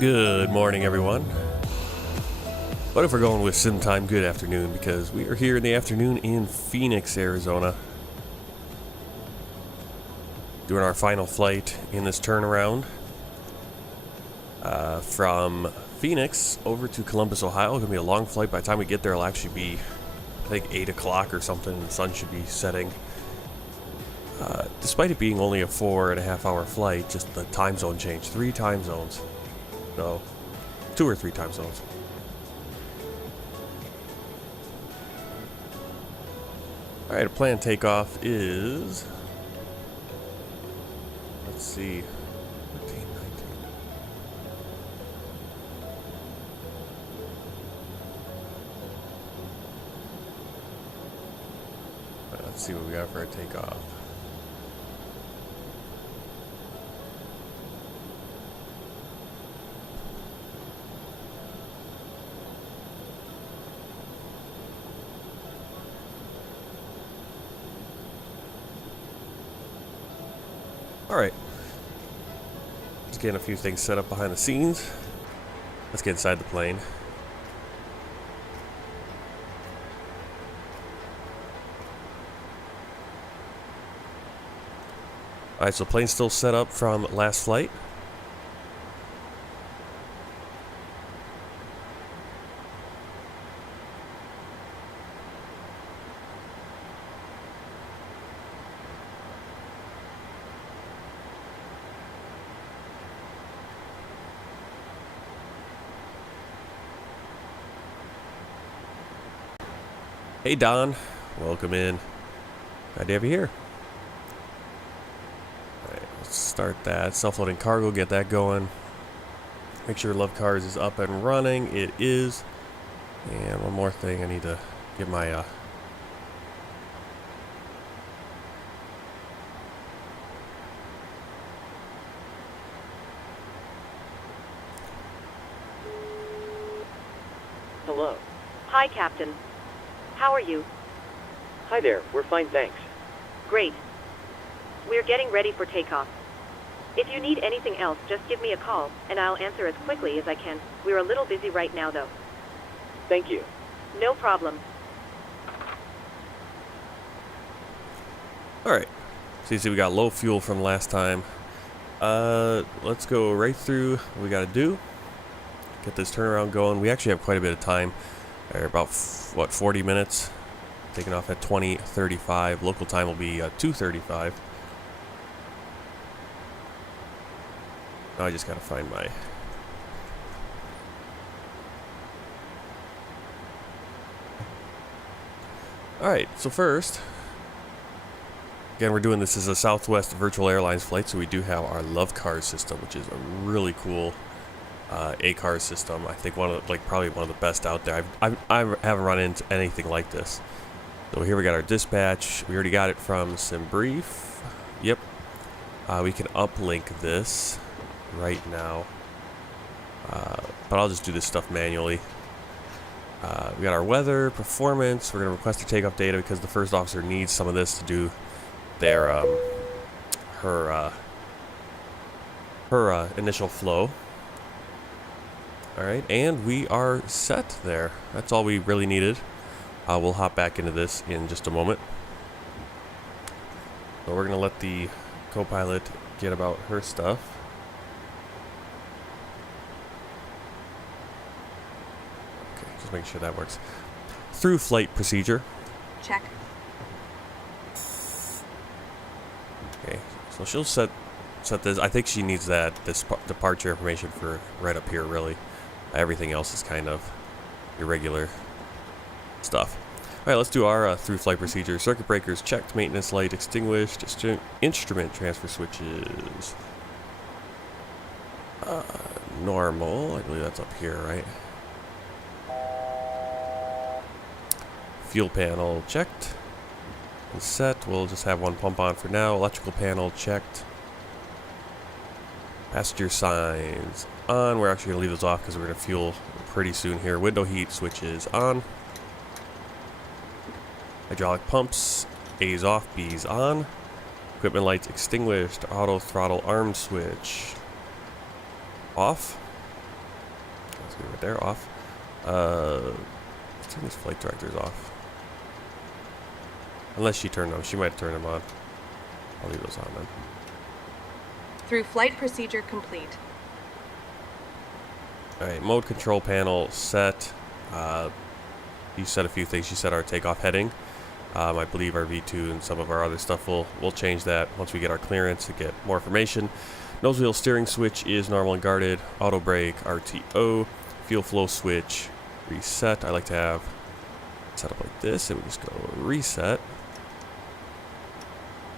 Good morning, everyone. But if we're going with sim time, good afternoon, because we are here in the afternoon in Phoenix, Arizona, doing our final flight in this turnaround from Phoenix over to Columbus, Ohio. It's going to be a long flight. By the time we get there, it'll actually be, I think, 8 o'clock or something, and the sun should be setting. Despite it being only a 4.5-hour flight, just the time zone changed. 3 time zones. So, 2 or 3 time zones. Alright, a planned takeoff is... Let's see... 13, 19... Alright, let's see what we got for our takeoff. Alright, just getting a few things set up behind the scenes. Let's get inside the plane. Alright, so plane's still set up from last flight. Hey Don, welcome in. Glad to have you here. Alright, let's start that. Self-loading cargo, get that going. Make sure Love Cars is up and running. It is. And one more thing, I need to get my Hello. Hi, Captain. How are you? Hi there. We're fine, thanks. Great. We're getting ready for takeoff. If you need anything else, just give me a call, and I'll answer as quickly as I can. We're a little busy right now, though. Thank you. No problem. Alright. So you see we got low fuel from last time. Let's go right through what we gotta do. Get this turnaround going. We actually have quite a bit of time. About, what, 40 minutes? Taking off at 20:35. Local time will be 2:35. Now I just gotta find my... Alright, so first... Again, we're doing this as a Southwest Virtual Airlines flight, so we do have our Love Cars system, which is a really cool... A-car system. I think probably one of the best out there. I haven't run into anything like this. So here we got our dispatch. We already got it from SimBrief. Yep. We can uplink this right now. But I'll just do this stuff manually. We got our weather, performance. We're going to request the takeoff data because the first officer needs some of this to do their her initial flow. Alright, and we are set there. That's all we really needed. We'll hop back into this in just a moment. So we're going to let the co-pilot get about her stuff. Okay, just make sure that works. Through flight procedure. Check. Okay, so she'll set this. I think she needs this departure information for right up here, really. Everything else is kind of irregular stuff. Alright, let's do our through flight procedure. Circuit breakers checked, maintenance light extinguished, instrument transfer switches. Normal, I believe that's up here, right? Fuel panel checked and set. We'll just have one pump on for now. Electrical panel checked. Passenger signs on. We're actually going to leave those off because we're going to fuel pretty soon here. Window heat switches on. Hydraulic pumps. A's off, B's on. Equipment lights extinguished. Auto throttle arm switch off. leave it there, off. Let's turn these flight directors off. Unless she turned them. She might turn them on. I'll leave those on then. Through flight procedure complete. Alright, mode control panel set. You said a few things. You said our takeoff heading. I believe our V2 and some of our other stuff we'll change that once we get our clearance to get more information. Nose wheel steering switch is normal and guarded. Auto brake, RTO. Fuel flow switch, reset. I like to have set up like this, and we just go reset.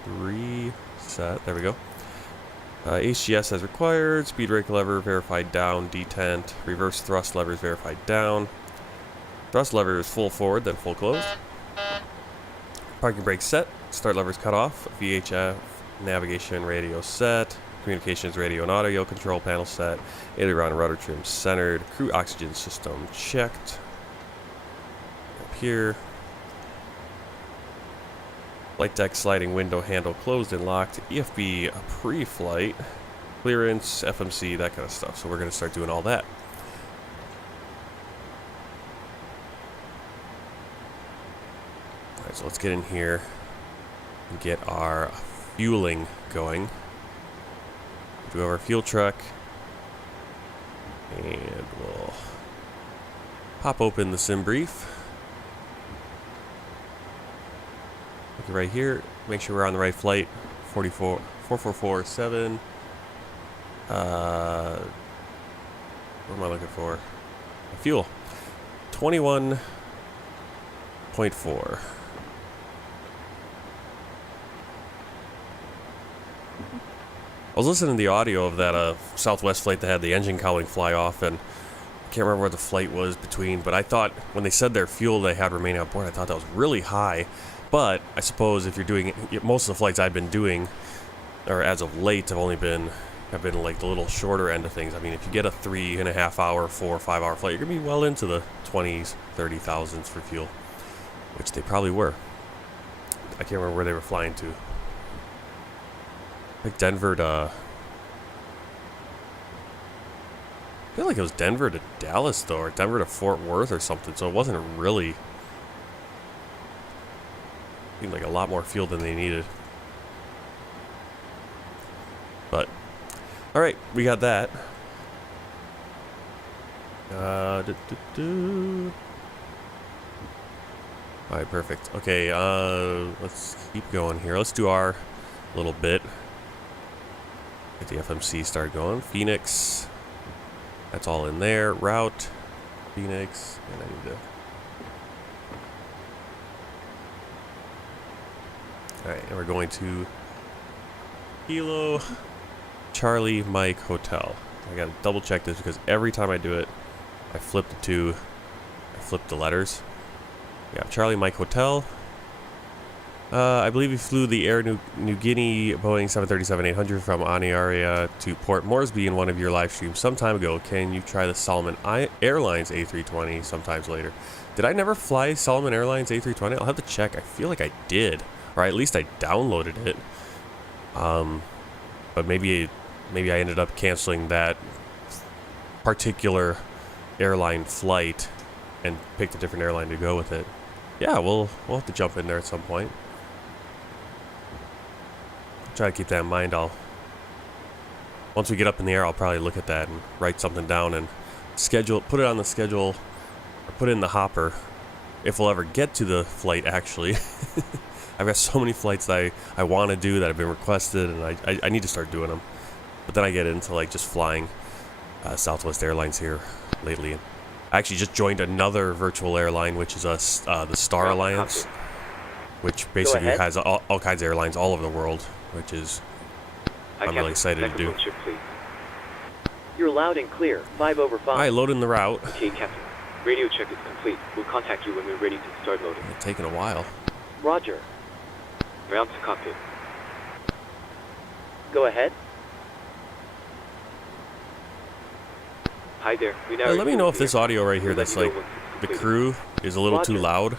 Reset. There we go. HGS as required. Speed brake lever verified down. Detent. Reverse thrust lever is verified down. Thrust lever is full forward, then full closed. Parking brake set. Start lever is cut off. VHF navigation radio set. Communications radio and audio control panel set. Aileron rudder trim centered. Crew oxygen system checked. Up here. Flight deck sliding window handle closed and locked. EFB pre-flight. Clearance, FMC, that kind of stuff. So we're going to start doing all that. Alright, so let's get in here and get our fueling going. Do our fuel truck. And we'll pop open the sim brief. Look right here. Make sure we're on the right flight. 4447. What am I looking for? Fuel. 21.4. I was listening to the audio of that Southwest flight that had the engine cowling fly off, and I can't remember where the flight was between, but I thought when they said their fuel they had remaining on board, I thought that was really high. But I suppose if you're doing most of the flights I've been doing, or as of late, have been like the little shorter end of things. I mean, if you get a 3.5 hour, 4 or 5 hour flight, you're gonna be well into the 20s, 30,000s for fuel, which they probably were. I can't remember where they were flying to. Like Denver to... I feel like it was Denver to Dallas, though, or Denver to Fort Worth or something, so it wasn't really... Seemed like a lot more fuel than they needed. But... Alright, we got that. Alright, perfect. Okay, let's keep going here. Let's do our little bit. Get the FMC start going. Phoenix. That's all in there. Route. Phoenix. And I need to... Alright, and we're going to Kilo Charlie Mike Hotel. I gotta double check this because every time I do it, I flip the letters. Yeah, Charlie Mike Hotel. I believe we flew the Air New Guinea Boeing 737-800 from Aniaria to Port Moresby in one of your live streams some time ago. Can you try the Solomon Airlines A320 sometimes later? Did I never fly Solomon Airlines A320? I'll have to check. I feel like I did. Or at least I downloaded it. But maybe I ended up canceling that particular airline flight and picked a different airline to go with it. Yeah, we'll have to jump in there at some point. Try to keep that in mind. Once we get up in the air, I'll probably look at that and write something down and put it on the schedule, or put it in the hopper if we'll ever get to the flight, actually. I've got so many flights that I want to do that have been requested, and I need to start doing them. But then I get into like just flying Southwest Airlines here lately. I actually just joined another virtual airline, which is the Star Alliance, which basically has all kinds of airlines all over the world, which is I'm really excited to do. You're loud and clear. 5 over 5. Alright, loading the route. Okay, Captain. Radio check is complete. We'll contact you when we're ready to start loading. It's taking a while. Roger. Round to cockpit. Go ahead. Hi there. Let me know if this audio right here that's like the crew is a little too loud.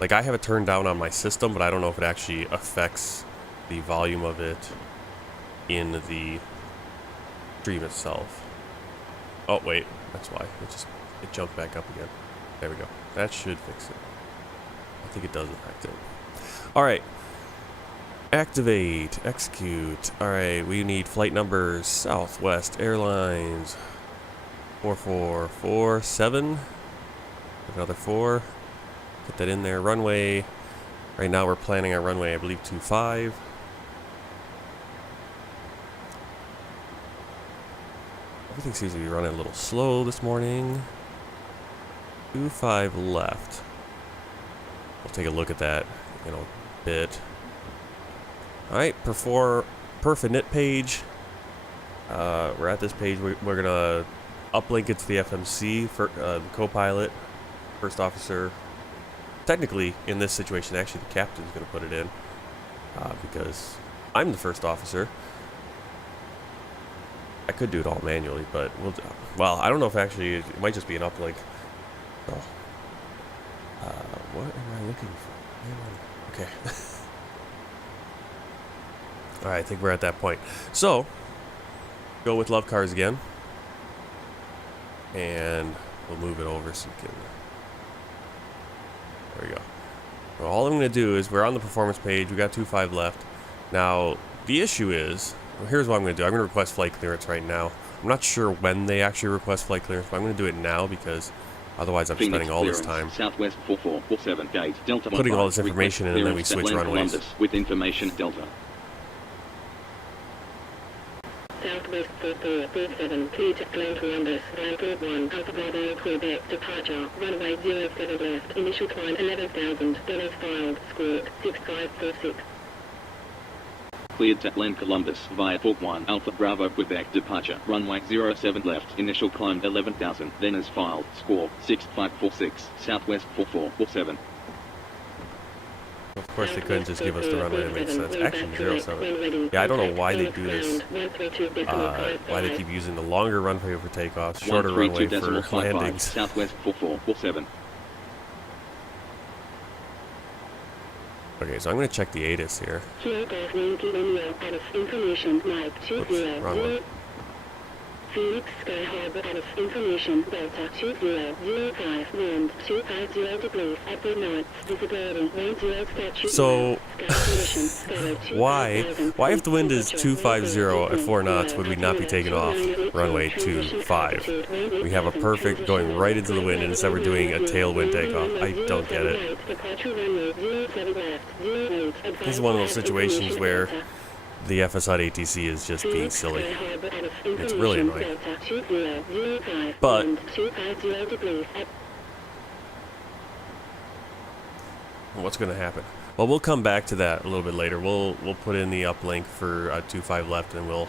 Like I have it turned down on my system, but I don't know if it actually affects the volume of it in the stream itself. Oh wait, That's why. It jumped back up again. There we go. That should fix it. I think it does affect it. Alright. Activate. Execute. Alright, we need flight numbers. Southwest Airlines. 4447. Another 4. Put that in there. Runway. Right now we're planning our runway, I believe, 25. Everything seems to be running a little slow this morning. 25 left. We'll take a look at that in a bit. Alright, perf init page. We're at this page. We're going to uplink it to the FMC for the co-pilot, first officer. Technically, in this situation, actually the captain's going to put it in because I'm the first officer. I could do it all manually, but well, I don't know if actually it might just be an uplink. So, what am I looking for? Okay. All right, I think we're at that point. So, go with Love Cars again, and we'll move it over so we can. There we go. Well, all I'm going to do is we're on the performance page. We got 25 left. Now, the issue is, well, here's what I'm going to do. I'm going to request flight clearance right now. I'm not sure when they actually request flight clearance, but I'm going to do it now because otherwise I'm spending all this time Southwest 4447 gate Delta putting all this information in, and then we switch runways. With information Delta. Southwest 4447, clear to Glen Columbus, Glen 1, Alpha Bravo, Quebec, departure, runway 07 left, initial climb 11,000, dollars filed, squawk 6546. Cleared to Glen Columbus via Fork 1, Alpha Bravo, Quebec, departure, runway 07 left, initial climb 11,000, then as filed, squawk 6546, Southwest 4447. Of course, they couldn't just give us the runway that makes sense. Actually, 07. Yeah, I don't know why they do this. Why they keep using the longer runway for takeoffs, shorter runway for landings. Southwest 4447. Okay, so I'm going to check the ATIS here. Oops, wrong one. Phoenix Sky Harbor out of information Delta 2005 wind 250 degrees upper north visibility wind 0 statute. So why if the wind is 250 at 4 knots would we not be taking off runway 25? We have a perfect going right into the wind, and instead we're doing a tailwind takeoff. I don't get it. This is one of those situations where the FSOT ATC is just being silly. It's really annoying. But what's going to happen? Well, we'll come back to that a little bit later. We'll put in the uplink for 25 left, and it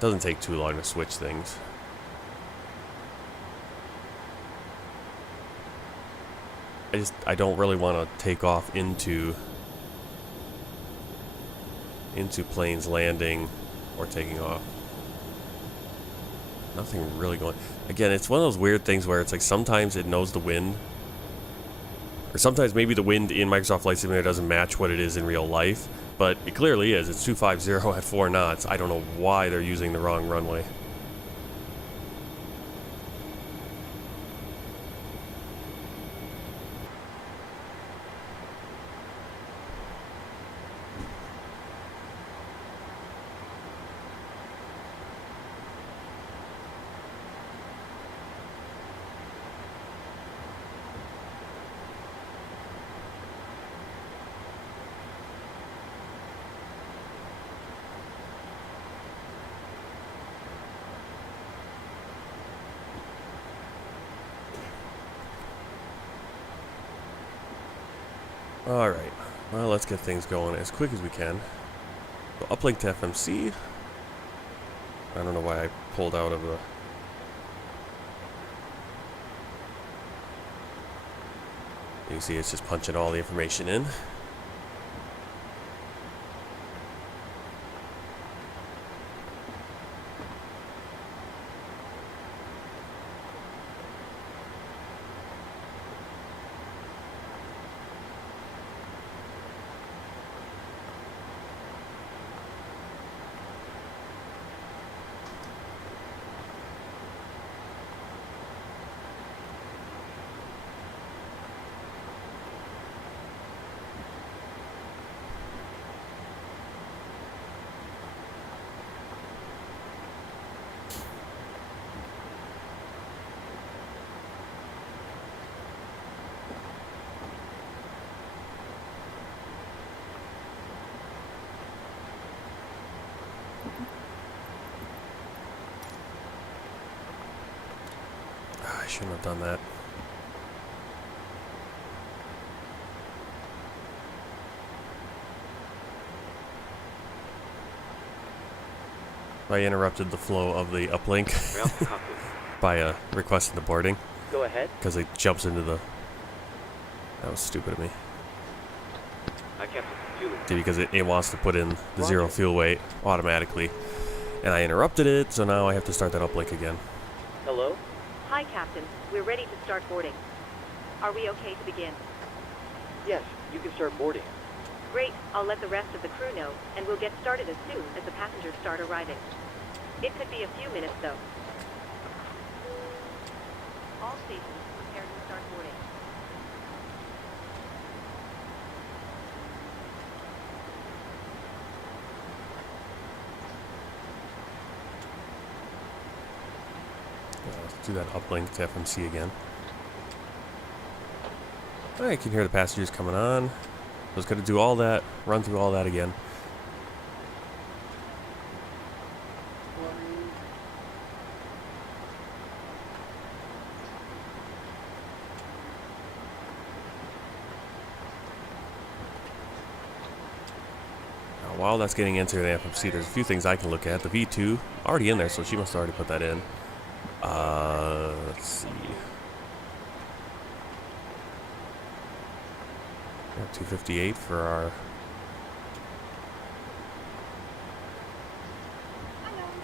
doesn't take too long to switch things. I don't really want to take off into planes landing or taking off. Nothing really going. Again, it's one of those weird things where it's like sometimes it knows the wind, or sometimes maybe the wind in Microsoft Flight Simulator doesn't match what it is in real life, but it clearly is. It's 250 at 4 knots. I don't know why they're using the wrong runway. Alright, well, let's get things going as quick as we can. So uplink to FMC. I don't know why I pulled out of the... You see it's just punching all the information in. shouldn't have done that. I interrupted the flow of the uplink Ground to cockpit. by requesting the boarding Go ahead. because it jumps into the... That was stupid of me. Hi, Captain. Fueling. Because it wants to put in the 0 fuel weight automatically. And I interrupted it, so now I have to start that uplink again. Hello? Hi, Captain. We're ready to start boarding. Are we okay to begin? Yes, you can start boarding. Great. I'll let the rest of the crew know, and we'll get started as soon as the passengers start arriving. It could be a few minutes, though. All stations prepare to start boarding. Let's do that uplink to FMC again. I can hear the passengers coming on. I was going to do all that, run through all that again. Now, while that's getting into the FMC, there's a few things I can look at. The V2, already in there, so she must have already put that in. Let's see. 258 for our...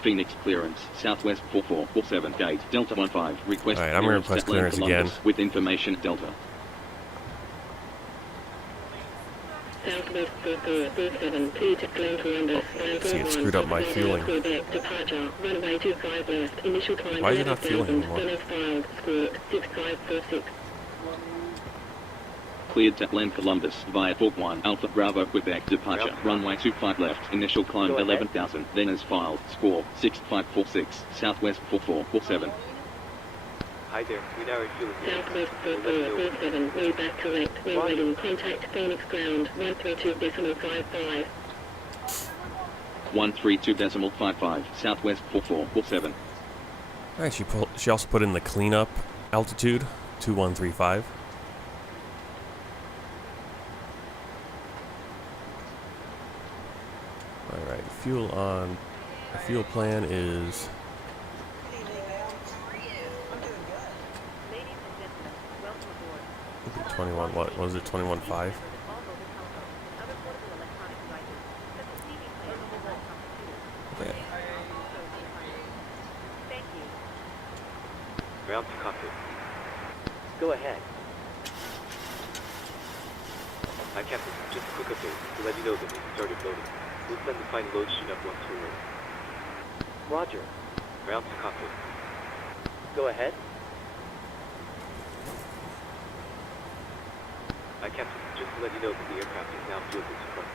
Phoenix clearance, Southwest 4447, gate, Delta 15, request. Alright, I'm going to request clearance again. With information, Delta. Southwest 4447, clear to climb Columbus. See, it screwed up my fueling. Quebec, departure, runway 25 left, initial climb Why is it not fueling 11,000, anymore? Gunners filed, squawk 6546. Cleared to land Columbus via Fort 1 Alpha Bravo Quebec departure runway 25 left initial climb 11,000 then as filed score 6546 Southwest 4447. Hi there. We now refuel. Southwest 4447, way back correct, when ready, contact Phoenix ground 132.55. 132.55 Southwest 4447. Alright, she also put in the cleanup altitude, 2135. Alright, fuel on. Our fuel plan is... Ladies and gentlemen, welcome aboard. 21, what was it, 21.5? All mobile telephones and other portable electronic devices, such as TV players and laptop computers. Okay. Thank you. Ground to cockpit. Go ahead. Hi, Captain. Just a quick update to let you know that we've started loading. We'll send the final load sheet up once we're ready. Roger. Ground to cockpit. Go ahead. Hi, Captain. Just to let you know that the aircraft is now fueled to front.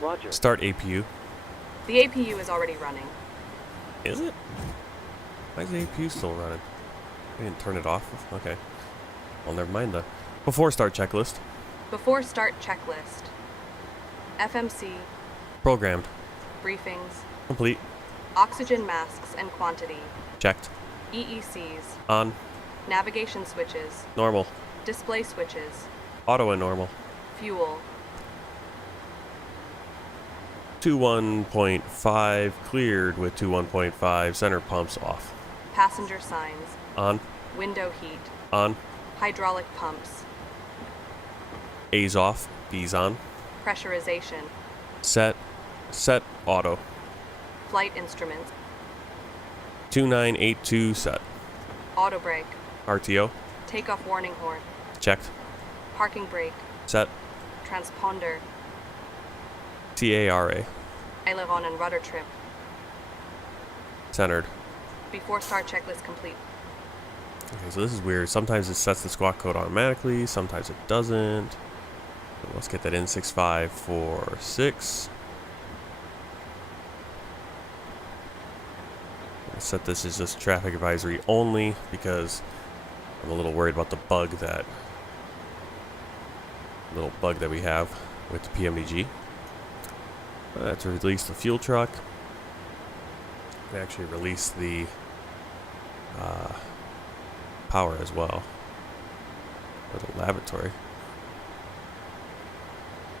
Roger. Start APU. The APU is already running. Is it? Why is the APU still running? I didn't turn it off. Okay. Well, never mind then. Before start checklist. Before start checklist. FMC, Programmed. briefings, Complete. oxygen masks and quantity, Checked. EECs, On. navigation switches, Normal. display switches, Auto and normal. fuel, 21.5 cleared with 21.5 center pumps off. passenger signs, On. window heat, On. hydraulic pumps, A's off. B's on. pressurization, Set. Set auto. flight instruments, 2982 set. auto brake, RTO. takeoff warning horn, Checked. parking brake, Set. transponder, TARA. aileron and rudder trim. Centered. Before start checklist complete. Okay, so this is weird. Sometimes it sets the squawk code automatically, sometimes it doesn't. So let's get that in 6546. I set this as just traffic advisory only because I'm a little worried about the bug that we have with the PMDG. To release the fuel truck. I actually release the power as well. Or the lavatory.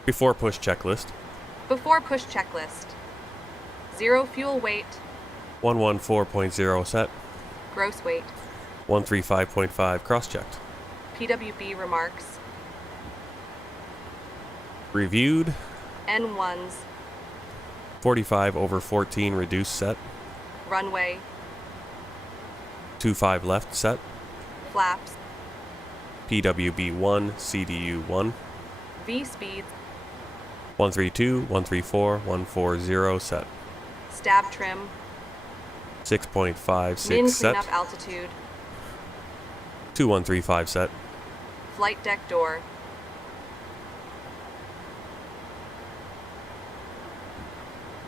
Before push checklist. Before push checklist. 0 fuel weight. 114.0 set. Gross weight. 135.5 cross-checked. PWB remarks. Reviewed. N1s. 45/14 reduced set. Runway. 25 left set. Flaps. PWB1, CDU1. V speeds. 132, 134, 140 set. Stab trim. 6.56 Min set. cleanup altitude. 2135 set. Flight deck door.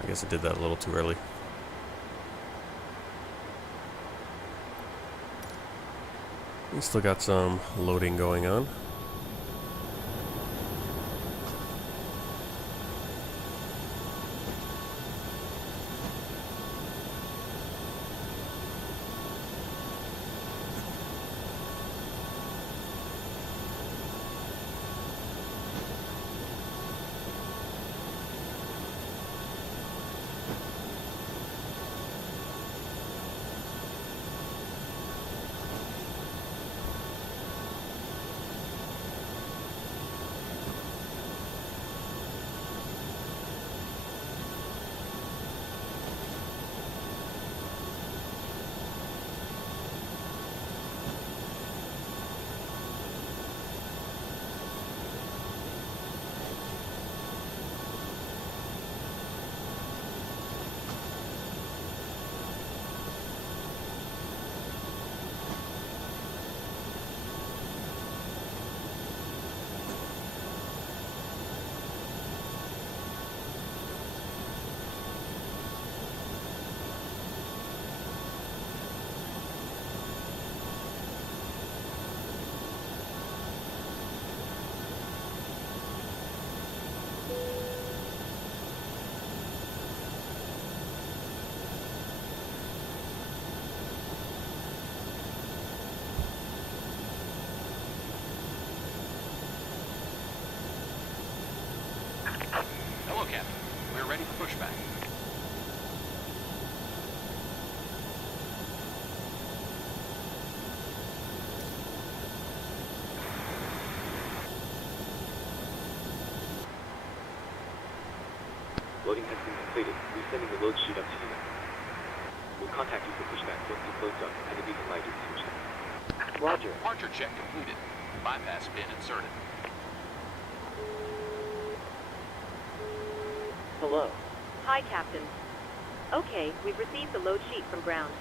I guess I did that a little too early. We still got some loading going on. Hello, Captain. We're ready for pushback. Loading has been completed. We're sending the load sheet up to you now. We'll contact you for pushback once the load's done and the beacon light is switched on. Roger. Departure check completed. Bypass pin inserted. Hello. Hi, Captain. Okay, we've received the load sheet from ground.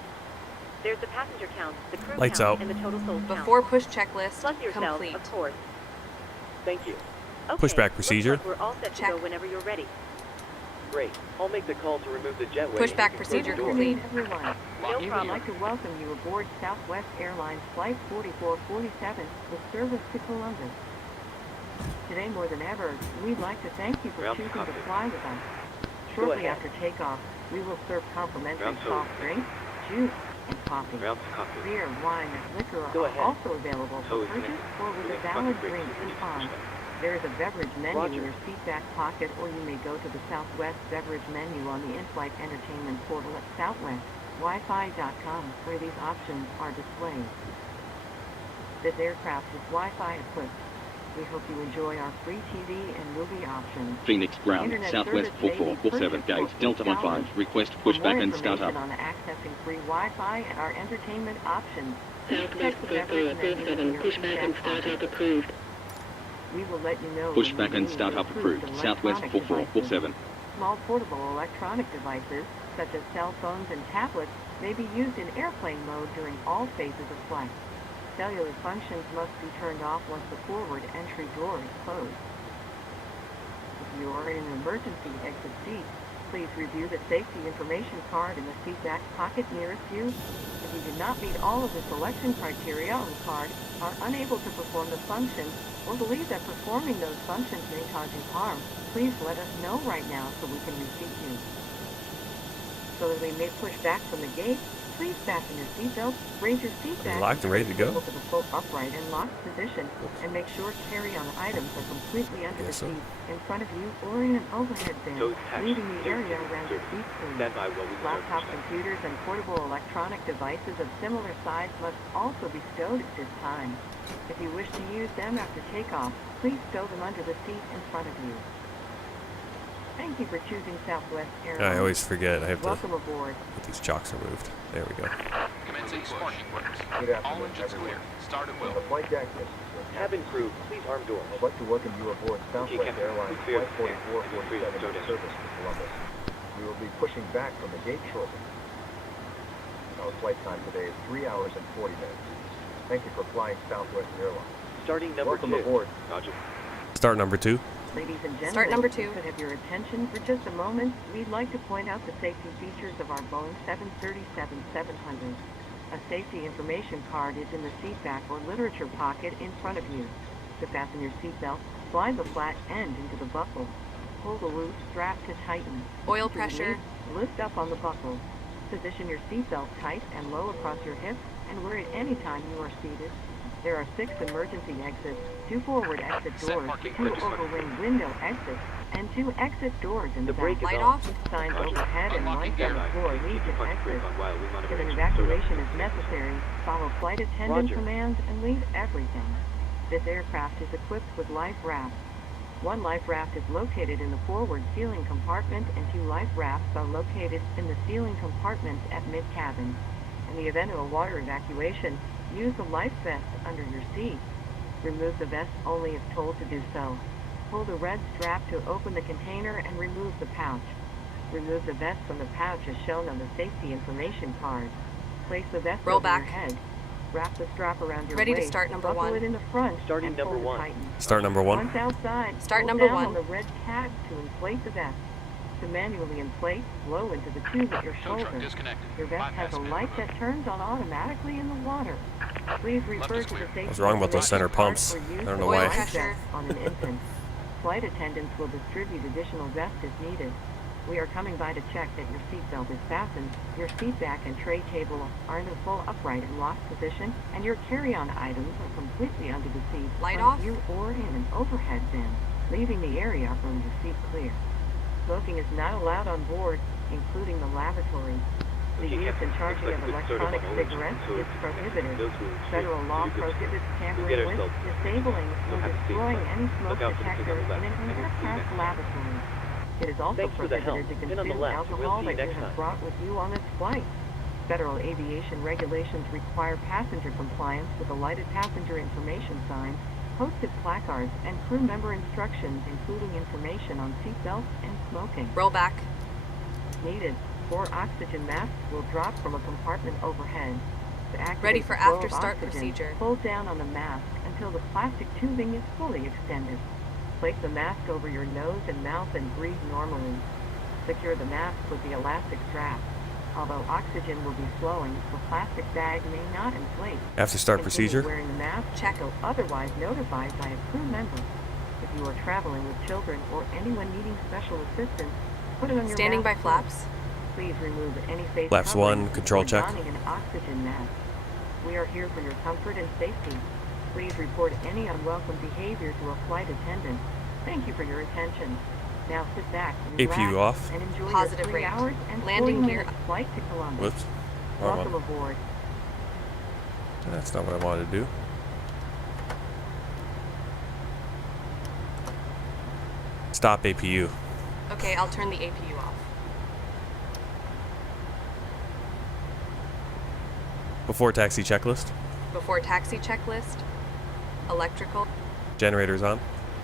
There's the passenger count, the crew Lights count, out. and the total sold count. Before push checklist. Plus yourself, Complete. of course. Thank you. Okay, Pushback looks procedure. like we're all set to Check. go whenever you're ready. Great. I'll make the call to remove the jetway. Pushback and procedure close the door. complete. Everyone, No Lock in problem. I'd like to welcome you aboard Southwest Airlines Flight 4447 with service to Columbus. Today more than ever, we'd like to thank you for Ground choosing copy. to fly with us. Go Shortly ahead. after takeoff, we will serve complimentary Ground soft code. drinks, juice, and coffee. Ground copy. Beer, wine, and liquor Go are ahead. also available Tow for is purchase connected. or with a Release valid bucket drink brakes ready for coupon. pushback. There is a beverage menu Roger. in your seat back pocket, or you may go to the Southwest beverage menu on the in-flight entertainment portal at southwestwifi.com, where these options are displayed. This aircraft is Wi-Fi equipped. We hope you enjoy our free TV and movie options. Phoenix ground, Internet Southwest service may be 4447 purchased gate, for Delta $8. 15, request For more pushback and start information up. on accessing free Wi-Fi and our entertainment options, Southwest check the beverage menu in 4447, your pushback and feedback startup pocket. approved. We will let you know. Pushback when and we start up approved approved, Southwest electronic 4447. devices. Small portable electronic devices, such as cell phones and tablets, may be used in airplane mode during all phases of flight. Cellular functions must be turned off once the forward entry door is closed. If you are in an emergency exit seat, please review the safety information card in the seat back pocket nearest you. If you do not meet all of the selection criteria on the card, are unable to perform the function, or believe that performing those functions may cause you harm, please let us know right now so we can reseat you. So that we may push back from the gate, Please fasten your seatbelt, raise your seat back, Locked and ready to go. to the full upright and locked position, and make sure carry-on items are completely under the Yes, sir. seat, in front of you, or in an overhead bin, Toes attached. leaving the area around your seat clean. Stand by while we start Laptop pushback. computers and portable electronic devices of similar size must also be stowed at this time. If you wish to use them after takeoff, please stow them under the seat in front of you. Thank you for choosing Southwest Airlines. I always forget. I have to Welcome aboard. get these chocks removed. There we go. Commencing sparking orders. Good All afternoon, engines everyone. clear. Start at On will. the flight deck, this is your Cabin crew, please arm doors. I'd like to welcome you aboard Southwest Captain. Airlines Please clear Flight the stand. 4447 Go in down. service to Columbus. We will be pushing back from the gate shortly. Our flight time today is 3 hours and 40 minutes. Thank you for flying Southwest Airlines. Starting number Welcome 2. aboard. Roger. Start number 2. Ladies and gentlemen, Start number 2. if you could have your attention for just a moment, we'd like to point out the safety features of our Boeing 737-700. A safety information card is in the seat back or literature pocket in front of you. To fasten your seatbelt, slide the flat end into the buckle. Pull the loose strap to tighten. Oil To pressure. release, lift up on the buckle. Position your seatbelt tight and low across your hips and wear it any time you are seated. There are 6 emergency exits, 2 forward exit Set doors, marking 2 for overwing window exits, and 2 exit doors in The the brake back. is Light on. off. Signs Roger. overhead and Unlocking lights on the gear. floor Keep lead your to front brake exit. on while we monitor If an engine evacuation service. is necessary, follow flight attendant Roger. commands and leave everything. This aircraft is equipped with life rafts. 1 life raft is located in the forward ceiling compartment and 2 life rafts are located in the ceiling compartments at mid-cabin. In the event of a water evacuation, use the life vest under your seat. Remove the vest only if told to do so. Pull the red strap to open the container and remove the pouch. Remove the vest from the pouch as shown on the safety information card. Place the vest Roll over back. your head. Wrap the strap around your Ready to waist. start number buckle 1. it in the front Starting and number pull to 1. tighten. Start number 1. Once outside, Start pull number down 1. on the red tab to inflate the vest. To manually inflate, blow into the tube at your Tow truck shoulder. disconnected. Your vest has a Bypass light bin that turns on automatically in the water. Please refer is to the clear. safety I was wrong about those center information pumps. card for use I don't know of why. life Pressure. vests on an infant. Flight attendants will distribute additional vests if needed. We are coming by to check that your seatbelt is fastened, your seat back and tray table are in a full upright and locked position, and your carry-on items are completely under the seat, Light in front off. of you or in an overhead bin, leaving the area from the seat clear. Smoking is not allowed on board, including the lavatory. The Okay, use Captain. and charging Looks of like a good electronic start on all cigarettes engines, so is it's prohibited. those rules. Federal law You're good. prohibits We'll tampering get with, ourselves- disabling, We'll or have to stay destroying inside. any smoke Look out for the detector thing on the in left. an Enemy aircraft feedback. lavatory. It is also Thanks for the help. prohibited to Pin on the consume left. alcohol We'll see that you you next have time. brought with you on this flight. Federal aviation regulations require passenger compliance with the lighted passenger information signs, posted placards, and crew member instructions, including information on seatbelts and smoking. Roll back. Needed, 4 oxygen masks will drop from a compartment overhead. To activate Ready for the flow after of start oxygen, procedure. Pull down on the mask until the plastic tubing is fully extended. Place the mask over your nose and mouth and breathe normally. Secure the mask with the elastic strap. Although oxygen will be flowing, the plastic bag may not inflate. After start Continue procedure. wearing the mask until otherwise notified by a crew member. If you are traveling with children or anyone needing special assistance, put it on your Standing by mask flaps. first. Please remove any face Flaps covering 1, control before check. donning an oxygen mask. We are here for your comfort and safety. Please report any unwelcome behavior to a flight attendant. Thank you for your attention. Now sit back, APU relax, off. and enjoy Positive your 3 rate. hours and Landing 40 gear minute flight to Columbus. Whoops. Wrong Welcome one. aboard. That's not what I wanted to do. Stop APU. Okay, I'll turn the APU off. Before taxi checklist. Before taxi checklist. Electrical. Generators on.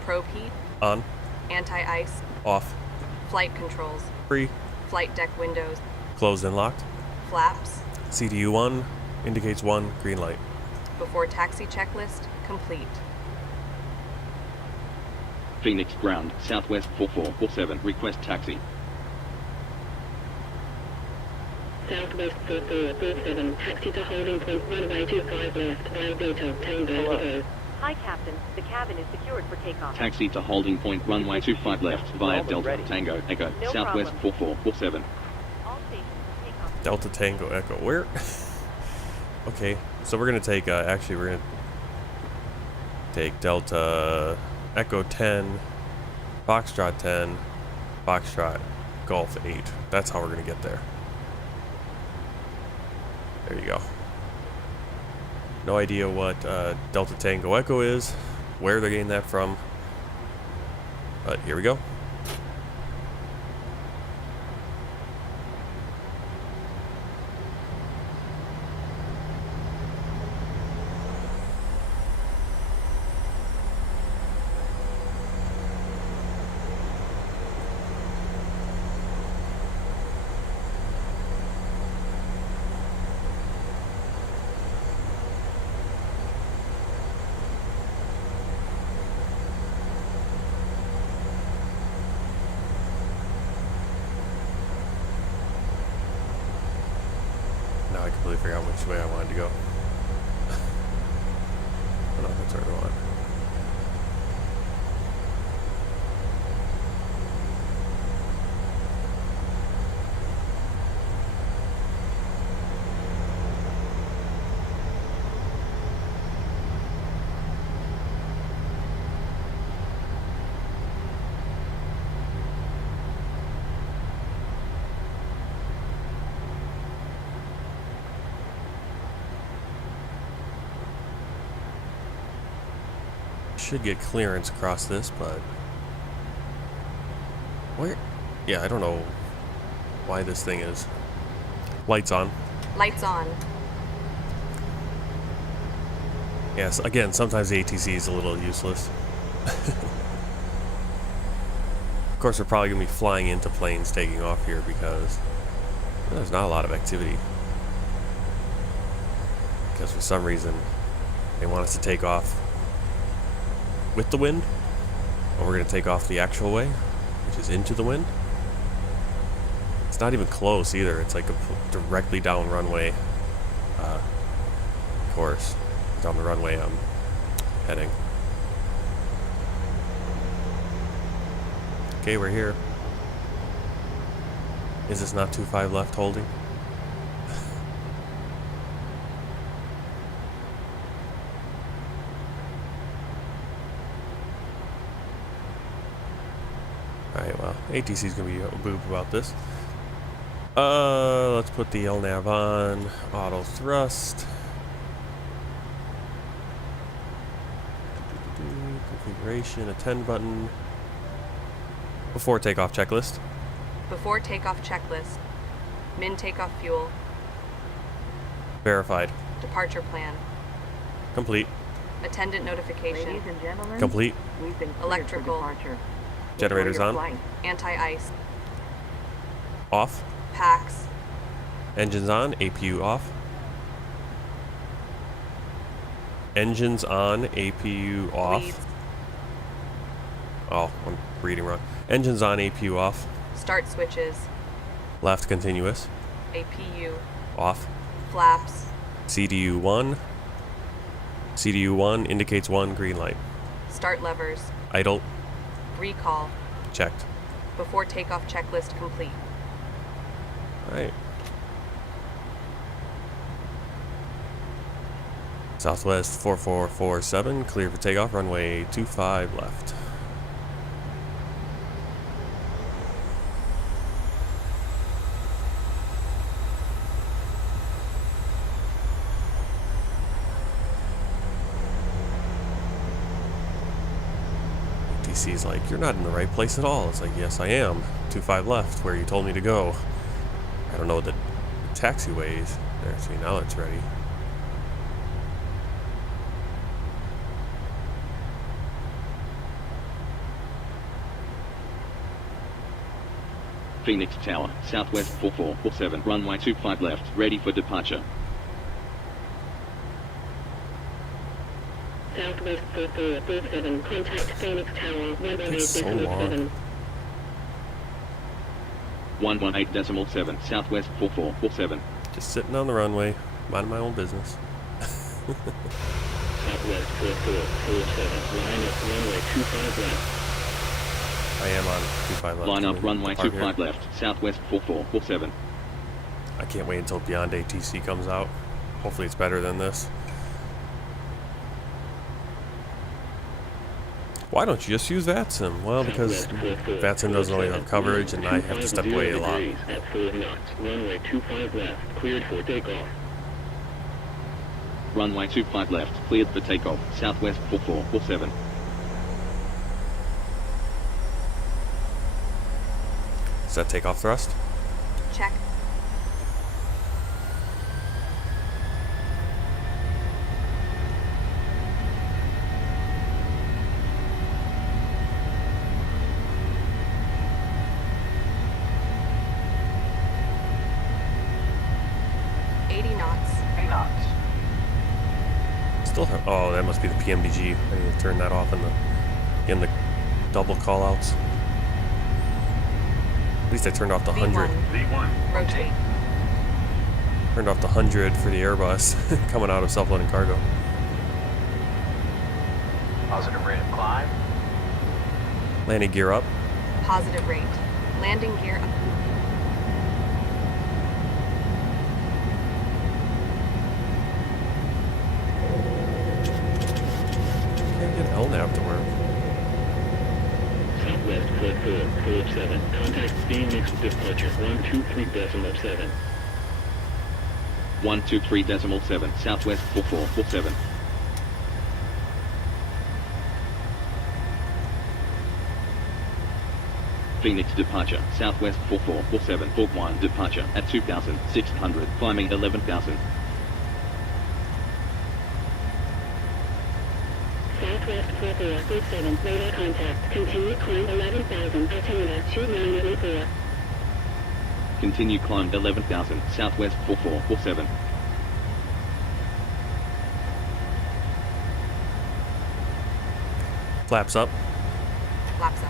Probe heat. On. Anti-ice. Off. Flight controls. Free. Flight deck windows. Closed and locked. Flaps. CDU 1 indicates 1, green light. Before taxi checklist. Complete. Phoenix ground, Southwest 4447, request taxi. Southwest 4447, taxi to holding point, runway 25 left, via Delta, Tango, Echo. Hi, Captain. The cabin is secured for takeoff. Taxi to holding point, runway 25 left, via Almost Delta, ready. Tango, Echo, No Southwest problem. 4447. All stations for takeoff. Delta Tango Echo. Where? Okay, so we're gonna take. Actually, we're gonna take Delta Echo 10, Foxtrot 10, Foxtrot Golf 8. That's how we're gonna get there. There you go. No idea what Delta Tango Echo is, where they're getting that from, but here we go. Now I completely forgot which way I wanted to go. Oh no, that's where I want. Should get clearance across this, but where? Yeah, I don't know why this thing is. Lights on. Lights on. Yes, again, sometimes the ATC is a little useless. Of course, we're probably going to be flying into planes taking off here because there's not a lot of activity. Because for some reason, they want us to take off with the wind, or we're going to take off the actual way, which is into the wind. It's not even close either. It's like a directly down runway course, down the runway I'm heading. Okay, we're here. Is this not 25 left holding? Alright, well, ATC is going to be a boob about this. Let's put the LNAV on. Auto thrust. Configuration, attend button. Before takeoff checklist. Before takeoff checklist. Min takeoff fuel. Verified. Departure plan. Complete. Attendant notification. Ladies and gentlemen, Complete. we've been cleared Electrical. for departure. Generators Enjoy your on. flight. Anti-ice. Off. Packs. Engines on. APU off. Engines on. APU off. Leads. Oh, I'm reading wrong. Engines on. APU off. Start switches. Left continuous. APU. Off. Flaps. CDU 1. CDU 1 indicates 1 green light. Start levers. Idle. Recall. Checked. Before takeoff checklist complete. Alright. Southwest 4447, clear for takeoff, runway 25 left. ATC's like, you're not in the right place at all. It's like, yes I am. 25 left, where you told me to go. I don't know what the taxiway is. There, see, now it's ready. Phoenix Tower, Southwest 4447, runway 25 left, ready for departure. Southwest 4447, contact Phoenix Tower, It's so long. 118.7. 118.7, Southwest 4447. Just sitting on the runway, minding my own business. Southwest 4447, line up runway 25 left. I am on 25 left. Line up Can we runway park 25 here? left, Southwest 4447. I can't wait until Beyond ATC comes out. Hopefully it's better than this. Why don't you just use VATSIM? Well, because VATSIM doesn't really have coverage and I have to step away a lot. At 4 knots, runway 25 left, cleared for takeoff. Runway 25 left, cleared for takeoff, Southwest 4447. Is that takeoff thrust? Check. Still have, oh, that must be the PMDG. I need to turn that off in the double callouts. At least I turned off the 100. V1. Rotate. Turned off the 100 for the Airbus coming out of self-loading cargo. Positive rate of climb. Landing gear up. Positive rate. Landing gear up. Can't get LNAV to work. Southwest 4447. Contact Phoenix departure 123.7. 123.7, Southwest 4447. Phoenix departure, Southwest 4447, Fort 1 departure at 2,600, climbing 11,000. Southwest 4447, radar contact, continue climb 11,000, altimeter 2984. Continue climb 11,000, Southwest 4447. Flaps up. Flaps up.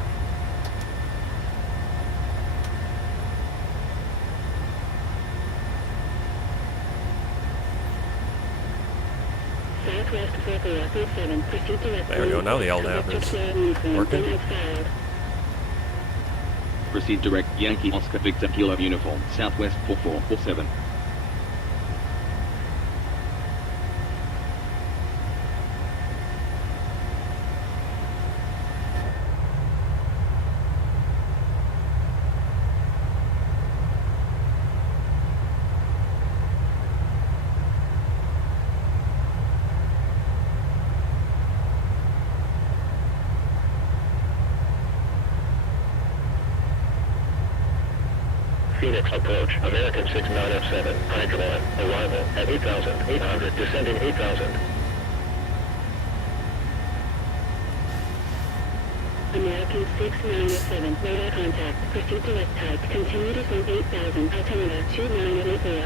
Southwest 4447, proceed direct. There we go, now the LNAV is working. Proceed direct, Yankee Oscar Victor Kilo uniform, Southwest 4447. Phoenix approach, American 69F7, Hydra 1, arrival at 8,800, descending 8,000. American 69F7, radar contact, proceed direct type, continue descent 8,000, altimeter 2984.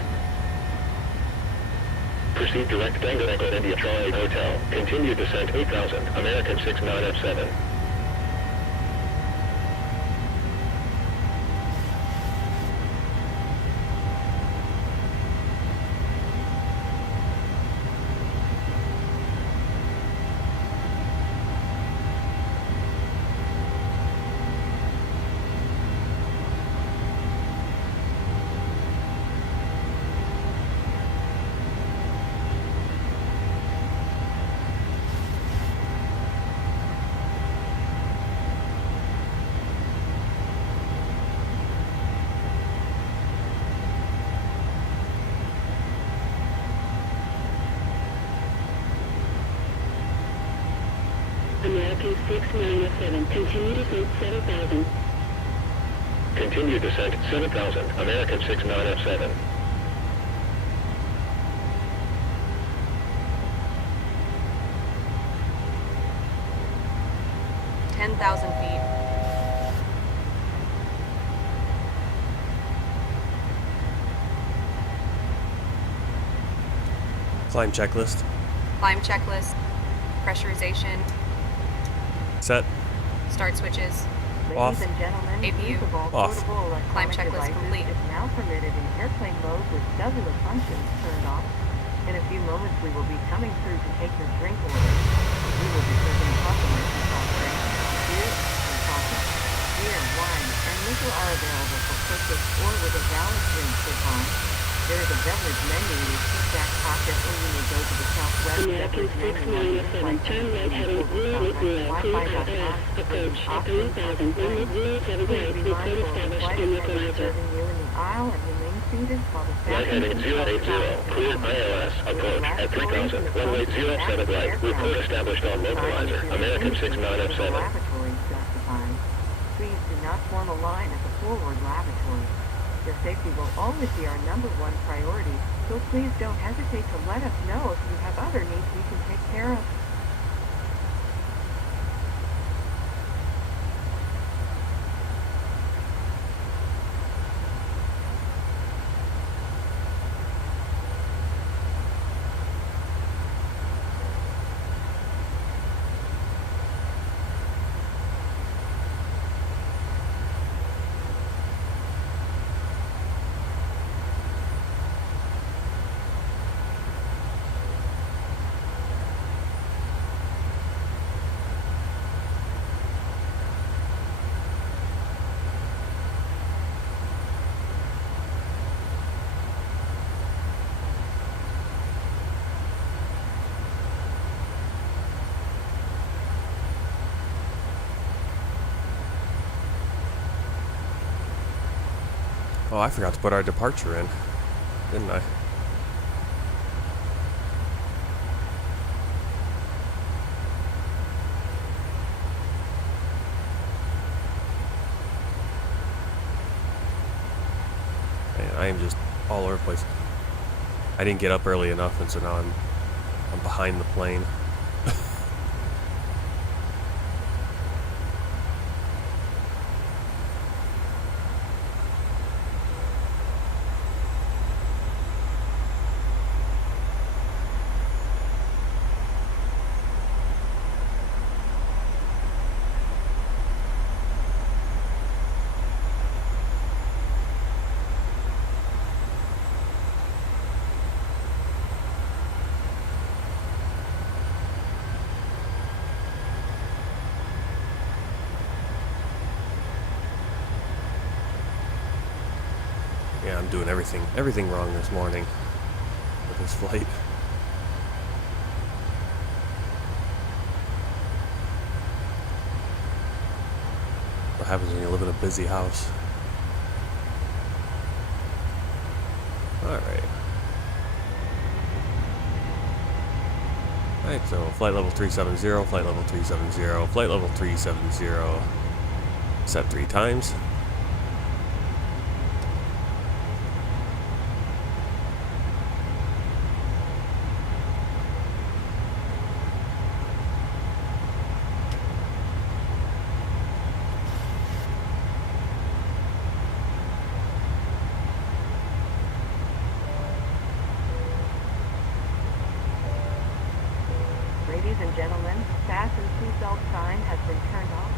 Proceed direct Tango Echo India Charlie Hotel, continue descent 8,000, American 69F7. American 6907, continue descent 7,000. Continue descent 7,000, American 6907. feet. Climb checklist. Climb checklist. Pressurization. Set. Start switches. Off. Ladies and gentlemen, APU. use of all Off. portable Climb electronic checklist devices complete. is now permitted in airplane mode with cellular functions turned off. In a few moments, we will be coming through to take your drink order. We will be serving customers who soft drinks, beer, and coffee. Beer, wine, and liquor are available for purchase or with a valid drink coupon. There is a beverage menu in the seat-back pocket, or you may go to the Southwest American beverage menu on 697, turn right heading 080, Wi-Fi.com, approach at options, 3000, Please 078, be report mindful of the established flight in attendant localizer. serving you in the aisle and remain seated while the Right fasten heading 080, cleared ILS, approach at 3000, runway 07 right, report established on localizer, American 69F7. Lavatory specified. Please do not form a line at the forward lavatory. Your safety will always be our number one priority, so please don't hesitate to let us know if you have other needs we can take care of. Oh, I forgot to put our departure in, didn't I? Man, I am just all over the place. I didn't get up early enough, and so now I'm behind the plane. Yeah, I'm doing everything wrong this morning with this flight. What happens when you live in a busy house? Alright. Alright, so flight level 370, flight level 370, flight level 370. Set 3 times. Ladies and gentlemen, fasten seatbelt sign has been turned off.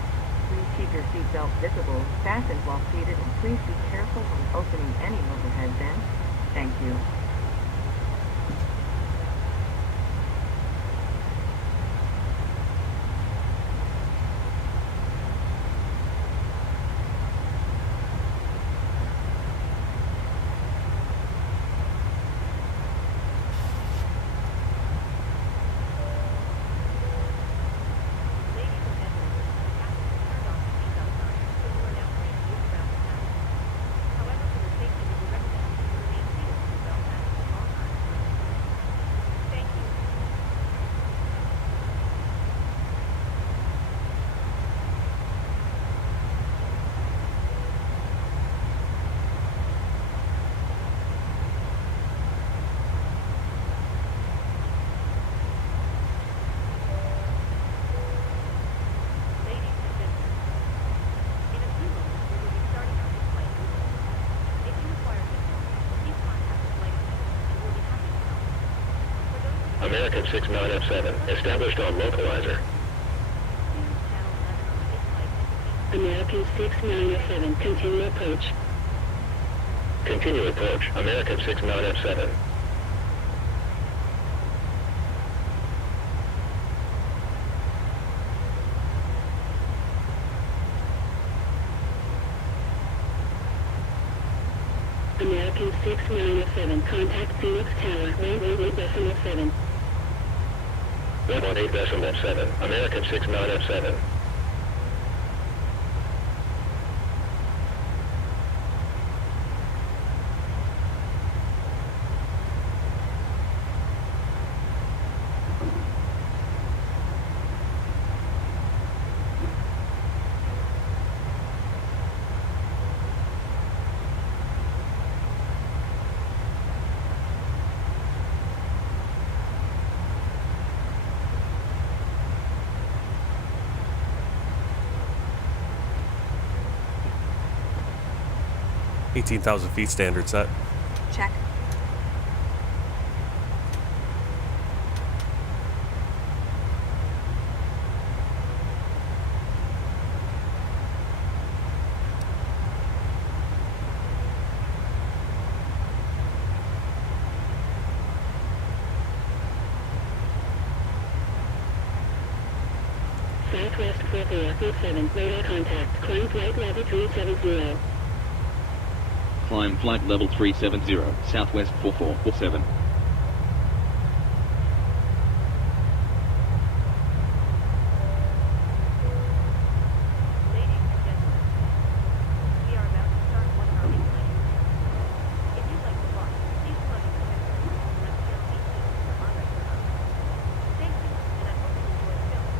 Please keep your seatbelt visible, fastened while seated, and please be careful when opening any overhead bin. Thank you. American 69F7, established on localizer. American 697, continue approach. Continue approach, American 69F7. American 6907, contact Phoenix Tower, 118.7. 118.7, American 6907. $18,000 feet standard set. Check. Southwest 4447, radar contact, climb flight level 370. Climb flight level 370, Southwest 4447. Ladies and gentlemen, we are about to start one of our big planes. If you'd like to watch, please plug in the headphones and select channel 18 for our restaurant. Thank you, and I hope you enjoy the film.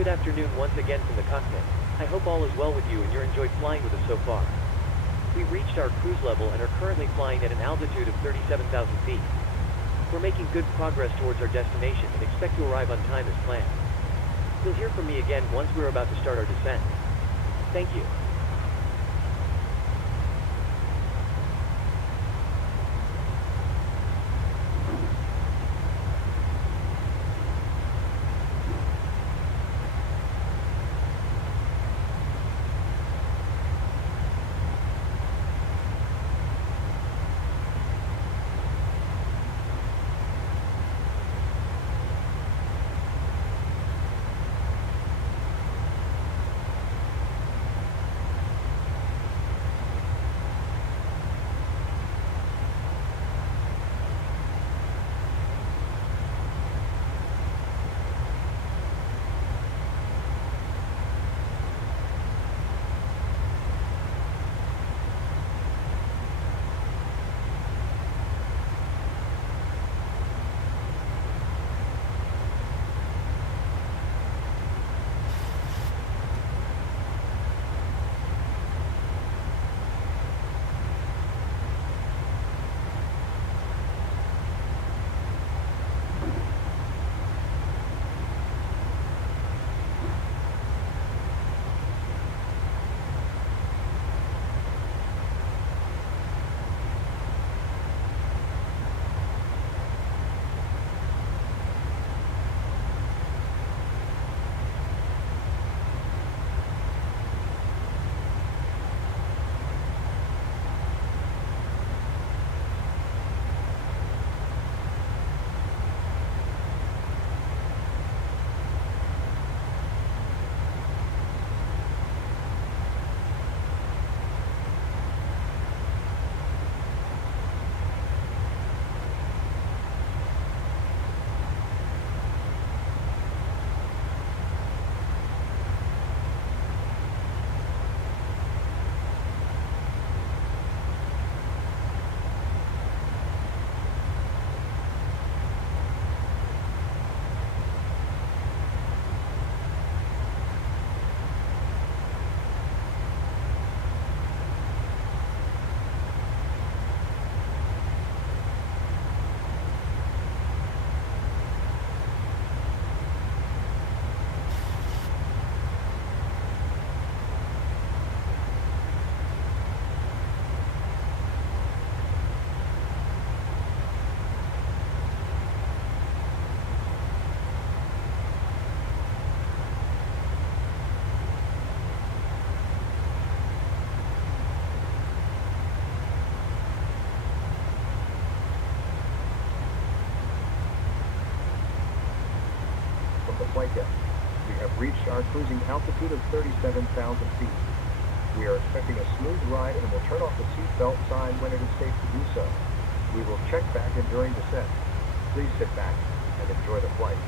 Good afternoon once again from the cockpit. I hope all is well with you and you're enjoyed flying with us so far. We reached our cruise level and are currently flying at an altitude of 37,000 feet. We're making good progress towards our destination and expect to arrive on time as planned. You'll hear from me again once we're about to start our descent. Thank you. Flight deck. We have reached our cruising altitude of 37,000 feet. We are expecting a smooth ride and will turn off the seatbelt sign when it is safe to do so. We will check back in during descent. Please sit back and enjoy the flight.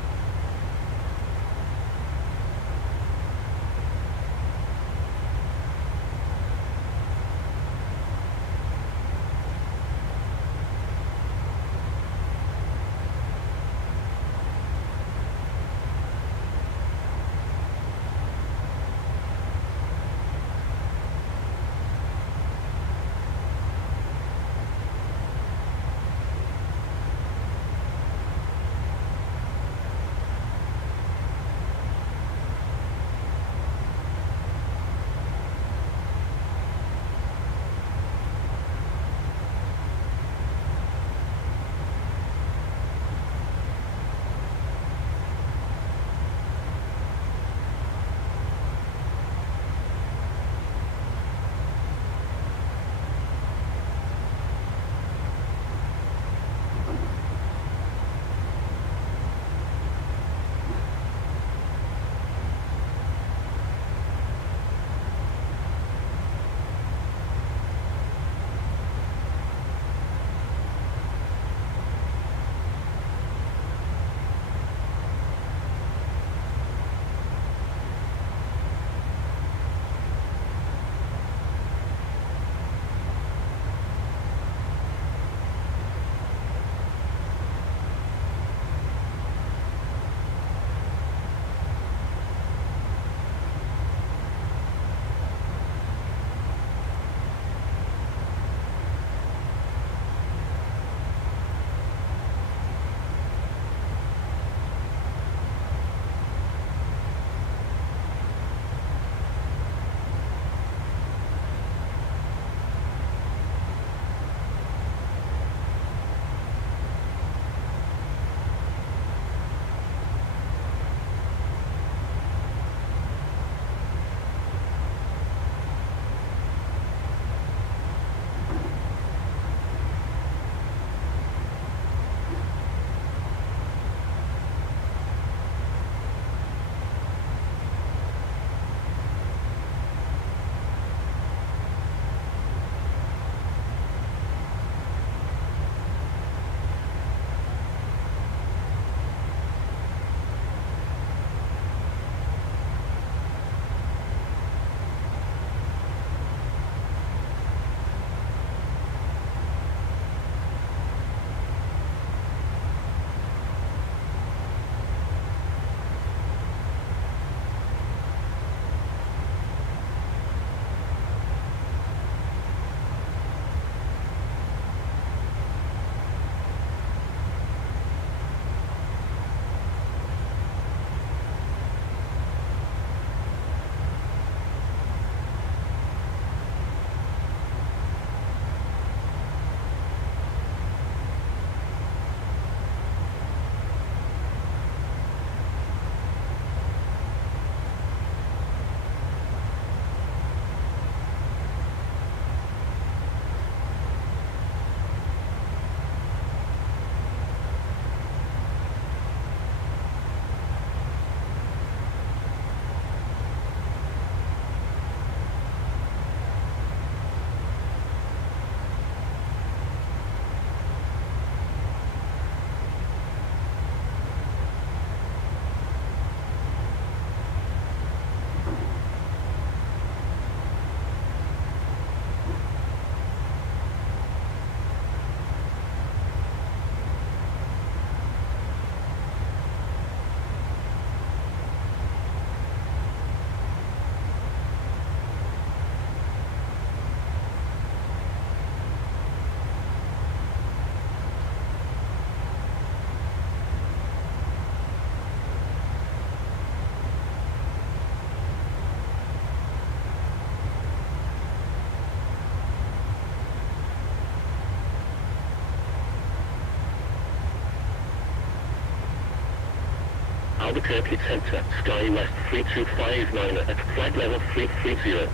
Albuquerque Center, Sky West 3259 at flight level 330.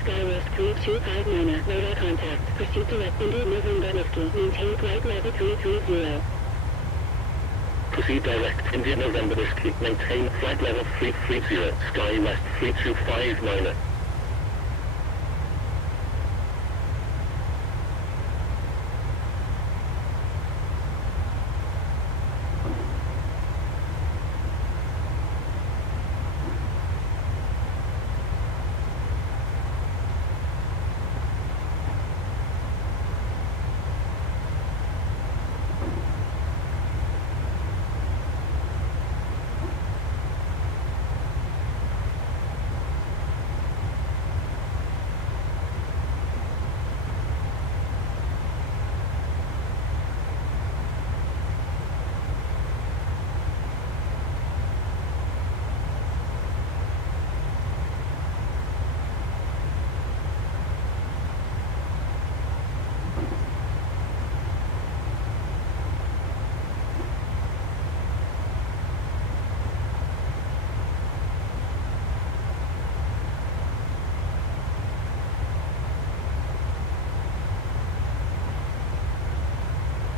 Skywest 3259, radar contact. Proceed direct India November Whiskey. Maintain flight level 330. Proceed direct India November Whiskey. Maintain flight level 330. Sky West 3259.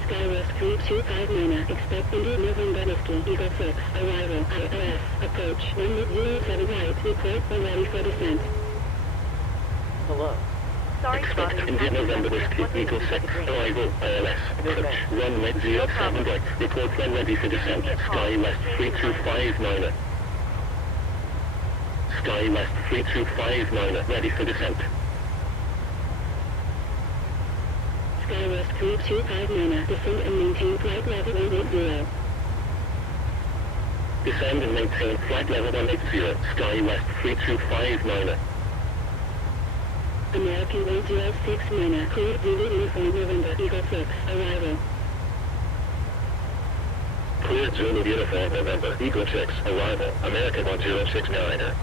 Skywest 3259, expect India November Whiskey, Eagle 6, arrival, ILS, approach, 107 right, report when ready for descent. Hello. Sorry, Expect Bobby. India November Whiskey, Eagle 6, arrival, ILS, approach, runway 07 right, report when ready for descent. Sky West 3259. Sky West 3259, ready for descent. Skywest 3259, descend and maintain flight level 180. Descend and maintain flight level 180, Sky West 3259. American 106 Minor, cleared Zulu Uniform November, Eagle 6, arrival. Cleared Zulu Uniform November, Eagle 6, arrival, American 1069.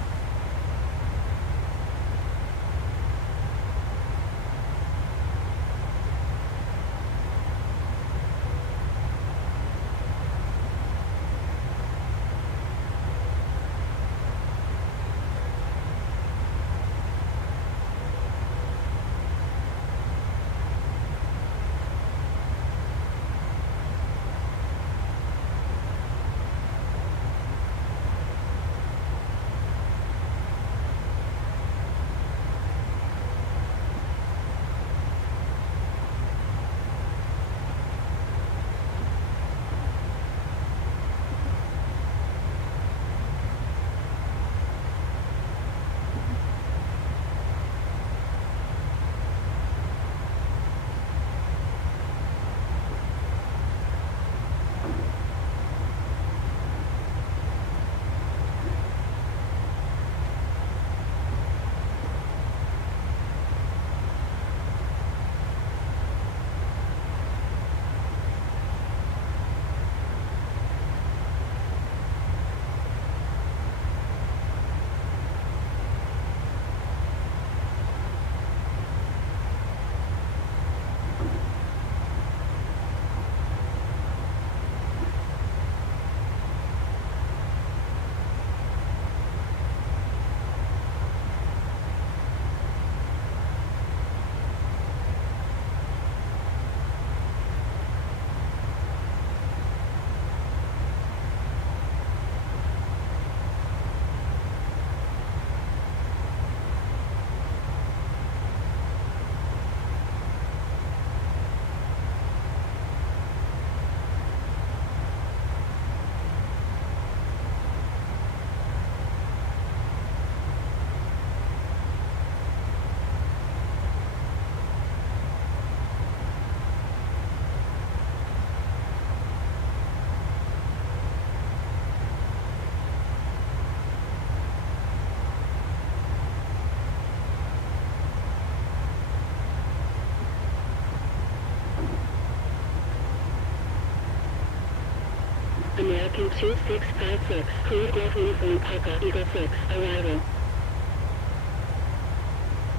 American 2656, cleared Golf Uniform Papa, Eagle 6, arrival.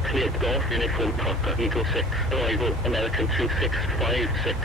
Cleared Golf Uniform Papa, Eagle 6, arrival, American 2656.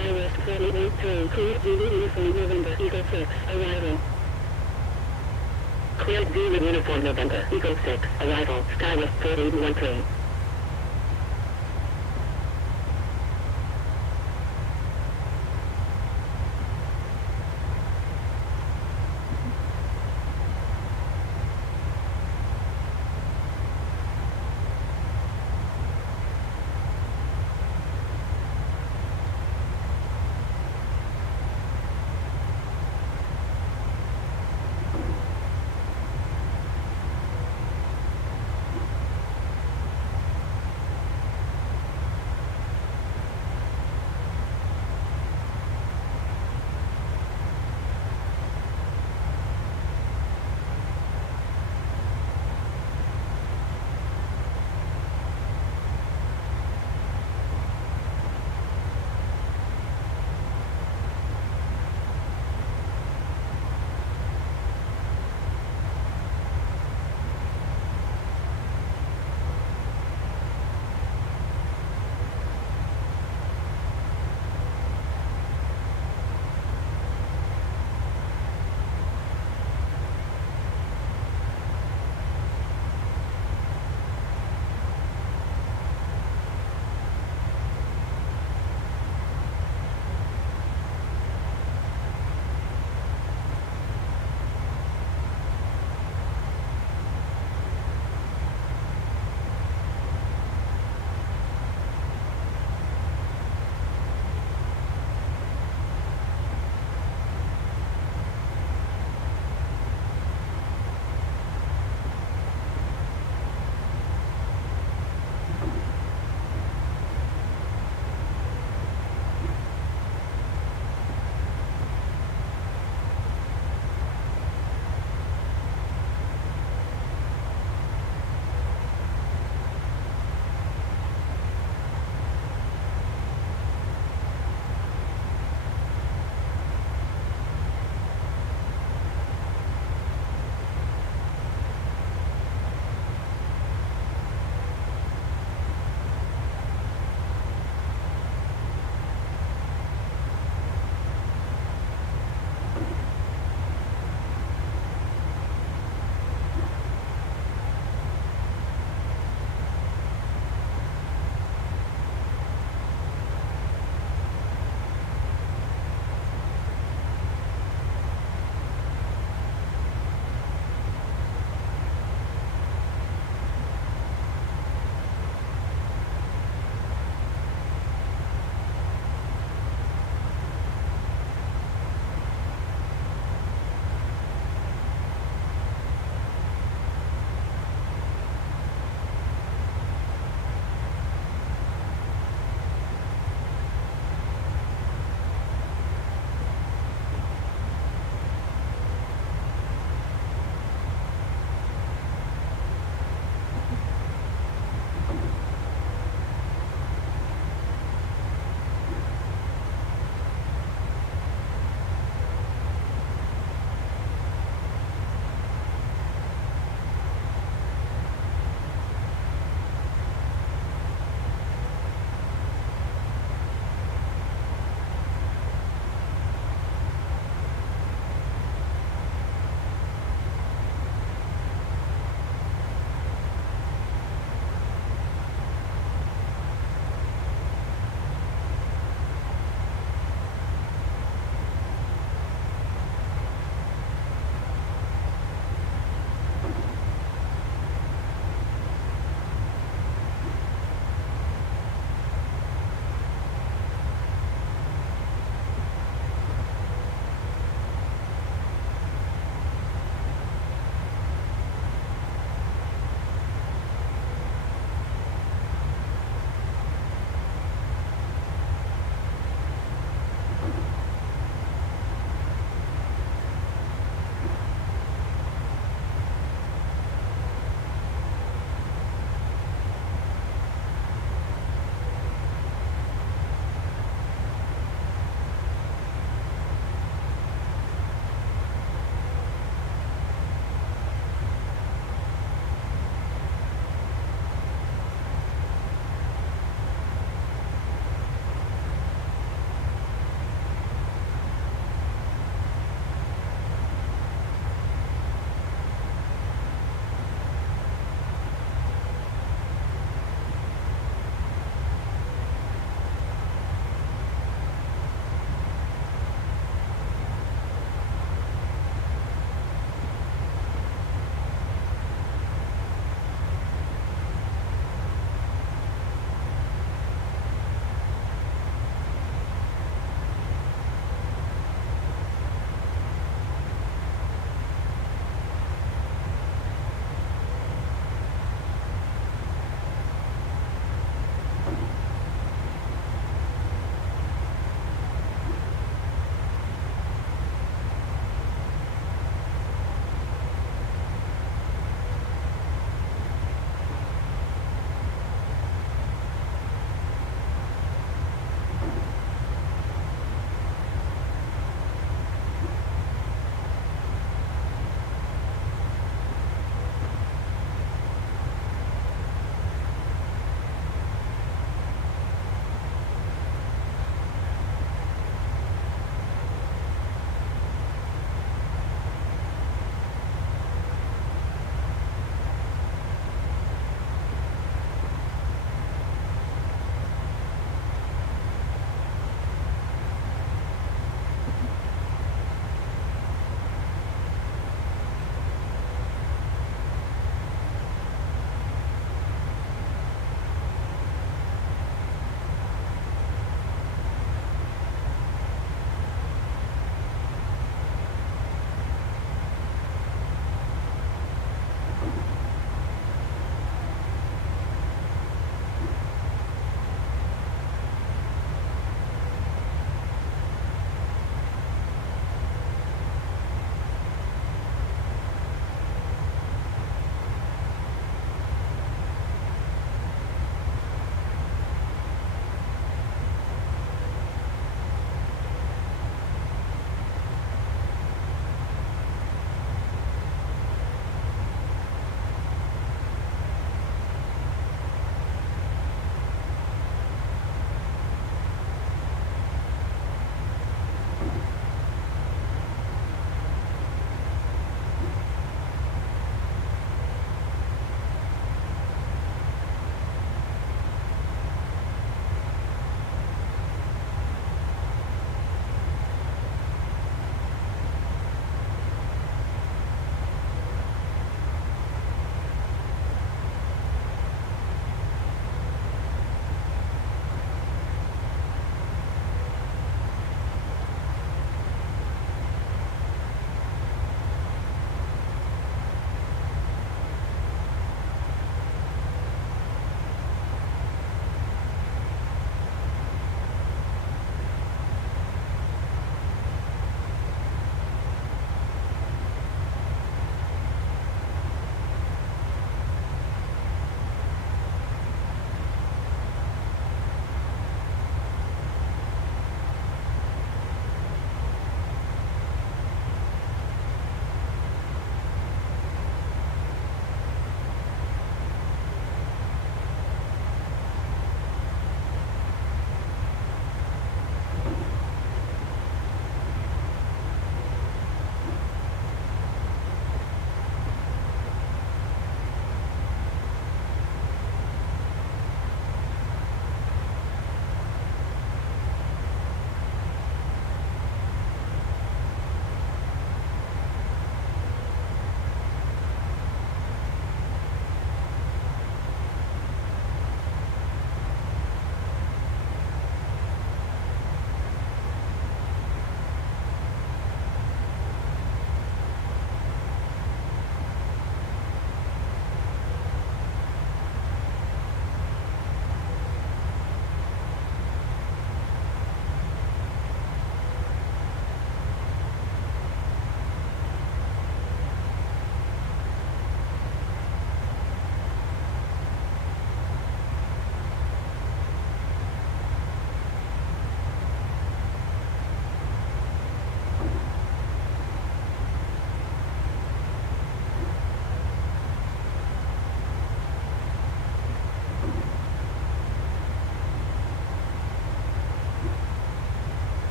SkyWest 4883, cleared Zulu Uniform November, Eagle 6, arrival. Cleared Zulu Uniform November, Eagle 6, arrival, SkyWest 4813.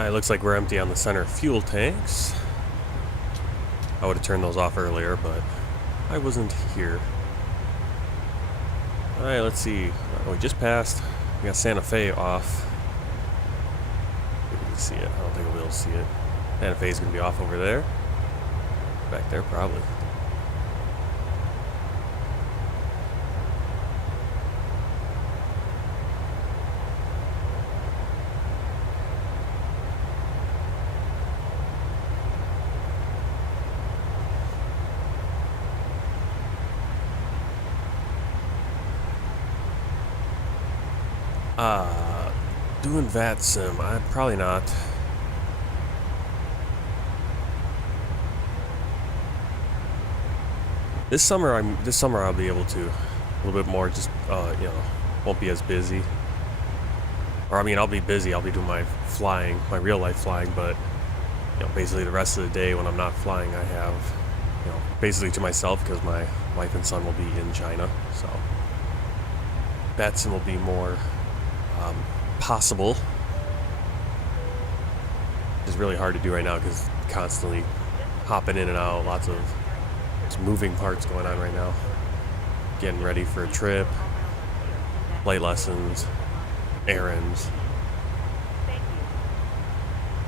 Alright, looks like we're empty on the center fuel tanks. I would have turned those off earlier, but I wasn't here. Alright, let's see. We just passed. We got Santa Fe off. Maybe we can see it. I don't think we'll be able to see it. Santa Fe is going to be off over there. Back there, probably. Doing VAT sim, I'm probably not. This summer I'll be able to a little bit more. Just you know, won't be as busy. Or I mean, I'll be busy. I'll be doing my flying, my real life flying. But you know, basically the rest of the day when I'm not flying, I have, you know, basically to myself because my wife and son will be in China. So VAT sim will be more possible. It's really hard to do right now because constantly hopping in and out, lots of moving parts going on right now. Getting ready for a trip, flight lessons, errands,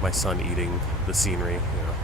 my son eating the scenery, you know.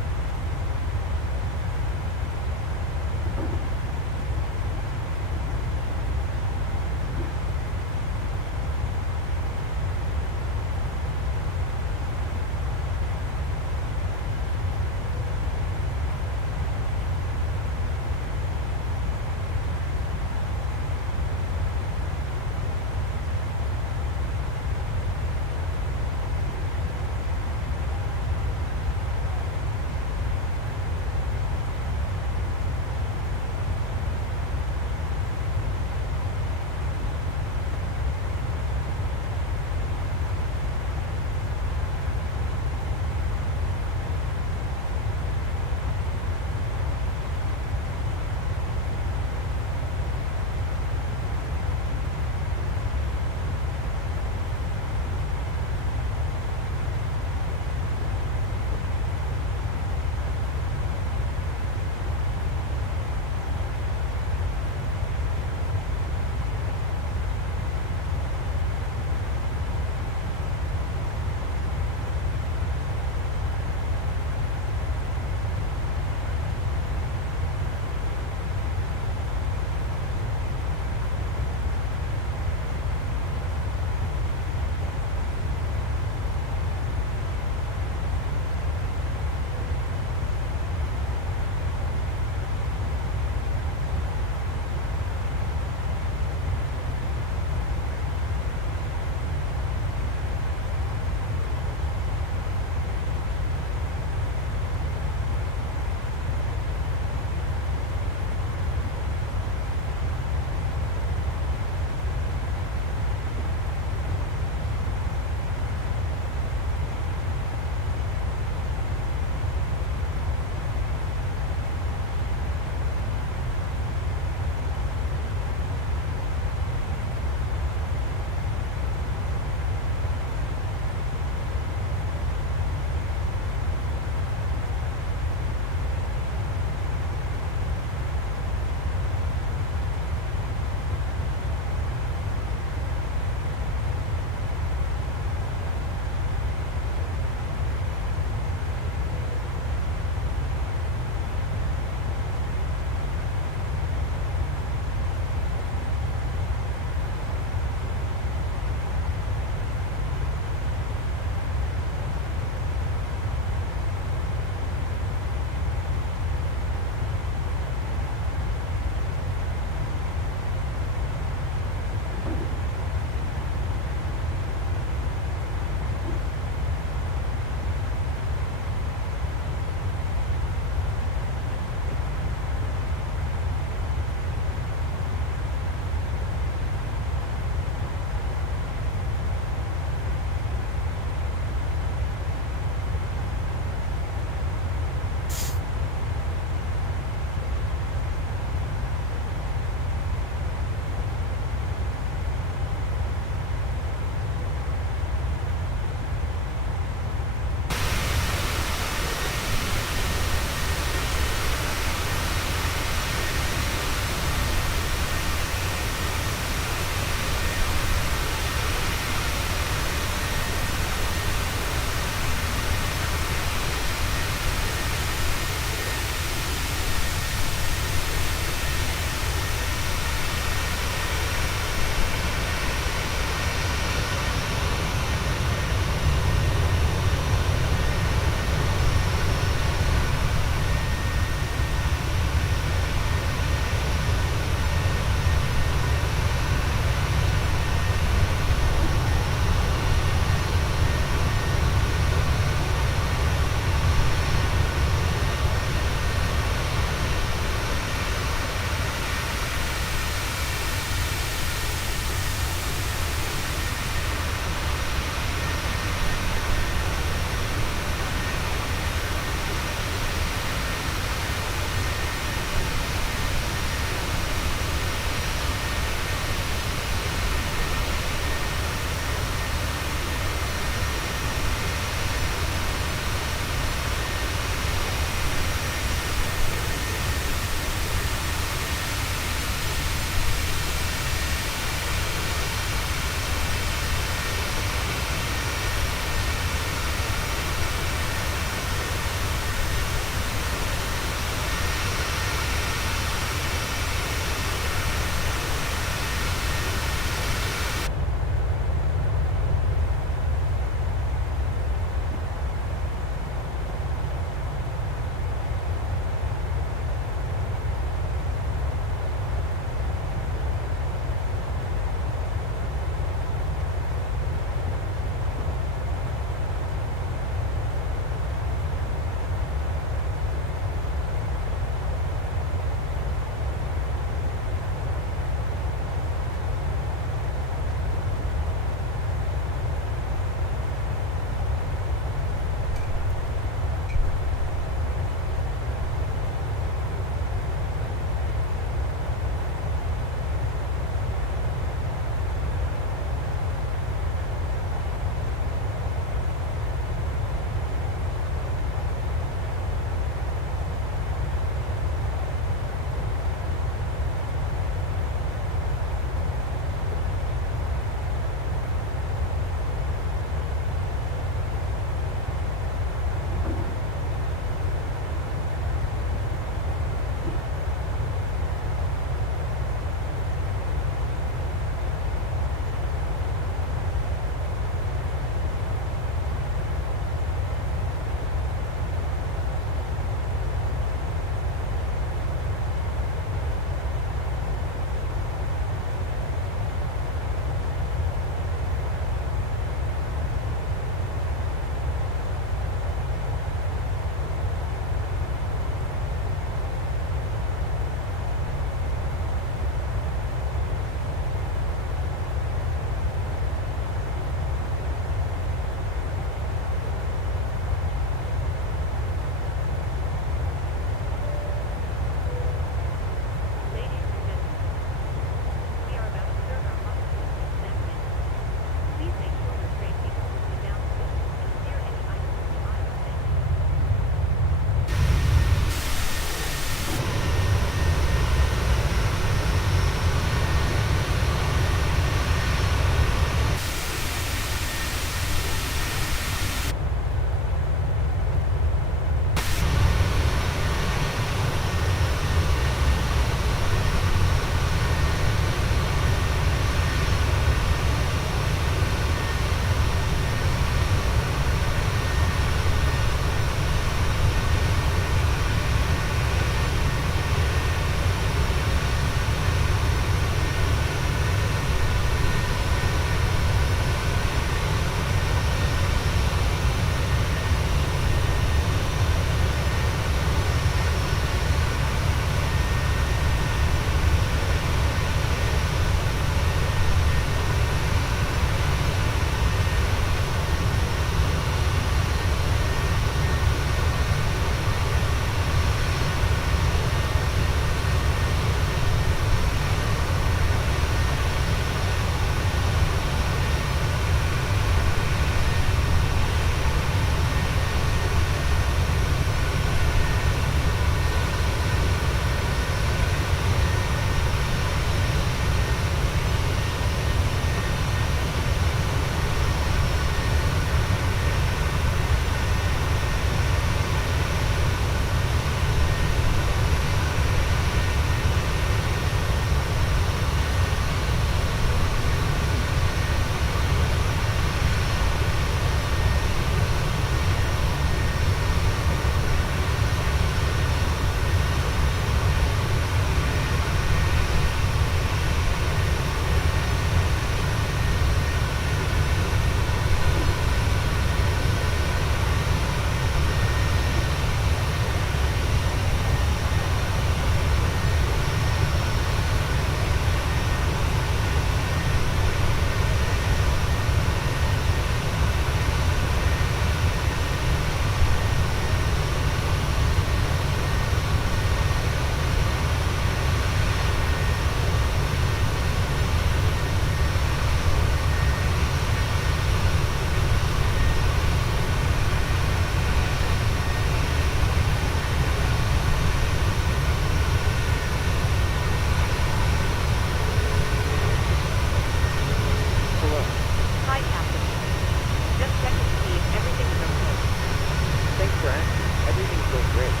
for asking. Everything's going great.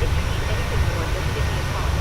If you need anything more, just give me a call.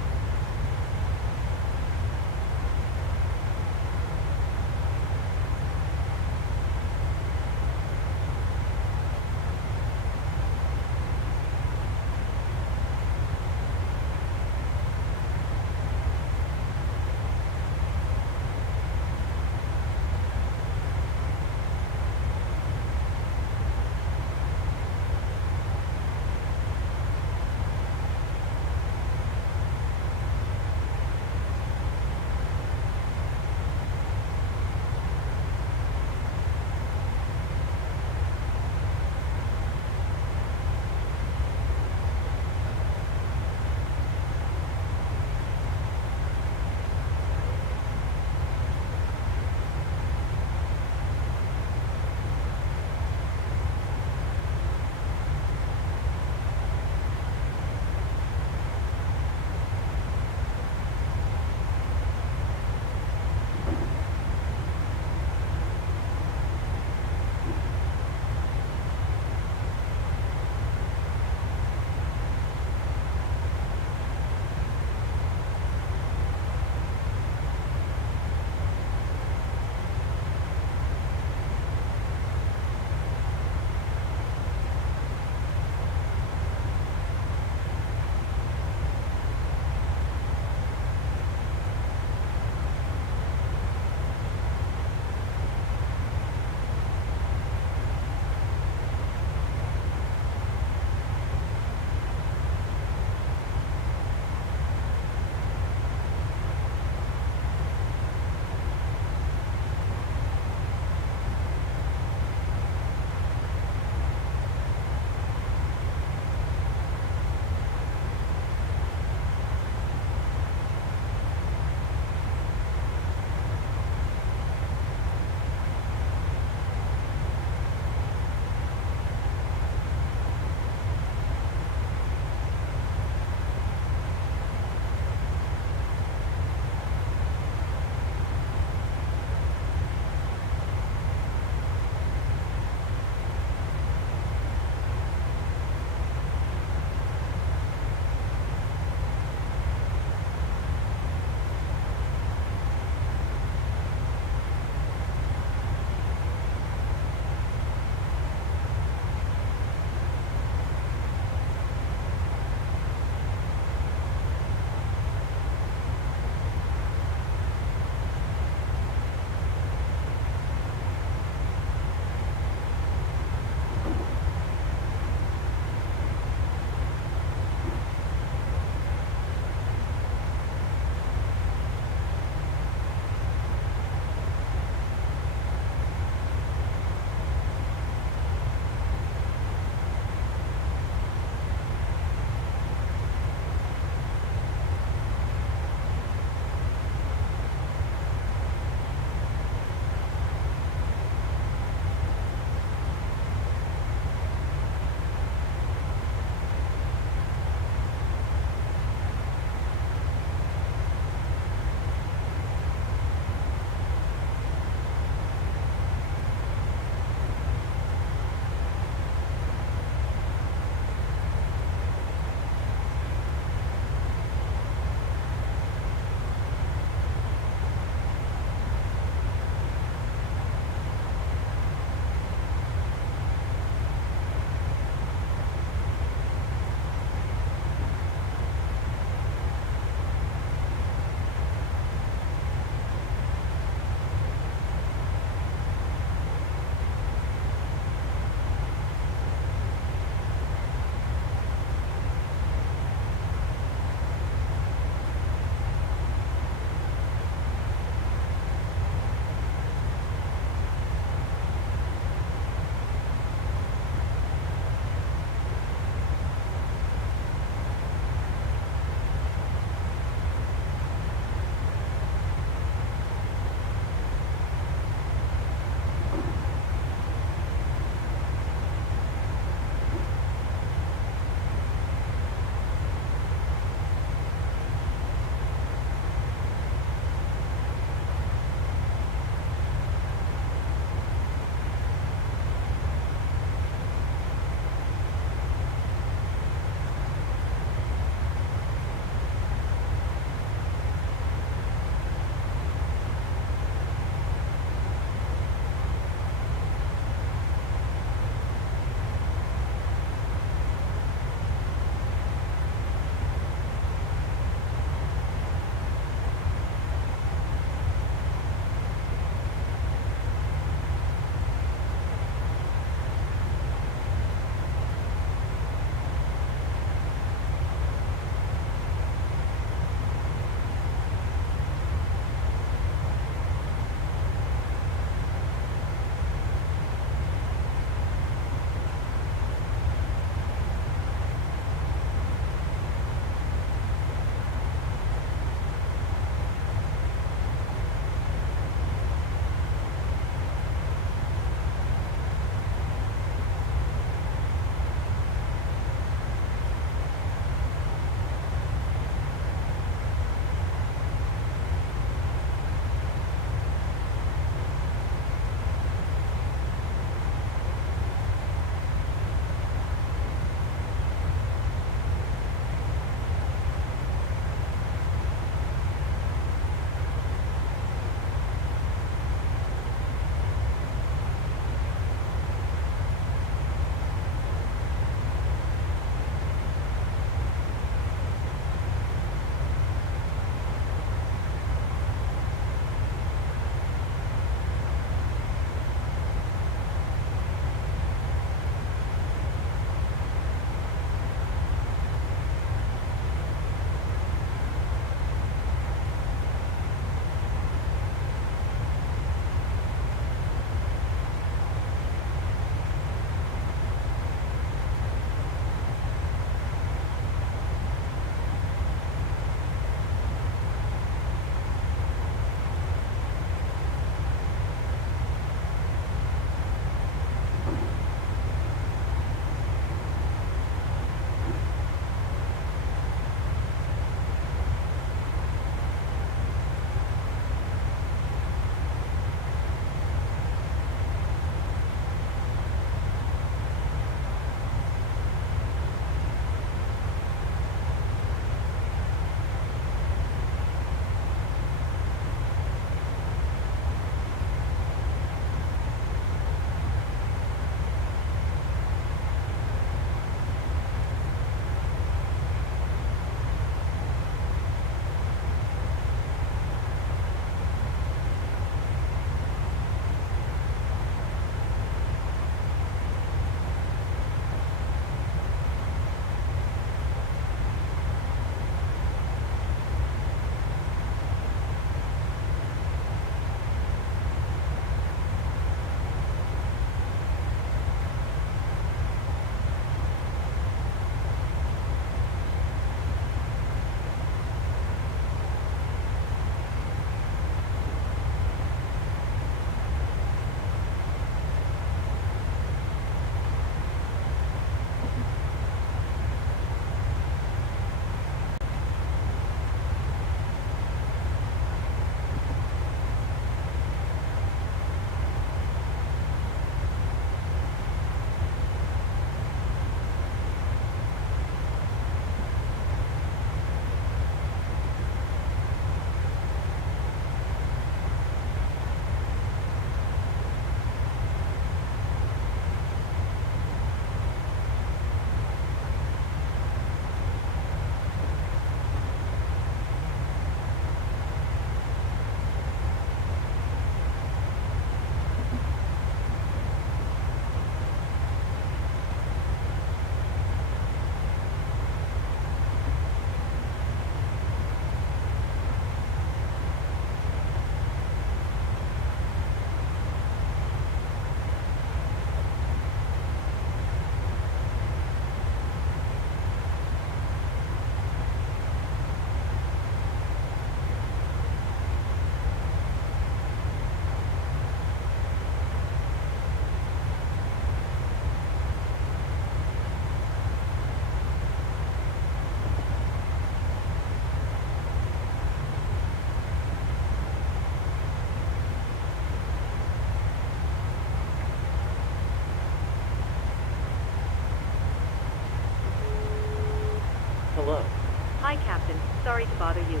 sorry to bother you.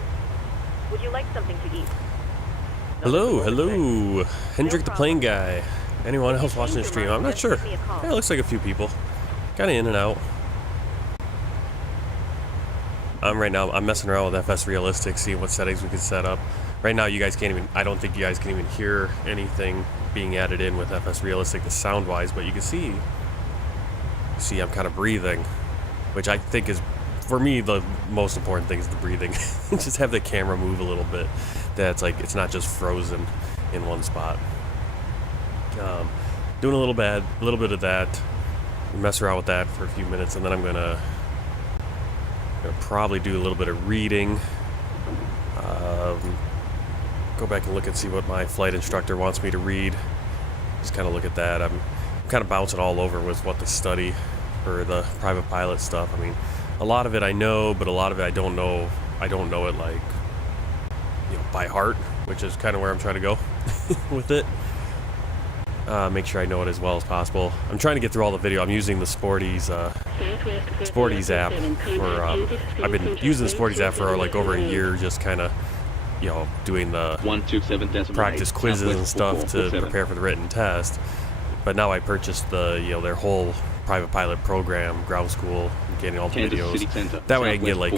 Would you like something to eat? Hello, hello. Hendrik the Plane Guy. Anyone else watching the stream? I'm not sure. Yeah, it looks like a few people. Kind of in and out. Right now, I'm messing around with FS Realistic, seeing what settings we can set up. Right now, you guys can't even, I don't think you guys can even hear anything being added in with FS Realistic, the sound-wise, but you can see I'm kind of breathing, which I think is, for me, the most important thing is the breathing. Just have the camera move a little bit. That's like, it's not just frozen in one spot. Doing a little bit of that. Mess around with that for a few minutes, and then I'm gonna probably do a little bit of reading. Go back and look and see what my flight instructor wants me to read. Just kind of look at that. I'm kind of bouncing all over with what to study for the private pilot stuff. I mean, a lot of it I know, but a lot of it I don't know. I don't know it like, you know, by heart, which is kind of where I'm trying to go with it. Make sure I know it as well as possible. I'm trying to get through all the video. I'm using the Sporties app. I've been using the Sporties app for like over a year, just kind of, you know, doing the practice quizzes and stuff to prepare for the written test. But now I purchased the, you know, their whole private pilot program, ground school, and getting all the videos. That way I can get like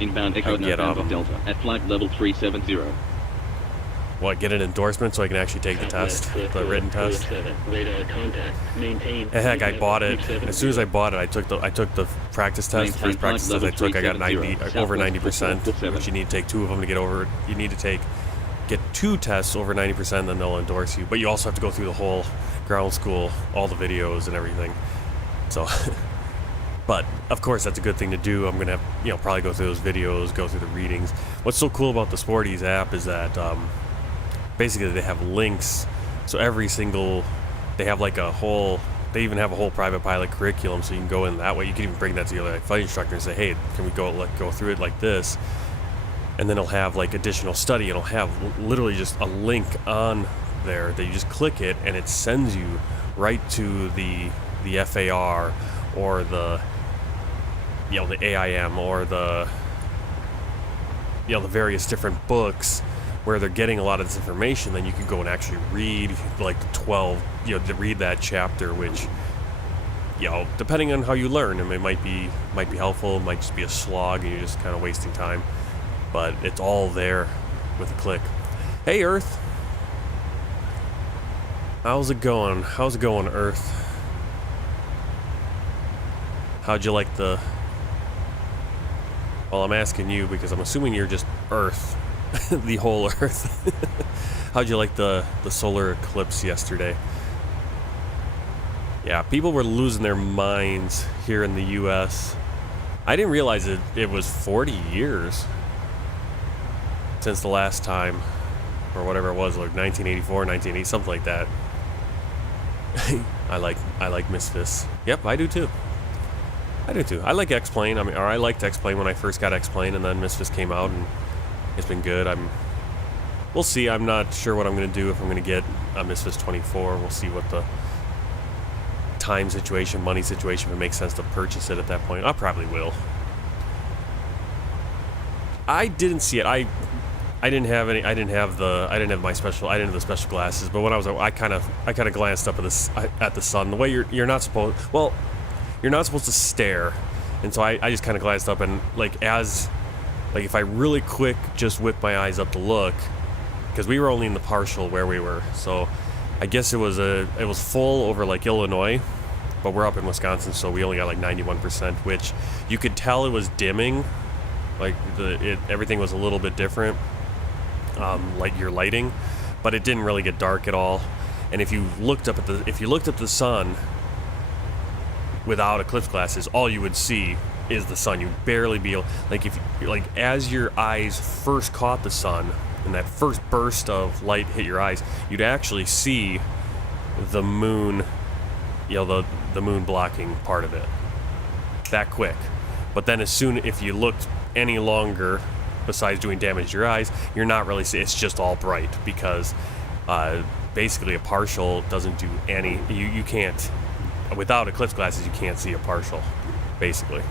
inbound Echo November Delta at flight level 370. What, get an endorsement so I can actually take the test, the written test? And heck, I bought it. As soon as I bought it, I took the practice test. The first practice test I took, I got over 90%, which you need to take 2 of them to get over. You need to get 2 tests over 90%, then they'll endorse you. But you also have to go through the whole ground school, all the videos and everything. So, but of course that's a good thing to do. I'm gonna, you know, probably go through those videos, go through the readings. What's so cool about the Sporties app is that basically they have links. So they have like they even have a whole private pilot curriculum, so you can go in that way. You can even bring that to your flight instructor and say, hey, can we go through it like this? And then it'll have like additional study, and it'll have literally just a link on there that you just click it, and it sends you right to the FAR or the, you know, the AIM or the, you know, the various different books where they're getting a lot of this information. Then you can go and actually read like 12, you know, to read that chapter, which, you know, depending on how you learn, I mean, it might be helpful, it might just be a slog and you're just kind of wasting time, but it's all there with a click. Hey Earth, how's it going, Earth? How'd you like the, well, I'm asking you because I'm assuming you're just Earth. The whole Earth. How'd you like the solar eclipse yesterday? Yeah, people were losing their minds here in the US. I didn't realize it was 40 years since the last time, or whatever it was, like 1984, 1980, something like that. I like Misfits. Yep, I do too. I like X-Plane. I mean, or I liked X-Plane when I first got X-Plane, and then Misfits came out, and it's been good. We'll see. I'm not sure what I'm going to do, if I'm going to get a Misfits 24. We'll see what the time situation, money situation, if it makes sense to purchase it at that point. I probably will. I didn't see it. I didn't have the special glasses, but when I kind of glanced up at the sun. The way you're not supposed to stare. And so I just kind of glanced up, and if I really quick just whip my eyes up to look, because we were only in the partial where we were, so I guess it was full over like Illinois, but we're up in Wisconsin, so we only got like 91%, which you could tell it was dimming, like everything was a little bit different, like your lighting, but it didn't really get dark at all. And if you looked up at the sun without eclipse glasses, all you would see is the sun. You'd barely be able, as your eyes first caught the sun and that first burst of light hit your eyes, you'd actually see the moon, you know, the moon blocking part of it that quick. But then if you looked any longer, besides doing damage to your eyes, you're not really seeing. It's just all bright, because basically a partial doesn't do any, you can't, without eclipse glasses you can't see a partial, basically.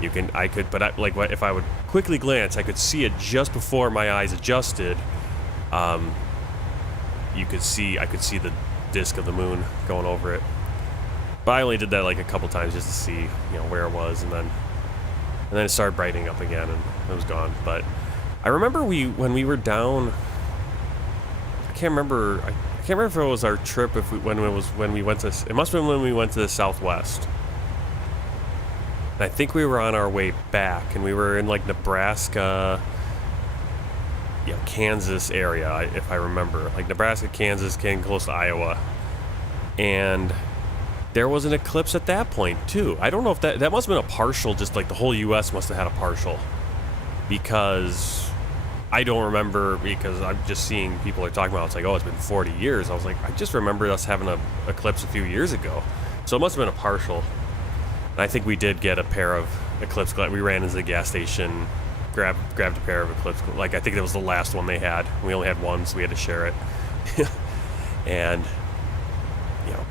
If I would quickly glance, I could see it just before my eyes adjusted. I could see the disk of the moon going over it. But I only did that like a couple times just to see, where it was, and then it started brightening up again, and it was gone. But I remember when we were down. I can't remember if it was our trip. It must have been when we went to the Southwest. And I think we were on our way back, and we were in like Nebraska, Kansas area, if I remember. Like Nebraska, Kansas, getting close to Iowa. And there was an eclipse at that point, too. I don't know if that must have been a partial, just like the whole U.S. must have had a partial. Because I don't remember, because I'm just seeing people are talking about, it's like, oh, it's been 40 years. I was like, I just remember us having an eclipse a few years ago. So it must have been a partial. And I think we did get a pair of eclipse glasses. We ran into the gas station, grabbed a pair of eclipse. Like, I think that was the last one they had. We only had one, so we had to share it. And,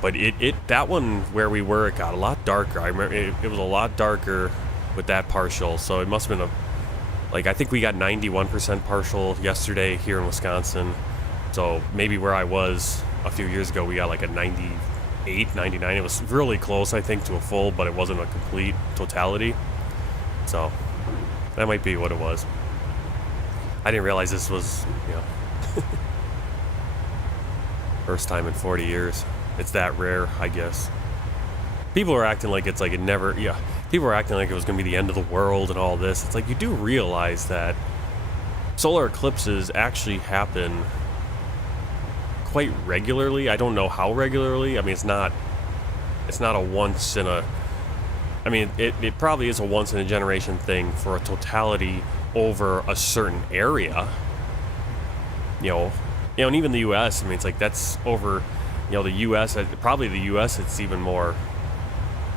but that one where we were, it got a lot darker. I remember it was a lot darker with that partial. So it must have been I think we got 91% partial yesterday here in Wisconsin. So maybe where I was a few years ago, we got like a 98, 99. It was really close, I think, to a full, but it wasn't a complete totality. So that might be what it was. I didn't realize this was, first time in 40 years. It's that rare, I guess. People are acting like it's like it never, people are acting like it was going to be the end of the world and all this. It's like, you do realize that solar eclipses actually happen quite regularly. I don't know how regularly. I mean, it's not a once in a, I mean, it probably is a once in a generation thing for a totality over a certain area. And even the U.S., I mean, it's like that's over, the U.S., probably the U.S., it's even more,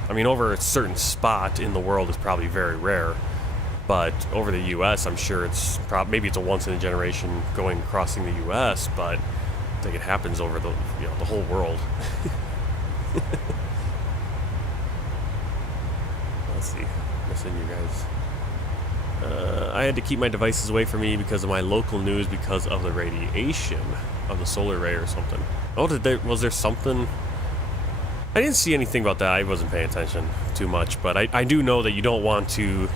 I mean, over a certain spot in the world is probably very rare. But over the U.S., I'm sure it's maybe it's a once in a generation crossing the U.S., but I think it happens over the the whole world. Let's see, missing you guys. I had to keep my devices away from me because of my local news because of the radiation of the solar array or something. Oh, was there something? I didn't see anything about that. I wasn't paying attention too much, but I do know that you don't want to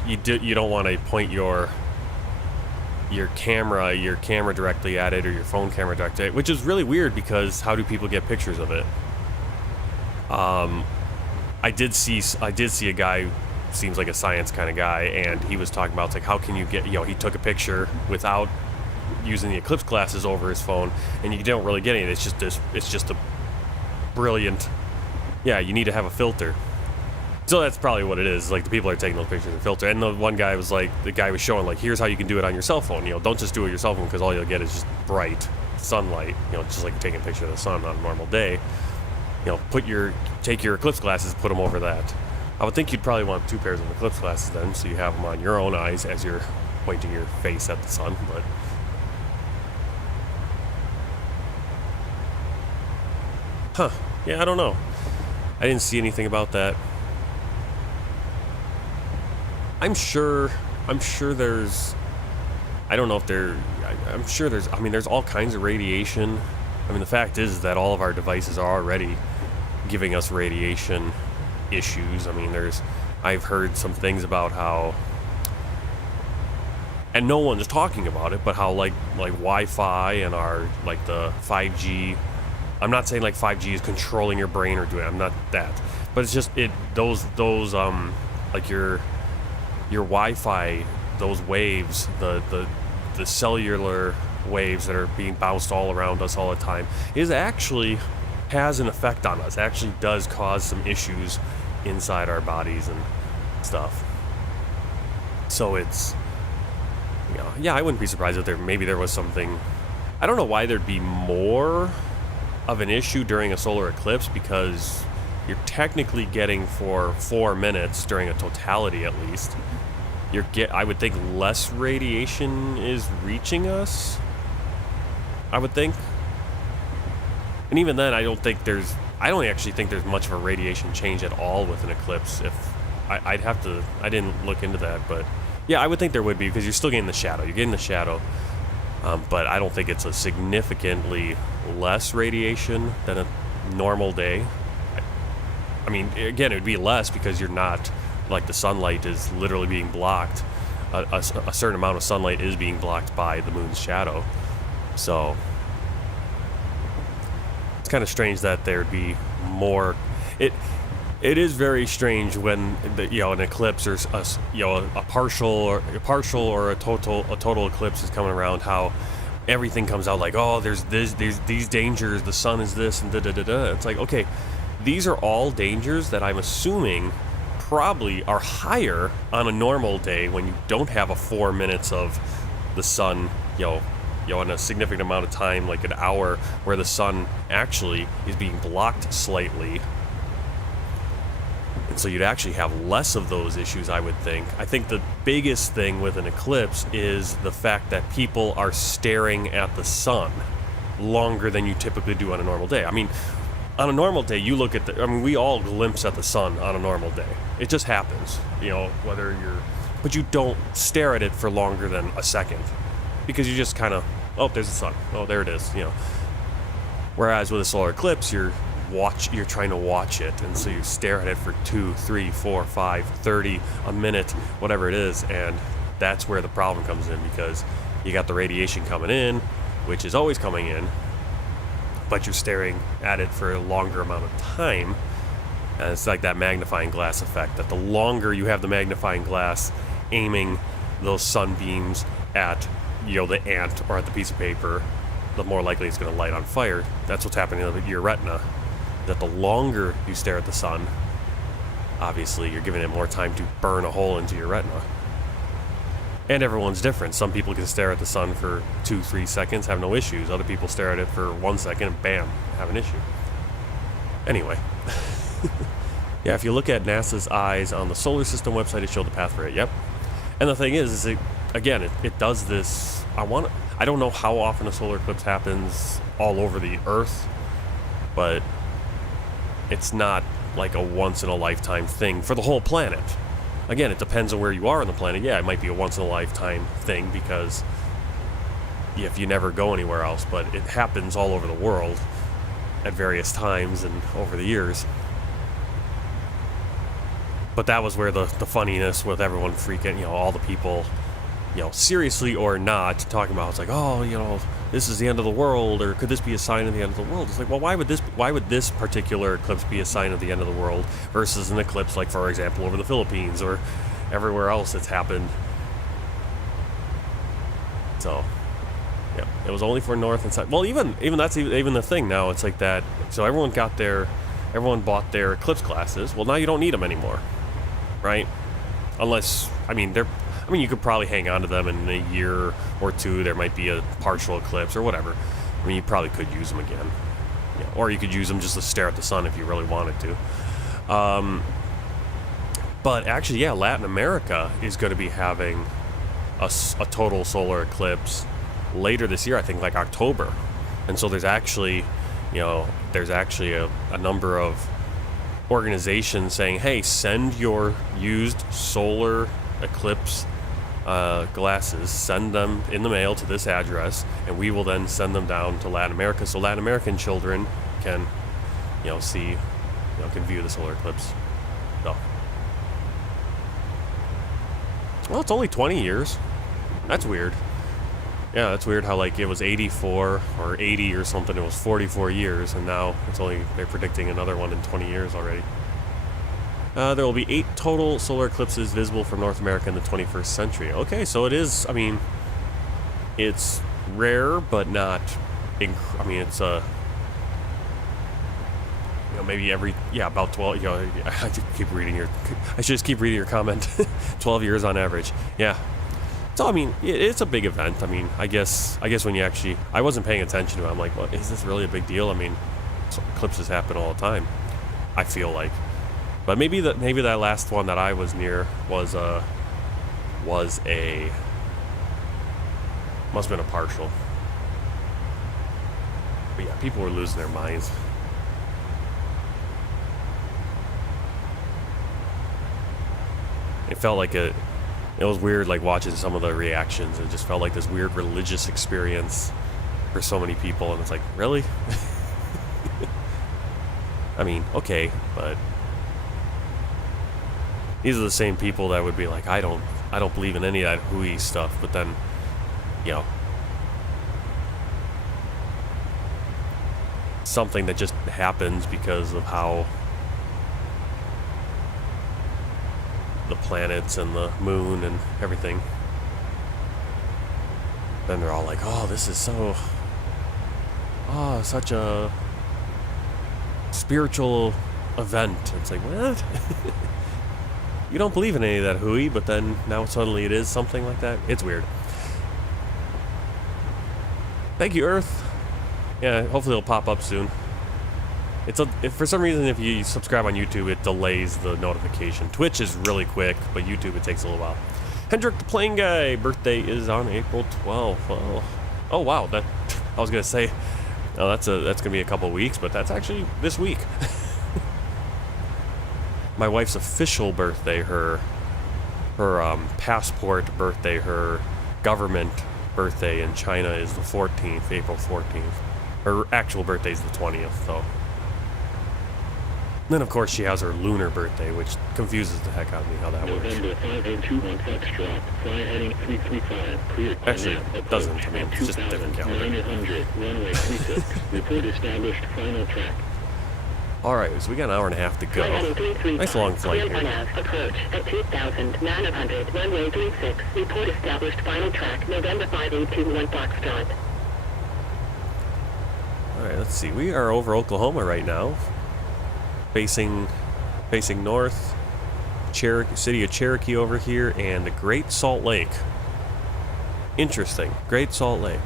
point your camera directly at it, or your phone camera directly at it, which is really weird because how do people get pictures of it? I did see a guy who seems like a science kind of guy, and he was talking about, it's like, how can you get, he took a picture without using the eclipse glasses over his phone, and you don't really get it. It's just a brilliant, you need to have a filter. So that's probably what it is. Like, the people are taking those pictures and filter. And the one guy was like, the guy was showing, like, here's how you can do it on your cell phone. Don't just do it on your cell phone, because all you'll get is just bright sunlight. Just like taking a picture of the sun on a normal day. Take your eclipse glasses, put them over that. I would think you'd probably want 2 pairs of eclipse glasses then, so you have them on your own eyes as you're pointing your face at the sun. But I don't know. I didn't see anything about that. I'm sure there's, I don't know if I'm sure there's, I mean, there's all kinds of radiation. I mean, the fact is that all of our devices are already giving us radiation issues. I mean, I've heard some things about how, and no one's talking about it, but how like Wi-Fi and our, like, the 5G, I'm not saying like 5G is controlling your brain or doing, I'm not that, but it's just those like your Wi-Fi, those waves, the cellular waves that are being bounced all around us all the time, actually has an effect on us. Actually does cause some issues inside our bodies and stuff. So it's, I wouldn't be surprised if there was something. I don't know why there'd be more of an issue during a solar eclipse, because you're technically getting, for 4 minutes during a totality at least, I would think less radiation is reaching us, I would think. And even then, I don't actually think there's much of a radiation change at all with an eclipse. I'd have to. I didn't look into that, but yeah, I would think there would be because you're still getting the shadow. You're getting the shadow, but I don't think it's a significantly less radiation than a normal day. I mean, again, it would be less because you're not, like, the sunlight is literally being blocked. A certain amount of sunlight is being blocked by the moon's shadow. So it's kind of strange that there'd be more. It is very strange when an eclipse or a partial or a total eclipse is coming around. How everything comes out like, oh, there's these dangers. The sun is this and da da da da. It's like, okay. These are all dangers that I'm assuming probably are higher on a normal day when you don't have a 4 minutes of the sun, in a significant amount of time, like an hour, where the sun actually is being blocked slightly. And so you'd actually have less of those issues, I would think. I think the biggest thing with an eclipse is the fact that people are staring at the sun longer than you typically do on a normal day. I mean, on a normal day, you look at we all glimpse at the sun on a normal day. It just happens, but you don't stare at it for longer than a second because you just kind of, oh, there's the sun. Oh, there it is, Whereas with a solar eclipse, you're trying to watch it, and so you stare at it for 2, 3, 4, 5, 30, a minute, whatever it is, and that's where the problem comes in because you got the radiation coming in, which is always coming in, but you're staring at it for a longer amount of time. And it's like that magnifying glass effect, that the longer you have the magnifying glass aiming those sunbeams at, the ant or at the piece of paper, the more likely it's going to light on fire. That's what's happening to your retina, that the longer you stare at the sun, obviously you're giving it more time to burn a hole into your retina. And everyone's different. Some people can stare at the sun for 2-3 seconds, have no issues. Other people stare at it for 1 second and bam, have an issue. Anyway. Yeah, if you look at NASA's eyes on the solar system website, it showed the path for it. Yep. And the thing is it does this. I don't know how often a solar eclipse happens all over the Earth, but it's not like a once in a lifetime thing for the whole planet. Again, it depends on where you are on the planet. Yeah, it might be a once-in-a-lifetime thing because if you never go anywhere else, but it happens all over the world at various times and over the years. But that was where the funniness with everyone freaking, all the people, seriously or not, talking about, it's like, oh, this is the end of the world, or could this be a sign of the end of the world? It's like, well, why would this particular eclipse be a sign of the end of the world versus an eclipse, like, for example, over the Philippines or everywhere else that's happened? So, yeah, it was only for North and South. Well, even that's even the thing now. It's like that. So everyone bought their eclipse glasses. Well, now you don't need them anymore, right? Unless, you could probably hang on to them in a year or two. There might be a partial eclipse or whatever. You probably could use them again. Or you could use them just to stare at the sun if you really wanted to. But actually, yeah, Latin America is going to be having a total solar eclipse later this year, I think like October. And so there's actually a number of organizations saying, hey, send your used solar eclipse glasses, send them in the mail to this address, and we will then send them down to Latin America so Latin American children can see, can view the solar eclipse. So, well, it's only 20 years. That's weird. Yeah, that's weird how, like, it was 84 or 80 or something. It was 44 years, and now they're predicting another one in 20 years already. There will be 8 total solar eclipses visible from North America in the 21st century. Okay, so it is, it's rare, but not, it's maybe about 12, I should just keep reading your comment. 12 years on average. Yeah. So, it's a big event. I guess when you actually, I wasn't paying attention to it. I'm like, well, is this really a big deal? Eclipses happen all the time, I feel like. But maybe that last one that I was near must have been a partial. But yeah, people were losing their minds. It felt like it was weird, like watching some of the reactions. It just felt like this weird religious experience for so many people, and it's like, really? I mean, okay, but these are the same people that would be like, I don't believe in any of that hooey stuff, but then, you know, something that just happens because of how the planets and the moon and everything. Then they're all like, oh, this is so, oh, such a spiritual event. It's like, what? You don't believe in any of that hooey, but then now suddenly it is something like that. It's weird. Thank you, Earth. Yeah, hopefully it'll pop up soon. If for some reason, if you subscribe on YouTube, it delays the notification. Twitch is really quick, but YouTube, it takes a little while. Hendrik the Plane Guy, birthday is on April 12th. Oh wow, I was gonna say, oh, that's gonna be a couple weeks, but that's actually this week. My wife's official birthday, her passport birthday, her government birthday in China is the 14th, April 14th. Her actual birthday is the 20th, though. Then, of course, she has her lunar birthday, which confuses the heck out of me how that works. November 5021 Foxtrot, fly heading 335, clear. Actually, it doesn't. I mean, it's just a different calendar. 900, runway 36, report established, final track. Alright, so we got an hour and a half to go. Nice long flight here. Approach at 2,900, runway 36, report established, final track, November 5821 Foxtrot. Alright, let's see. We are over Oklahoma right now. Facing north, city of Cherokee over here, and the Great Salt Lake. Interesting. Great Salt Lake.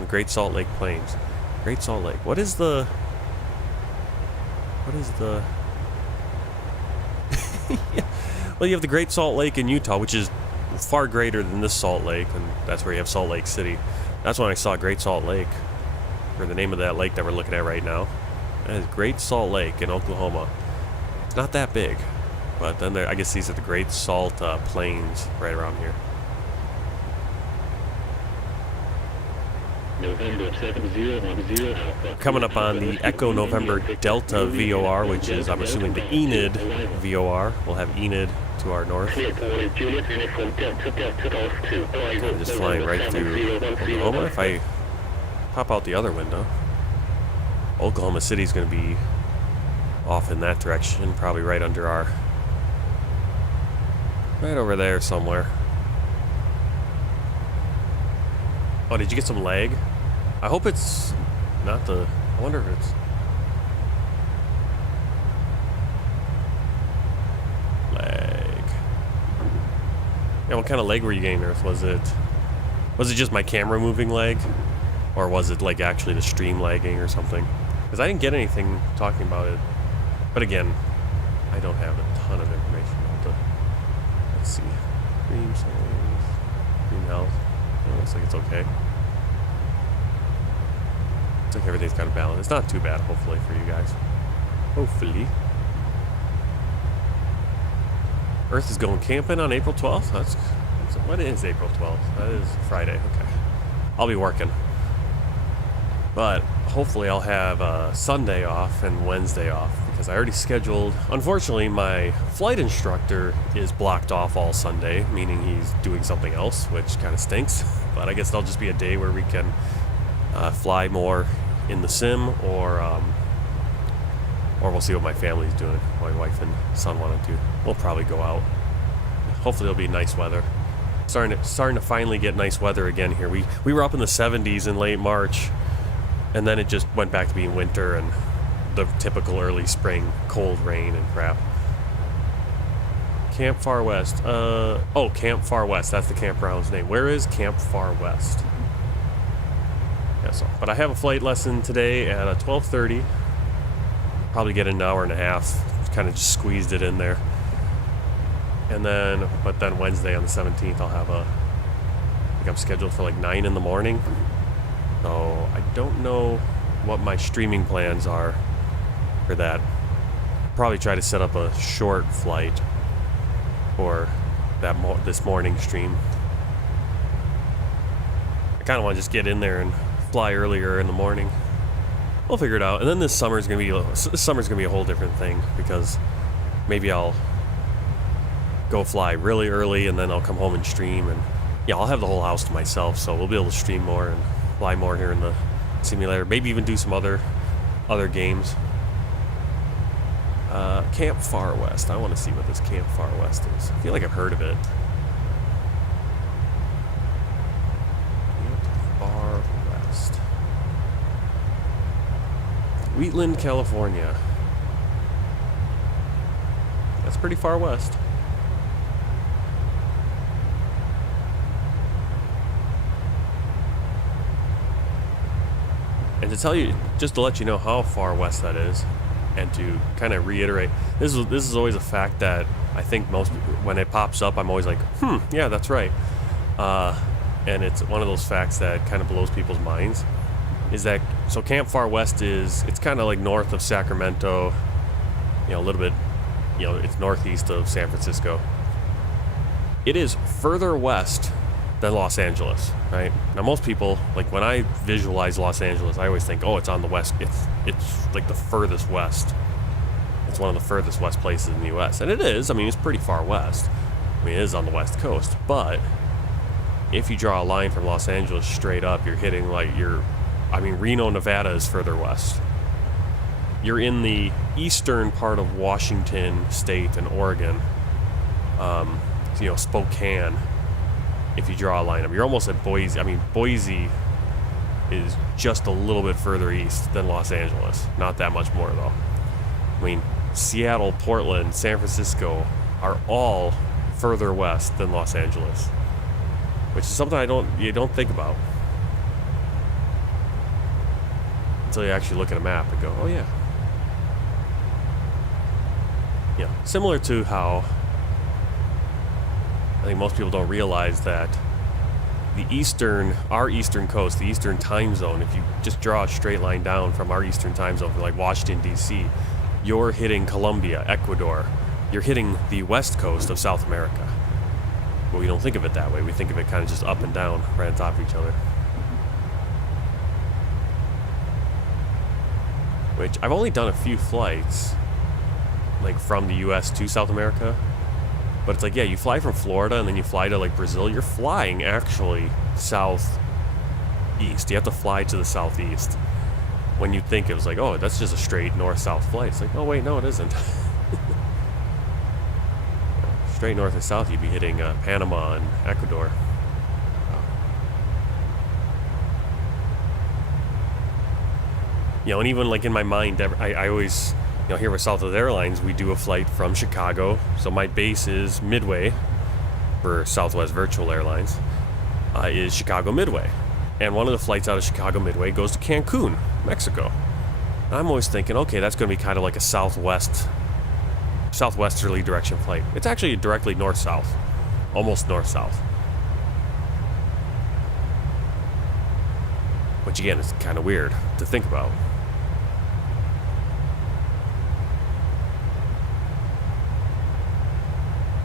The Great Salt Lake Plains. Great Salt Lake. What is the... Yeah. Well, you have the Great Salt Lake in Utah, which is far greater than this Salt Lake, and that's where you have Salt Lake City. That's when I saw Great Salt Lake, or the name of that lake that we're looking at right now. That is Great Salt Lake in Oklahoma. It's not that big, but then I guess these are the Great Salt Plains right around here. November 7010 Alpha. Coming up on the Echo November Delta VOR, which is, I'm assuming, the Enid VOR. We'll have Enid to our north. I'm just flying right through Oklahoma. If I pop out the other window, Oklahoma City's going to be off in that direction, probably right under our... right over there somewhere. Oh, did you get some lag? I hope it's not the... I wonder if it's... lag. Yeah, what kind of lag were you getting, Earth? Was it just my camera moving lag? Or was it like actually the stream lagging or something? Because I didn't get anything talking about it. But again, I don't have a ton of information. Let's see. Stream settings. Stream health. It looks like it's okay. Looks like everything's kind of balanced. It's not too bad, hopefully, for you guys. Hopefully. Earth is going camping on April 12th? What is April 12th? That is Friday. Okay. I'll be working. But hopefully I'll have Sunday off and Wednesday off, because I already scheduled... Unfortunately, my flight instructor is blocked off all Sunday, meaning he's doing something else, which kind of stinks. But I guess that'll just be a day where we can fly more in the sim, or we'll see what my family's doing. My wife and son wanted to. We'll probably go out. Hopefully it'll be nice weather. Starting to finally get nice weather again here. We were up in the 70s in late March, and then it just went back to being winter and the typical early spring cold rain and crap. Camp Far West. Oh, Camp Far West. That's the campground's name. Where is Camp Far West? Yeah, so, but I have a flight lesson today at 12:30. Probably get an hour and a half. Kind of just squeezed it in there. And then, but then Wednesday on the 17th, I'll have I think I'm scheduled for like 9 in the morning. So I don't know what my streaming plans are for that. Probably try to set up a short flight for this morning stream. I kind of want to just get in there and fly earlier in the morning. We'll figure it out. And then this summer's gonna be a whole different thing, because maybe I'll go fly really early and then I'll come home and stream, and yeah, I'll have the whole house to myself, so we'll be able to stream more and fly more here in the simulator. Maybe even do some other games. Camp Far West. I want to see what this Camp Far West is. I feel like I've heard of it. Camp Far West. Wheatland, California. That's pretty far west. And to tell you, just to let you know how far west that is, and to kind of reiterate, this is always a fact that I think most, when it pops up, I'm always like, yeah, that's right. And it's one of those facts that kind of blows people's minds. Is that, so Camp Far West it's kind of like north of Sacramento, a little bit, it's northeast of San Francisco. It is further west than Los Angeles, right? Now most people, like when I visualize Los Angeles, I always think, oh, it's on the west, it's like the furthest west. It's one of the furthest west places in the US. And it is, it's pretty far west. It is on the west coast, but if you draw a line from Los Angeles straight up, you're hitting Reno, Nevada is further west. You're in the eastern part of Washington State and Oregon, Spokane. If you draw a line up, you're almost at Boise. Boise is just a little bit further east than Los Angeles. Not that much more, though. Seattle, Portland, San Francisco are all further west than Los Angeles, which is something you don't think about until you actually look at a map and go, oh yeah. Yeah, similar to how I think most people don't realize that our eastern coast, the eastern time zone, if you just draw a straight line down from our eastern time zone, like Washington, D.C., you're hitting Colombia, Ecuador. You're hitting the west coast of South America. But we don't think of it that way. We think of it kind of just up and down, right on top of each other. Which, I've only done a few flights, like from the U.S. to South America. But it's like, yeah, you fly from Florida and then you fly to like Brazil. You're flying actually southeast. You have to fly to the southeast. When you think it was like, oh, that's just a straight north-south flight. It's like, oh wait, no, it isn't. Straight north and south, you'd be hitting Panama and Ecuador. And even like in my mind, I always, here with Southwest Airlines, we do a flight from Chicago. So my base is Midway for Southwest Virtual Airlines, is Chicago Midway. And one of the flights out of Chicago Midway goes to Cancun, Mexico. And I'm always thinking, okay, that's going to be kind of like a southwesterly direction flight. It's actually directly north-south, almost north-south. Which again is kind of weird to think about.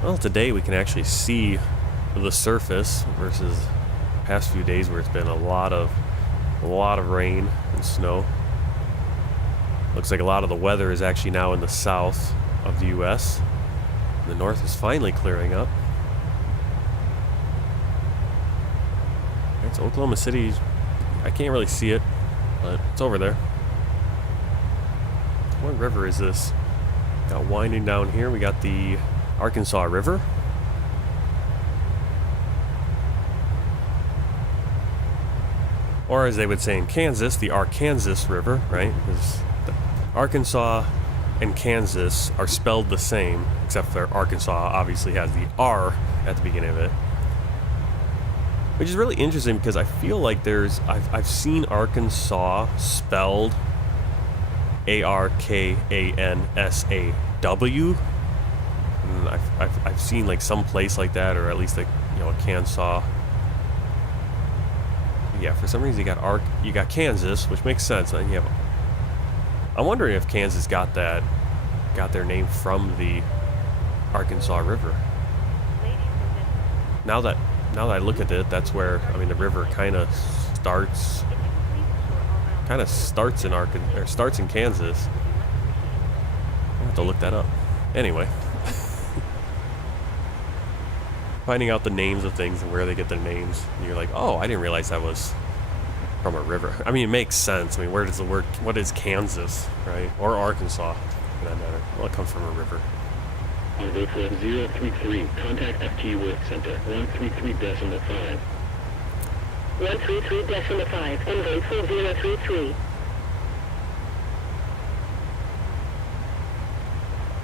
Well, today we can actually see the surface versus past few days where it's been a lot of rain and snow. Looks like a lot of the weather is actually now in the south of the U.S. The north is finally clearing up. It's Oklahoma City. I can't really see it, but it's over there. What river is this? Got winding down here. We got the Arkansas River. Or as they would say in Kansas, the Arkansas River, right? Because Arkansas and Kansas are spelled the same, except for Arkansas obviously has the R at the beginning of it. Which is really interesting because I feel like I've seen Arkansas spelled Arkansaw. And I've seen like some place like that, or at least like a Kansas. Yeah, for some reason you got Kansas, which makes sense. And you have, I'm wondering if Kansas got their name from the Arkansas River. Ladies and now that I look at it, that's where, I mean, the river kind of starts in Kansas. I'll have to look that up. Anyway, finding out the names of things and where they get their names, and you're like, oh, I didn't realize that was from a river. I mean, it makes sense. I mean, what is Kansas, right? Or Arkansas, for that matter? Well, it comes from a river. Over 033, contact FT Work Center, 133.5. 133.5, envoy 4033.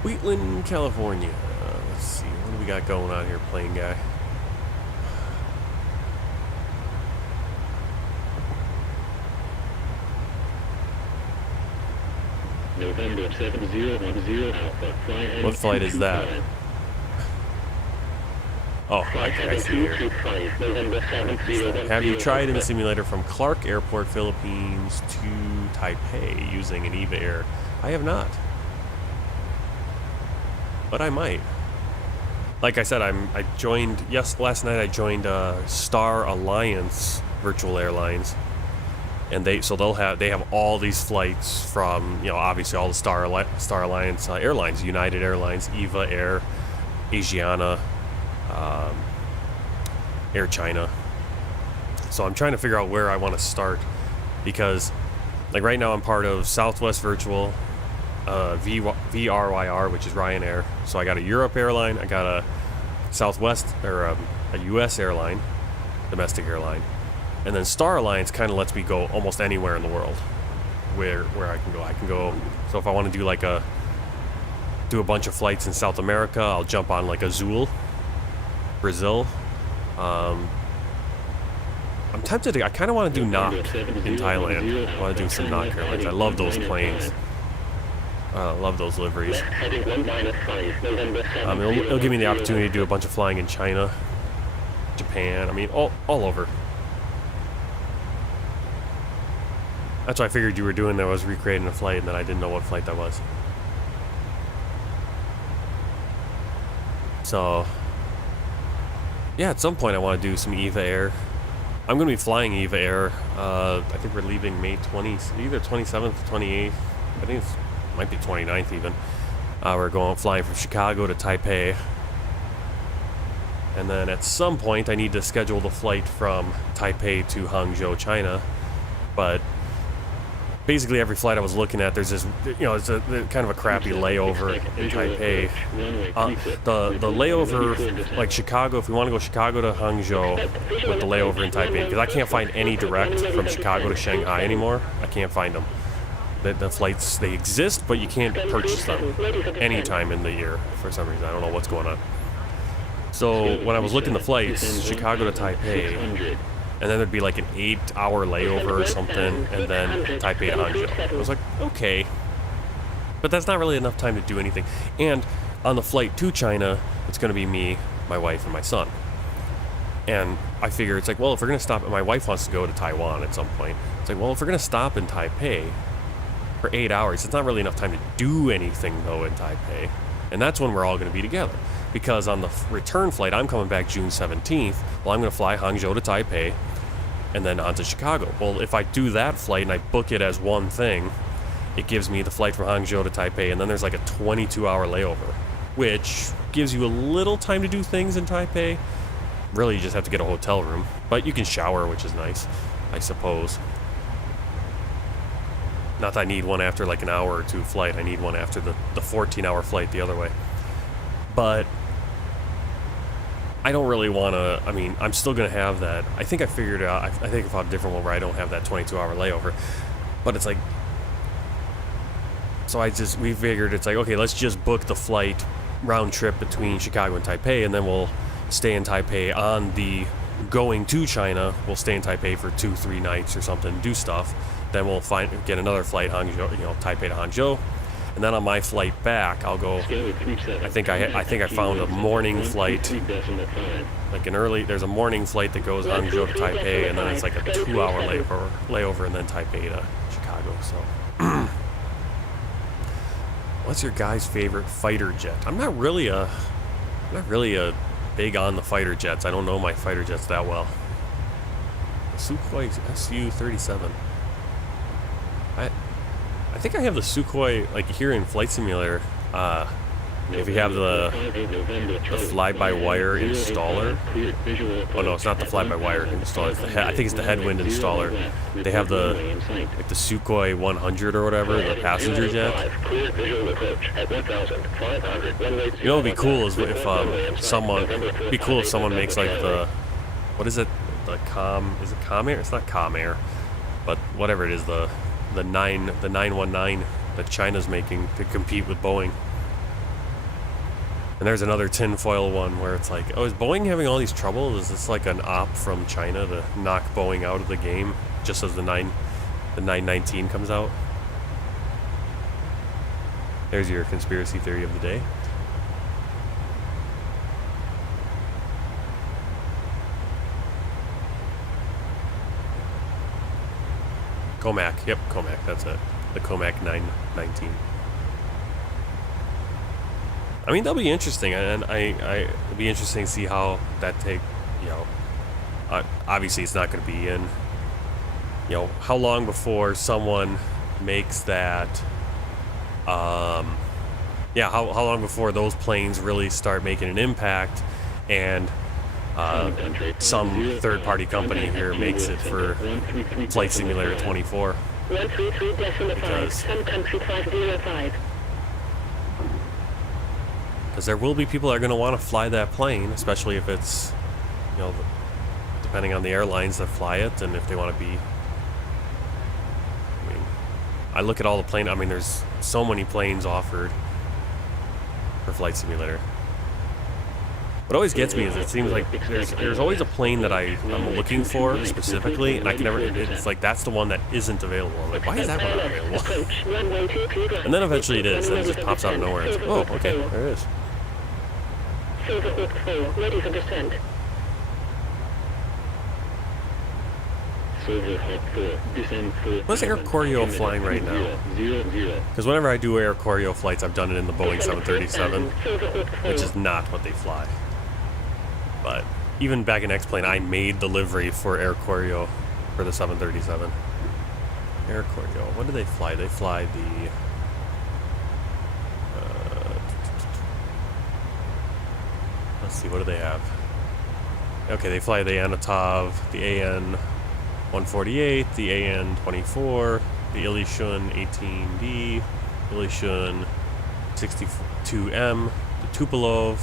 Wheatland, California. Let's see, what do we got going on here, plane guy? November 7010 Alpha, fly What flight is that? Oh, I see here. Have you tried in the simulator from Clark Airport, Philippines to Taipei using an EVA Air? I have not. But I might. Like I said, last night I joined Star Alliance Virtual Airlines. And they have all these flights from, obviously all the Star Alliance airlines, United Airlines, EVA Air, Asiana, Air China. So I'm trying to figure out where I want to start, because like right now I'm part of Southwest Virtual, VRYR, which is Ryanair. So I got a Europe airline, I got a Southwest or a US airline, domestic airline. And then Star Alliance kind of lets me go almost anywhere in the world where I can go. I can go, so if I want to do a bunch of flights in South America, I'll jump on like Azul, Brazil. I'm tempted to, I kind of want to do NOC in Thailand. I want to do some NOC airlines. I love those planes. I love those liveries. It'll give me the opportunity to do a bunch of flying in China, Japan, I mean, all over. That's what I figured you were doing there, was recreating a flight, and then I didn't know what flight that was. So, yeah, at some point I want to do some EVA Air. I'm going to be flying EVA Air. I think we're leaving May 20th, either 27th or 28th. I think it might be 29th even. We're flying from Chicago to Taipei. And then at some point I need to schedule the flight from Taipei to Hangzhou, China. But basically every flight I was looking at, there's this, it's a kind of a crappy layover in Taipei. The layover, like Chicago, if we want to go Chicago to Hangzhou with the layover in Taipei, because I can't find any direct from Chicago to Shanghai anymore. I can't find them. The flights, they exist, but you can't purchase them anytime in the year for some reason. I don't know what's going on. So when I was looking at the flights, Chicago to Taipei, and then there'd be like an 8-hour layover or something, and then Taipei to Hangzhou. I was like, okay. But that's not really enough time to do anything. And on the flight to China, it's going to be me, my wife, and my son. And I figure it's like, well, if we're going to stop, my wife wants to go to Taiwan at some point. It's like, well, if we're going to stop in Taipei for 8 hours, it's not really enough time to do anything, though, in Taipei. And that's when we're all going to be together. Because on the return flight, I'm coming back June 17th. Well, I'm going to fly Hangzhou to Taipei and then on to Chicago. Well, if I do that flight and I book it as one thing, it gives me the flight from Hangzhou to Taipei, and then there's like a 22-hour layover, which gives you a little time to do things in Taipei. Really, you just have to get a hotel room. But you can shower, which is nice, I suppose. Not that I need one after like an hour or two flight. I need one after the 14-hour flight the other way. But I don't really want to, I mean, I'm still going to have that. I think I figured out, I think I found a different one where I don't have that 22-hour layover. But it's like, so we figured it's like, okay, let's just book the flight round trip between Chicago and Taipei, and then we'll stay in Taipei on the going to China. We'll stay in Taipei for 2-3 nights or something, do stuff. Then we'll get another flight, Hangzhou, Taipei to Hangzhou. And then on my flight back, I'll go. I think I found a morning flight, like there's a morning flight that goes Hangzhou to Taipei, and then it's like a 2-hour layover, and then Taipei to Chicago. So, what's your guy's favorite fighter jet? I'm not really a big on the fighter jets. I don't know my fighter jets that well. The Sukhoi Su-37. I think I have the Sukhoi, like here in Flight Simulator, if you have the fly-by-wire installer. Oh no, it's not the fly-by-wire installer. It's the I think it's the headwind installer. They have the like the Sukhoi 100 or whatever, the passenger jet. You know, what'd be cool is if it'd be cool if someone makes like the, what is it? Is it Comair? It's not Comair, but whatever it is, the 919 that China's making to compete with Boeing. And there's another tinfoil one where it's like, oh, is Boeing having all these trouble? Is this like an op from China to knock Boeing out of the game just as the 919 comes out? There's your conspiracy theory of the day. Comac, yep, Comac, that's it. The Comac 919. I mean, that'll be interesting, and it'll be interesting to see how that obviously it's not going to be in, how long before someone makes that, how long before those planes really start making an impact, and some third-party company here makes it for Flight Simulator 24. 133.5, some country 505. Because there will be people that are going to want to fly that plane, especially if it's, depending on the airlines that fly it, and if they want to be. I mean, I look at all the planes. I mean, there's so many planes offered for Flight Simulator. What always gets me is it seems like there's always a plane that I'm looking for specifically, and I can never. It's like that's the one that isn't available. I'm like, why is that one not available? And then eventually it is, and it just pops out of nowhere. It's like, oh, okay, there it is. Silver Hawk 4, ready for descent. Silver Hawk 4, descend for... What's Air Koryo flying right now? Because whenever I do Air Koryo flights, I've done it in the Boeing 737, which is not what they fly. But even back in X-Plane, I made the livery for Air Koryo for the 737. Air Koryo, what do they fly? They fly the... let's see, what do they have? Okay, they fly the Anatov, the AN-148, the AN-24, the Ilyushin 18D, Ilyushin 62M, the Tupolev,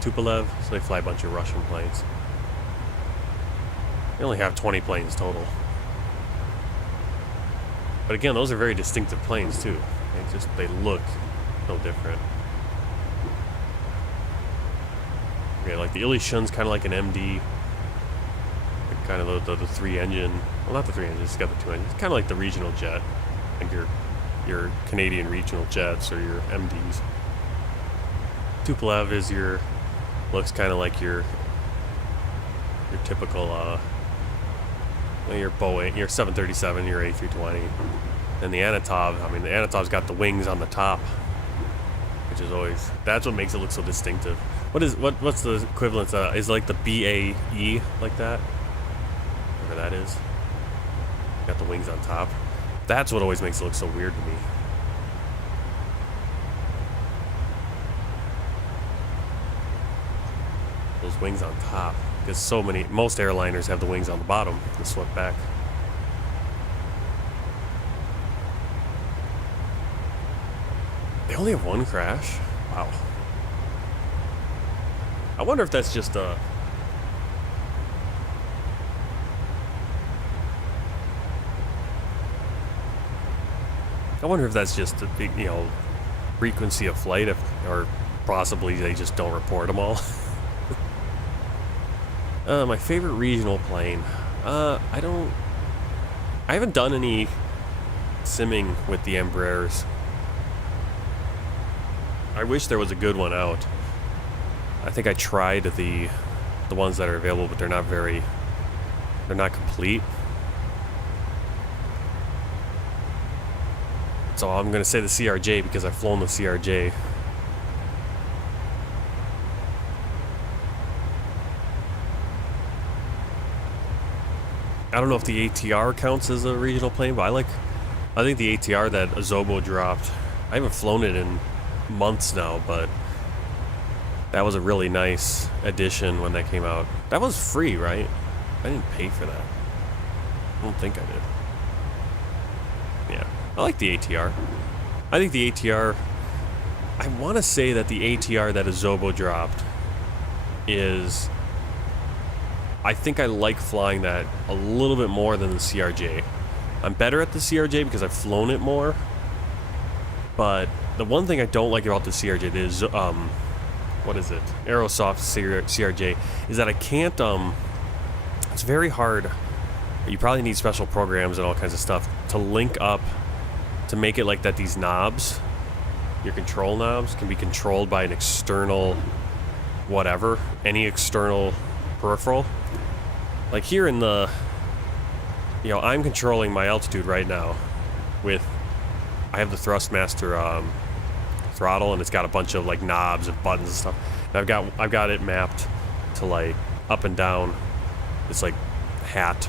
so they fly a bunch of Russian planes. They only have 20 planes total. But again, those are very distinctive planes too. They look no different. Okay, like the Ilyushin's kind of like an MD, like kind of the 3-engine. Well, not the 3 engines. It's got the 2 engines. It's kind of like the regional jet, like your Canadian regional jets or your MDs. Tupolev is looks kind of like your typical your Boeing, your 737, your A320, and the Anatov. I mean, the Anatov's got the wings on the top, which is always, that's what makes it look so distinctive. What's the equivalent? Is like the BAE like that? Whatever that is. Got the wings on top. That's what always makes it look so weird to me. Those wings on top, because most airliners have the wings on the bottom, the swept back. They only have one crash? Wow. I wonder if that's just a... I wonder if that's just a big, frequency of flight, or possibly they just don't report them all. My favorite regional plane. I haven't done any simming with the Embraers. I wish there was a good one out. I think I tried the ones that are available, but they're not complete. So I'm going to say the CRJ because I've flown the CRJ. I don't know if the ATR counts as a regional plane, but I think the ATR that Azobo dropped, I haven't flown it in months now, but that was a really nice addition when that came out. That was free, right? I didn't pay for that. I don't think I did. Yeah, I like the ATR. I think the ATR, I want to say that the ATR that Azobo dropped is, I think I like flying that a little bit more than the CRJ. I'm better at the CRJ because I've flown it more, but the one thing I don't like about the CRJ is, what is it? Aerosoft CRJ, is that I can't, it's very hard. You probably need special programs and all kinds of stuff to link up, to make it like that these knobs, your control knobs, can be controlled by an external whatever, any external peripheral. Like here in the, you know, I'm controlling my altitude right now with, I have the Thrustmaster throttle, and it's got a bunch of like knobs and buttons and stuff. And I've got it mapped to like up and down. It's like hat,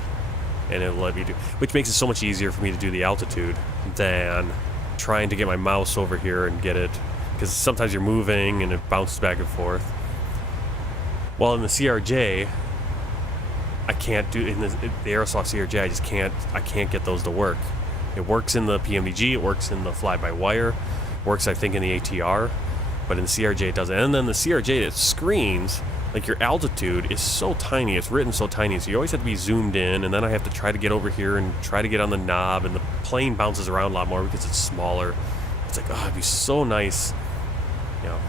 and it'll let me do, which makes it so much easier for me to do the altitude than trying to get my mouse over here and get it, because sometimes you're moving and it bounces back and forth. While in the CRJ, I can't do, in the Aerosoft CRJ, I can't get those to work. It works in the PMDG, it works in the fly-by-wire, works I think in the ATR, but in the CRJ it doesn't. And then the CRJ, it screens, like your altitude is so tiny, it's written so tiny, so you always have to be zoomed in, and then I have to try to get over here and try to get on the knob, and the plane bounces around a lot more because it's smaller. It's like, oh, it'd be so nice, you know.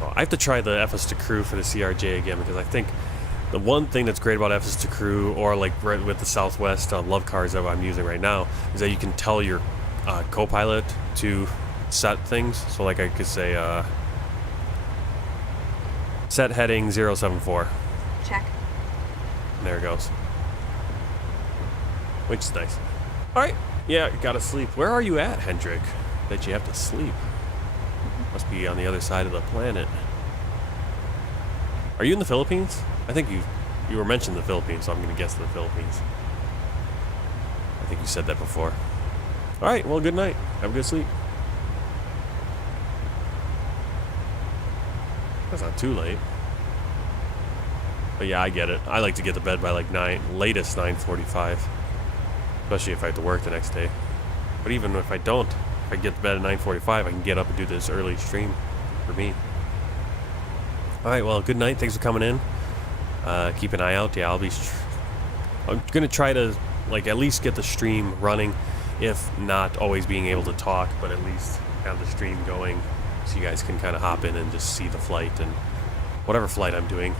Well, I have to try the FS to Crew for the CRJ again, because I think the one thing that's great about FS to Crew, or like right with the Southwest love cars that I'm using right now, is that you can tell your co-pilot to set things. So like I could say, set heading 074. Check. And there it goes. Which is nice. Alright, yeah, gotta sleep. Where are you at, Hendrik, that you have to sleep? Must be on the other side of the planet. Are you in the Philippines? I think you were mentioning the Philippines, so I'm gonna guess the Philippines. I think you said that before. Alright, well, good night. Have a good sleep. That's not too late. But yeah, I get it. I like to get to bed by like latest 9:45. Especially if I have to work the next day. But even if I don't, if I get to bed at 9:45, I can get up and do this early stream for me. Alright, well, good night. Thanks for coming in. Keep an eye out. Yeah, I'm gonna try to like at least get the stream running, if not always being able to talk, but at least have the stream going so you guys can kind of hop in and just see the flight and whatever flight I'm doing.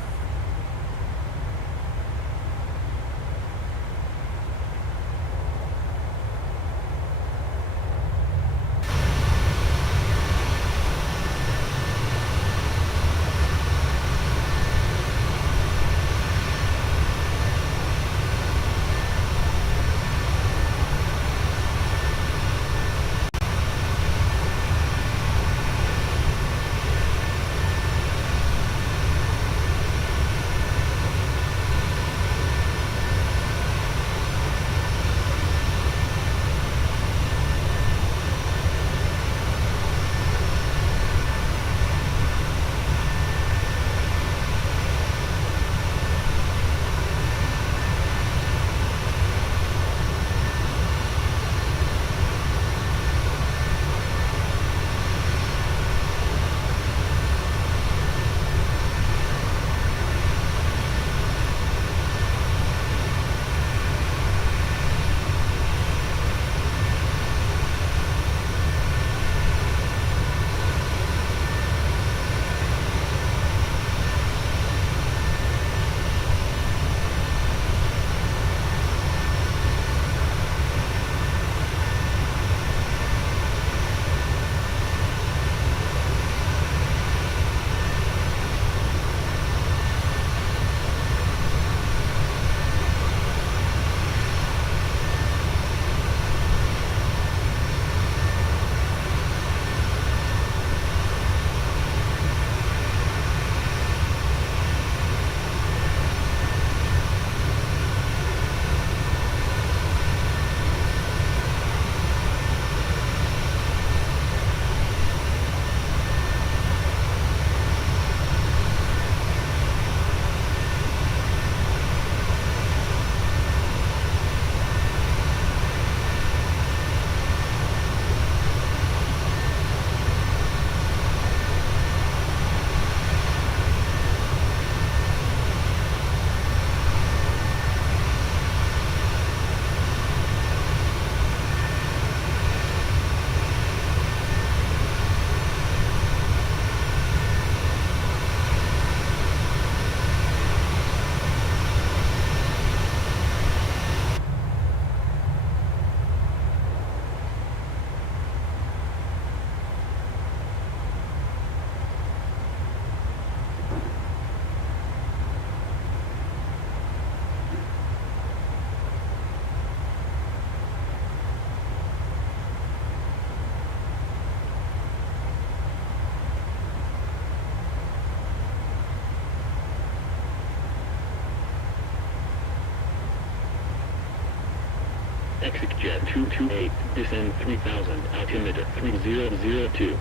exit jet 228, descend 3000, altimeter 3002.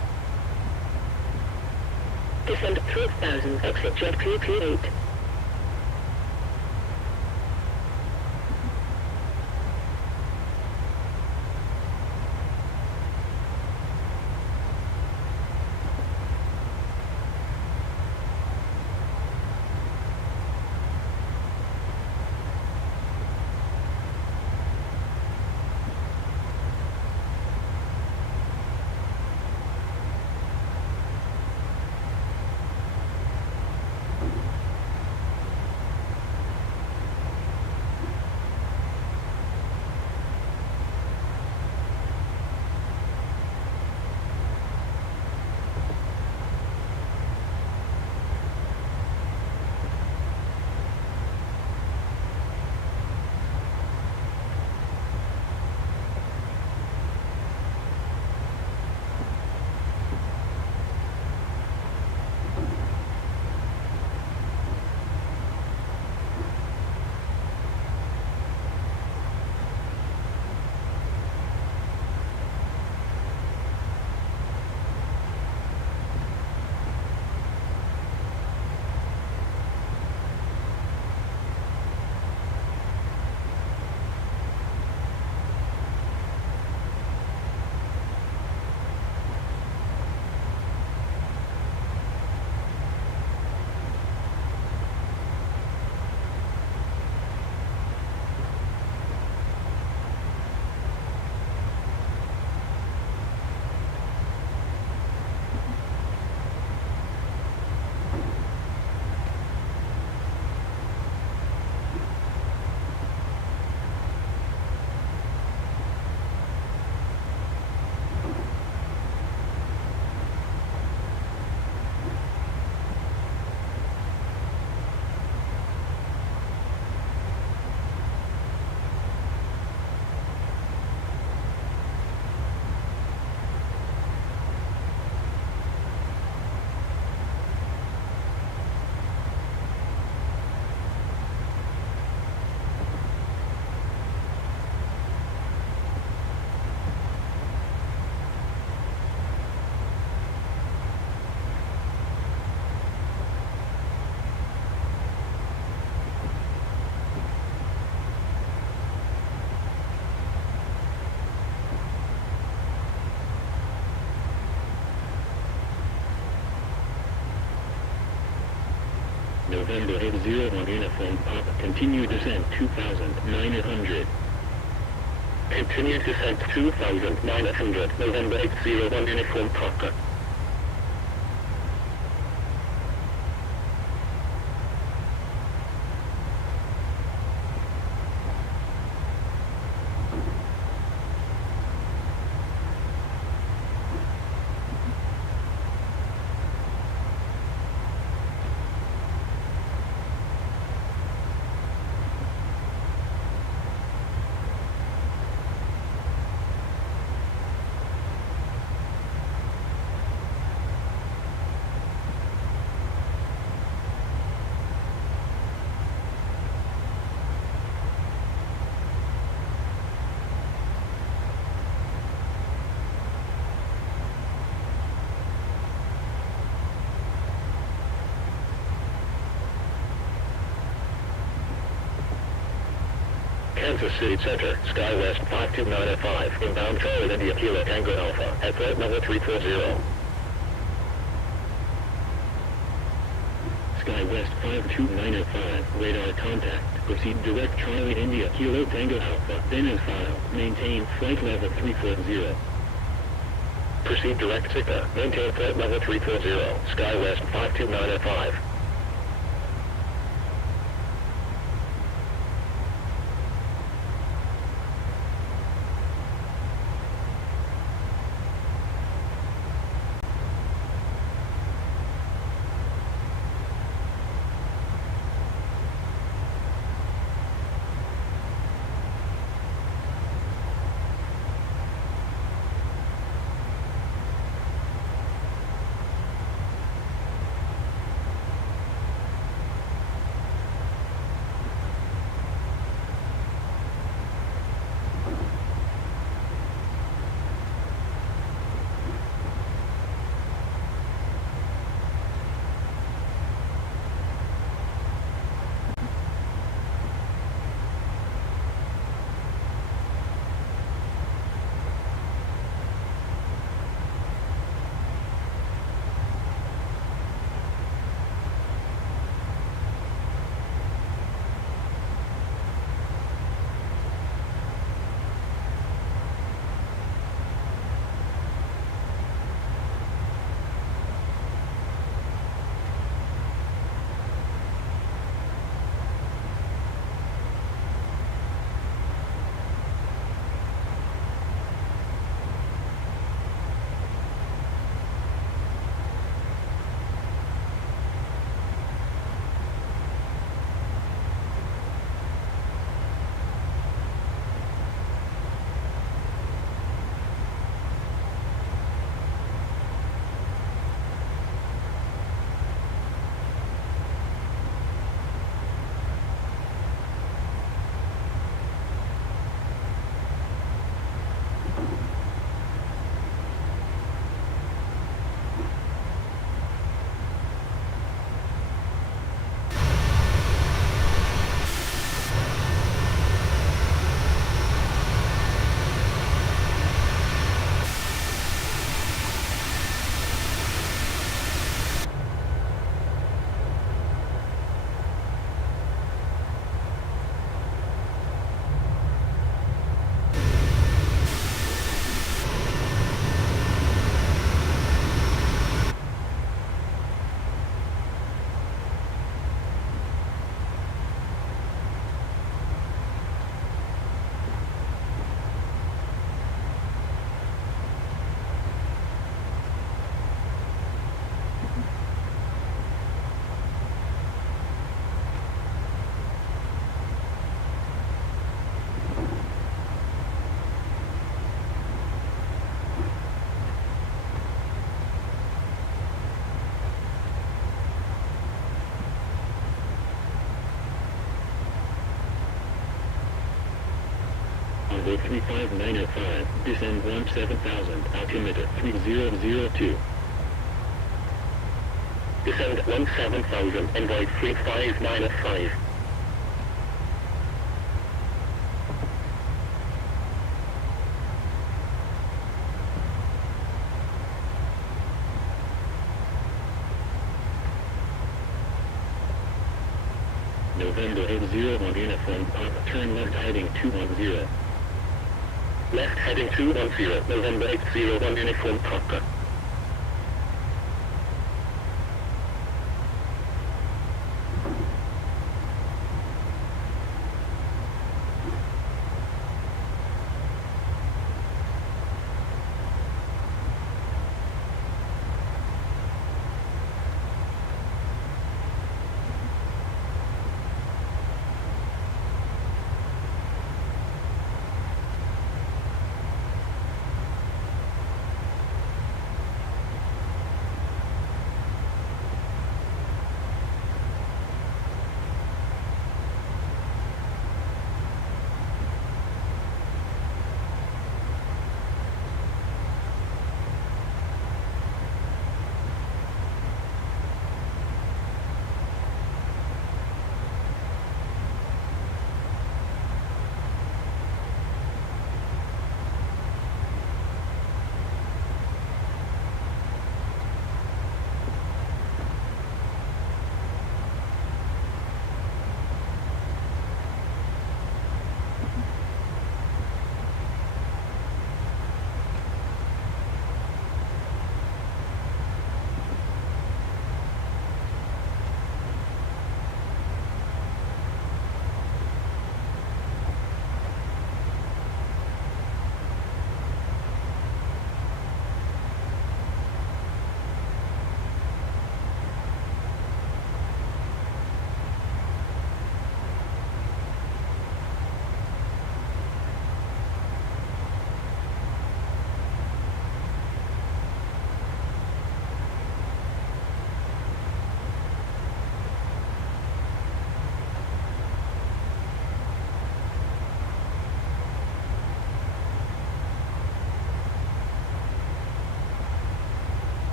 Descend 3000, exit jet 228. November 801 Uniform Papa, continue descent 2900. Continue descent 2900, November 801 Uniform Papa. Kansas City Center, SkyWest 5295, inbound Charlie India Kilo Tango Alpha, at flight level 340. SkyWest 5295, radar contact, proceed direct Charlie India Kilo Tango Alpha, then as filed, maintain flight level 340. Proceed direct Sigma, maintain flight level 340, SkyWest 5295. onboard 35905, descend 17,000, altimeter 3002. Descend 17,000, envoy 35905. November 801 Uniform Papa, turn left heading 210. Left heading 210, November 801 Uniform Papa.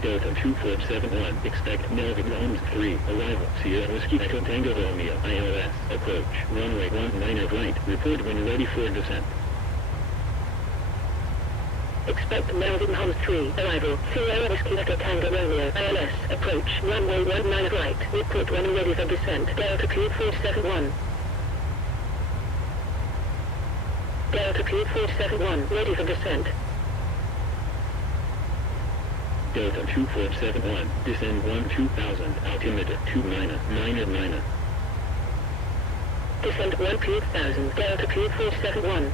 Delta 2471, expect Melvin Holmes 3, arrival, Sierra Whiskey Echo Tango Romeo, ILS, approach, runway 19 right, report when ready for descent. Expect Melvin Holmes 3, arrival, Sierra Whiskey Echo Tango Romeo, ILS, approach, runway 19 right, report when ready for descent, Delta 2471. Delta 2471, ready for descent. Delta 2471, descend 12,000, altimeter 2999. Descend 12,000, Delta 2471.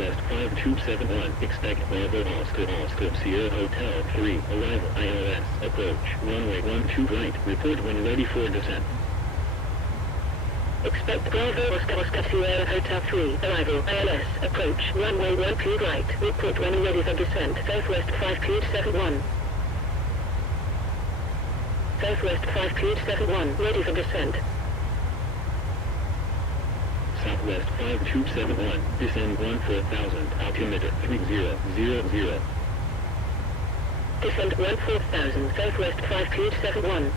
Southwest 5271, expect Bravo Oscar Sierra Hotel 3, arrival ILS, approach, runway 12 right, report when ready for descent. Expect Bravo Oscar Sierra Hotel 3, arrival ILS, approach, runway 12 right, report when ready for descent, Southwest 5271. Southwest 5271, ready for descent. Southwest 5271, descend 14,000, altimeter 3000. Descend 14,000, Southwest 5271.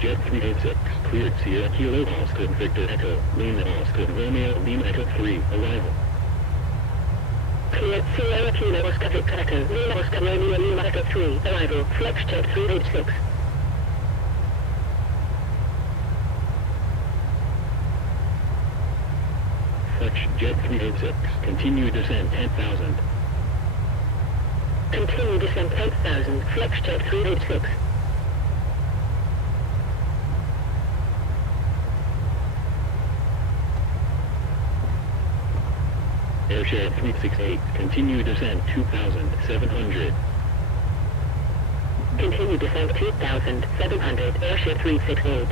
Jet 386, cleared Sierra Kilo Oscar Victor Echo, Lima Oscar Romeo Lima Echo 3, arrival. Cleared Sierra Kilo Oscar Victor Echo, Lima Oscar Romeo Lima Echo 3, arrival, Flex Jet 386. Fletch Jet 386, continue descent 10,000. Continue descent 10,000, Flex Jet 386. Airshare 368, continue descent 2,700. Continue descent 2,700, Airshare 368.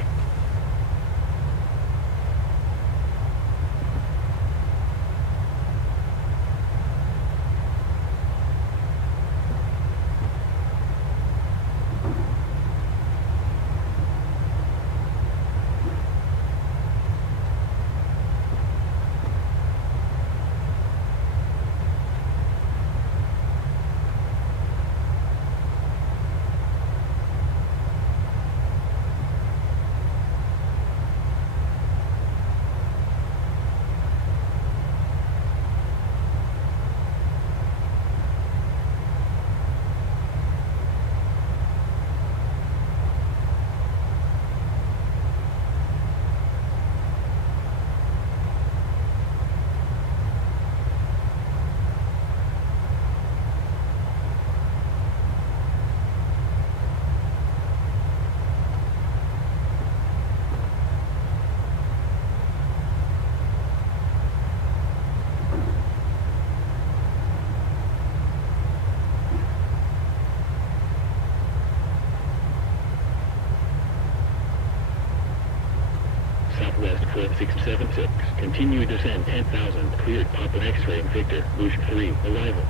Southwest 4676, continue descent 10,000, cleared Papa X-ray Victor, Bush 3, arrival.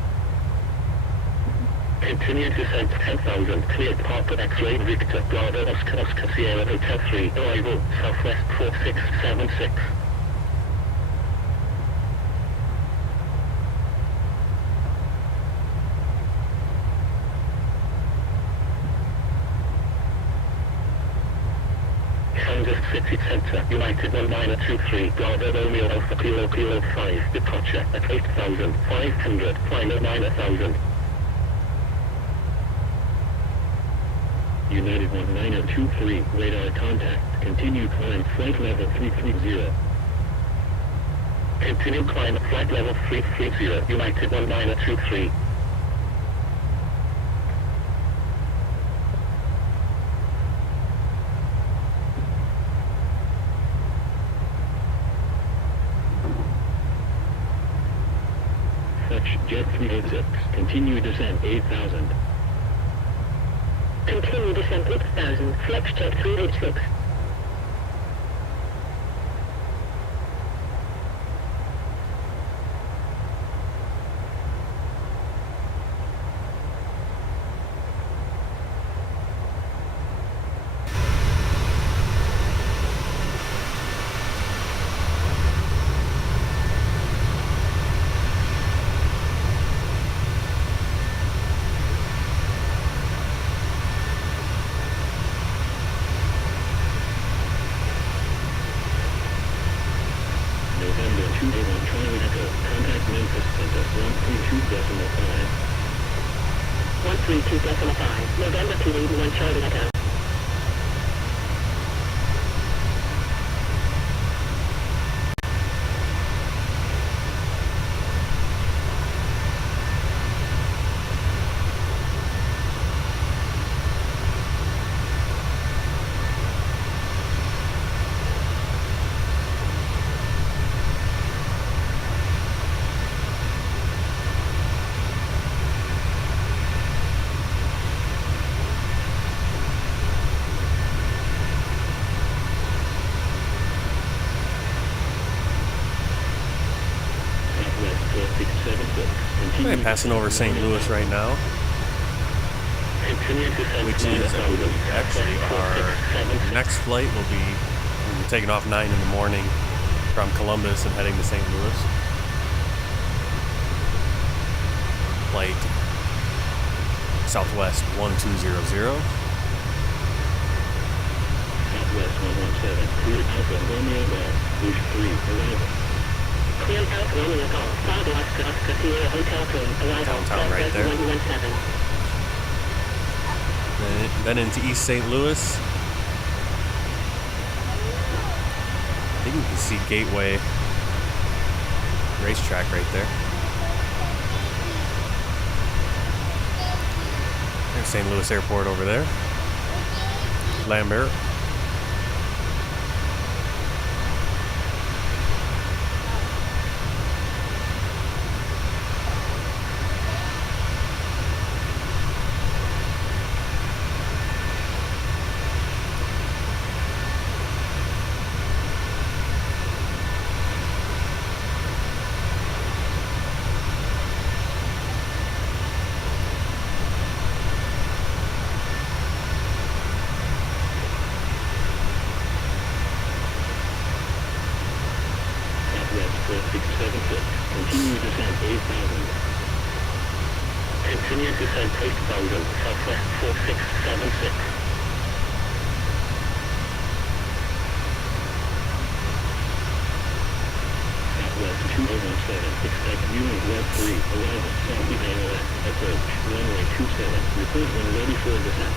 Continue descent 10,000, cleared Papa X-ray Victor, Bravo Oscar Sierra Hotel 3, arrival, Southwest 4676. City Center, United 1923, Bravo Romeo Alpha Kilo Kilo 5, departure at 8,500, final 9,000. United 1923, radar contact, continue climb flight level 330. Continue climb flight level 330, United 1923. Jet 386, continue descent 8,000. Continue descent 8,000, Flex Jet 386. 32.5, November 281 Charlie Echo. Okay, passing over St. Louis right now, which is actually our next flight. We'll be taking off 9 in the morning from Columbus and heading to St. Louis. Flight Southwest 1200. Southwest 117, clear Alpha Romeo Golf, Boost 311. Clear Alpha Romeo Golf, 5 Oscar Sierra Hotel 3, arrival Downtown right there. 117. Then into East St. Louis. I think you can see Gateway Racetrack right there. There's St. Louis Airport over there. Lambert. Continue descent 8,000. Continue descent 8,000, Southwest 4676. Southwest 2017, expect unit Web 3, arrival, South AOS, approach, runway 27, report when ready for descent.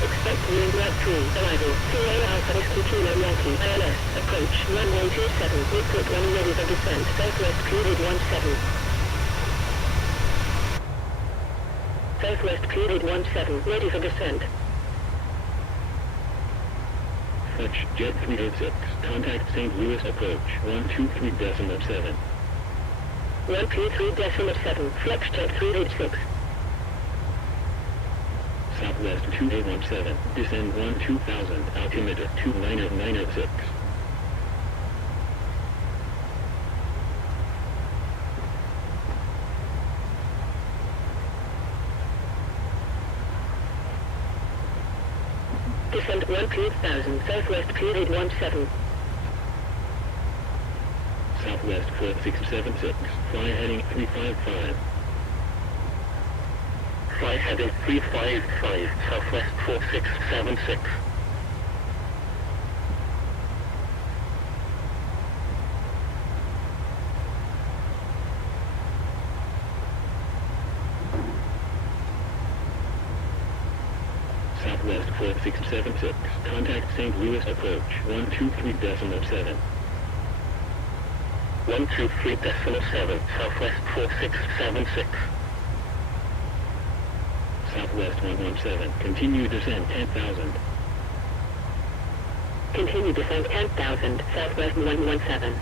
Expect wind Web 3, arrival, CA Alpha Whiskey Kilo Yankee, ILS, approach, runway 27, report when ready for descent, Southwest cleared 17. Southwest cleared 17, ready for descent. Fetch Jet 306, contact St. Louis approach, 123.7. 123.7, Flex Jet 386. Southwest 2817, descend 12,000, altimeter 2996. Descend 1,000, Southwest cleared 17. Southwest 4676, fly heading 355. Fly heading 355, Southwest 4676. Southwest 4676, contact St. Louis approach, 123.7. 123.7, Southwest 4676. Southwest 117, continue descent 10,000. Continue descent 10,000, Southwest 117.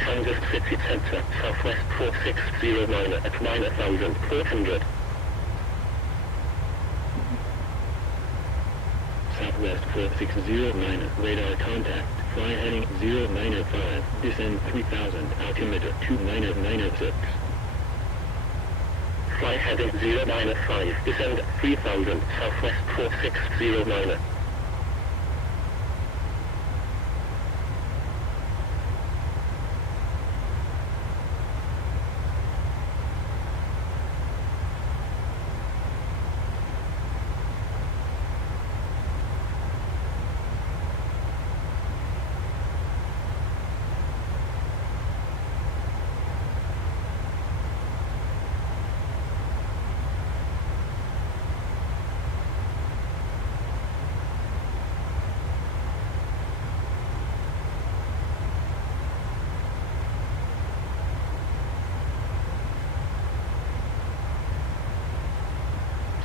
Kansas City Center, Southwest 4609 at 9400. Southwest 4609, radar contact, fly heading 095, descend 3000, altimeter 2996. Fly heading 095, descend 3000, Southwest 4609.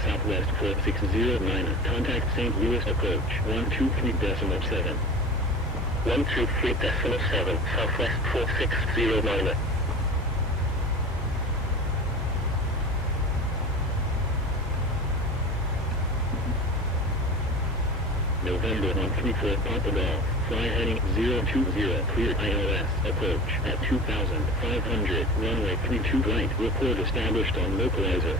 Southwest 4609, contact St. Louis approach 123.7. 123.7, Southwest 4609. November 134 Papa Golf, fly heading 020, clear ILS, approach at 2500, runway 32 right, report established on localizer.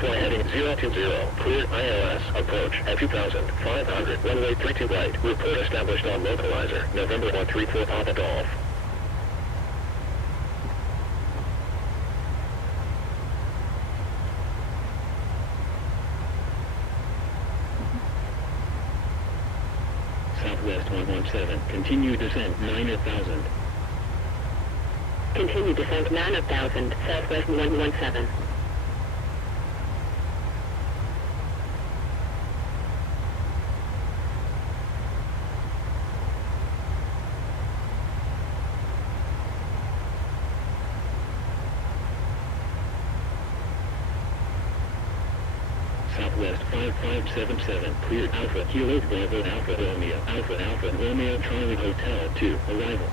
Fly heading 020, clear ILS, approach at 2500, runway 32 right, report established on localizer, November 134 Papa Golf. Southwest 117, continue descent 9000. Continue descent 9000, Southwest 117. Southwest 5577, clear Alpha Kilo Bravo Alpha Romeo Alpha Romeo Charlie Hotel 2, arrival.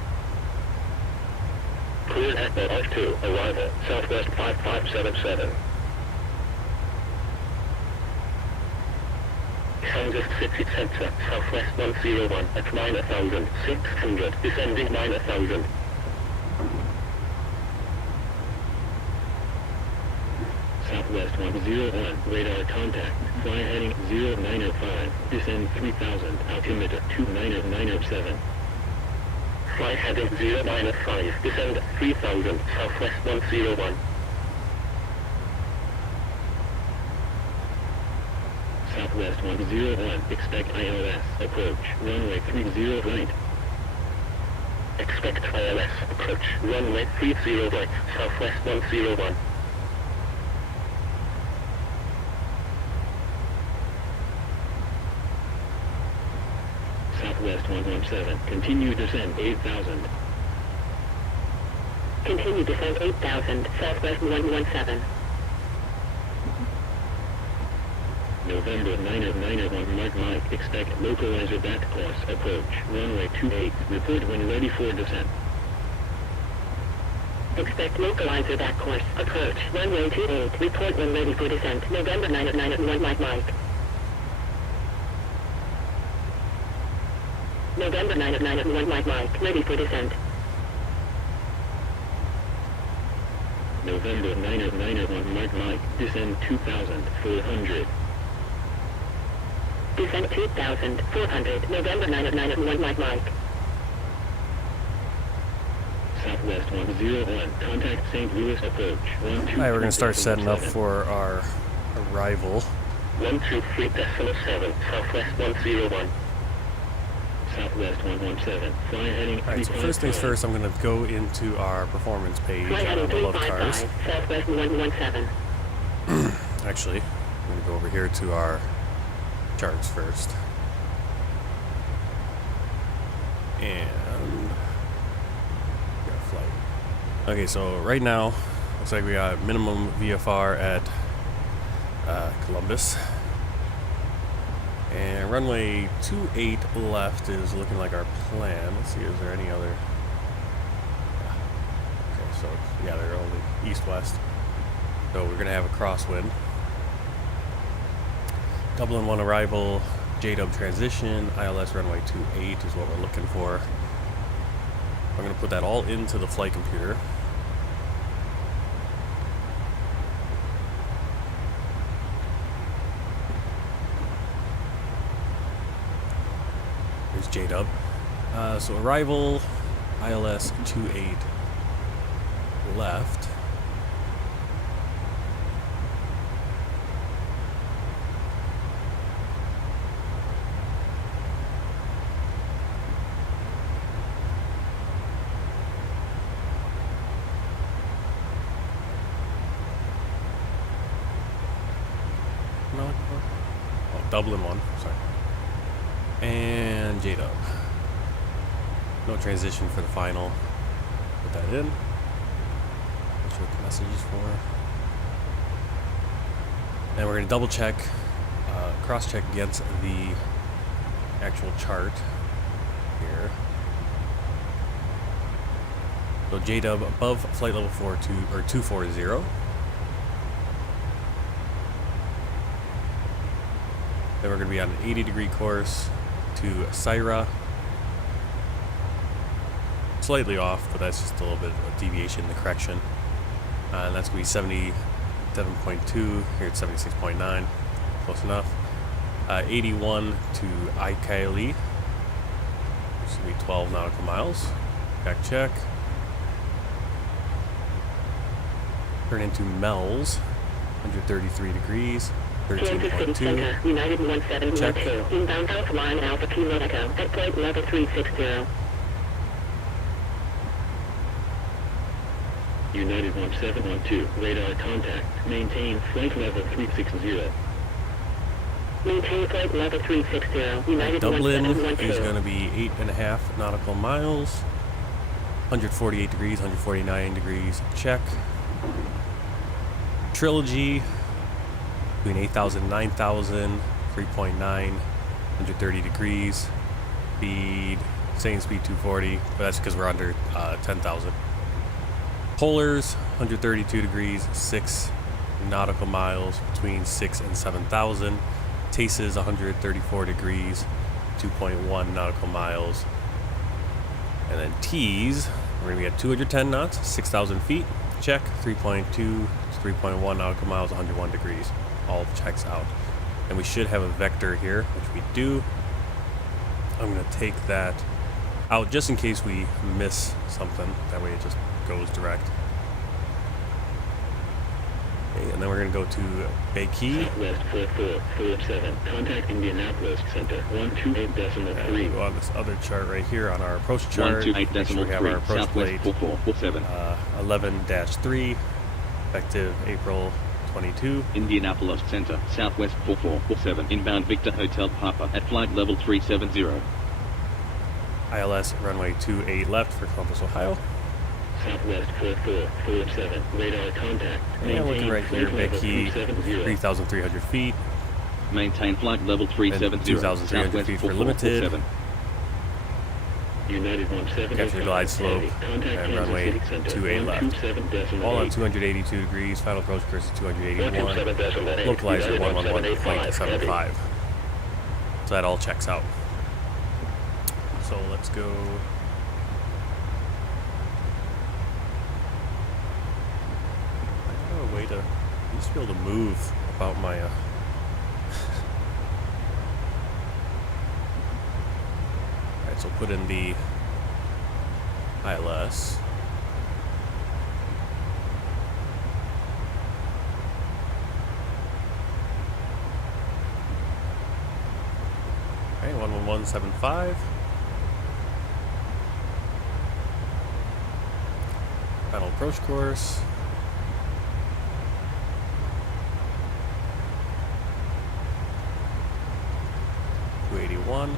Clear Echo F2, arrival, Southwest 5577. Kansas City Center, Southwest 101 at 9600, descending 9000. Southwest 101, radar contact, fly heading 095, descend 3000, altimeter 2997. Fly heading 095, descend 3000, Southwest 101. Southwest 101, expect ILS, approach, runway 30 right. Expect ILS, approach, runway 30 right, Southwest 101. Southwest 117, continue descent 8000. Continue descent 8000, Southwest 117. November 991 Mark Mike, expect localizer back course, approach, runway 28, report when ready for descent. Expect localizer back course, approach, runway 28, report when ready for descent, November 991 Mark Mike. November 991 Mike Mike, ready for descent. November 991 Mark Mike, descend 2400. Descent 2400, November 991 Mike Mike. Southwest 101, contact St. Louis approach, 123.7. Alright, we're going to start setting up for our arrival. 123.7, Southwest 101. Southwest 117, fly heading 355. Alright, so first things first, I'm going to go into our performance page Fly heading on the Love Cars. 355, Southwest 117. Actually, I'm going to go over here to our charts first. And got a flight. Okay, so right now, looks like we got minimum VFR at Columbus. And runway 28 left is looking like our plan. Let's see, is there any other? Okay, so yeah, they're only east-west. So we're gonna have a crosswind. Dublin 1 arrival, JW transition, ILS runway 28 is what we're looking for. I'm gonna put that all into the flight computer. Here's JW. So arrival, ILS 28 left. Dublin 1, sorry. And JW. No transition for the final. Put that in. Not sure what the message is for. And we're going to double check, cross check against the actual chart here. So JW above flight level 240. Then we're going to be on an 80-degree course to Syra. Slightly off, but that's just a little bit of deviation in the correction. And that's going to be 77.2. Here it's 76.9. Close enough. 81 to Ikaili. Which is going to be 12 nautical miles. Back check. Turn into Mel's. 133 degrees. 13.2. United 1712. Inbound Alpha Line Alpha Kilo Echo at flight level 360. United 1712. Radar contact. Maintain flight level 360. Maintain flight level 360. United Dublin 1712. is going to be 8.5 nautical miles. 148 degrees, 149 degrees. Check. Trilogy. Between 8,000 and 9,000, 3.9, 130 degrees, speed, same speed 240, but that's because we're under 10,000. Polars, 132 degrees, 6 nautical miles, between 6 and 7,000. Taces, 134 degrees, 2.1 nautical miles. And then T's, we're going to be at 210 knots, 6,000 feet, check, 3.2 to 3.1 nautical miles, 101 degrees. All checks out. And we should have a vector here, which we do. I'm going to take that out just in case we miss something. That way it just goes direct. Okay, and then we're going to go to Bakey. Southwest 4447. Contact Indianapolis Center 128.3. Go on this other chart right here on our approach chart. 128.3. Make sure we have our approach Southwest plate 4447. 11-3, effective April 22. Indianapolis Center, Southwest 4447. Inbound Victor Hotel Papa at flight level 370. ILS runway 28 left for Columbus, Ohio. Southwest 4447. Radar contact. And looking right here, Becky, 3,300 feet. Maintain flight level 370. 2,300 Southwest feet for limited. 4447. United 17. Capture glide slope and runway 28 left. All on 282 degrees. Final approach course is 281. Localizer 111.75. So that all checks out. So let's go. I have a way to. I used to be able to move about my. Alright, so put in the ILS. Okay, 111.75. Final approach course. .281.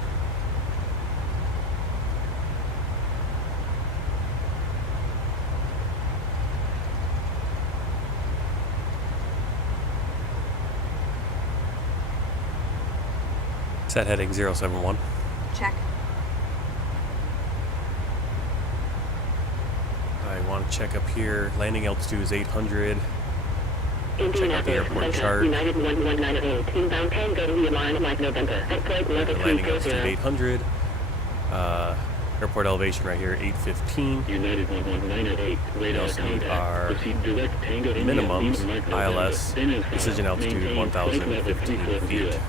Set heading 071. Check. I want to check up here. Landing altitude is 800. Check out the Indianapolis airport Center, chart. United 1198, inbound Tango, Lima, Mike November, at flight level Landing altitude 340. 800. Airport elevation right here 815. United 1198, radar also need contact. our Proceed direct Tango India, minimums, Lima, Mike November. ILS, Then as decision filed. altitude Maintain flight level 1,015 340. feet.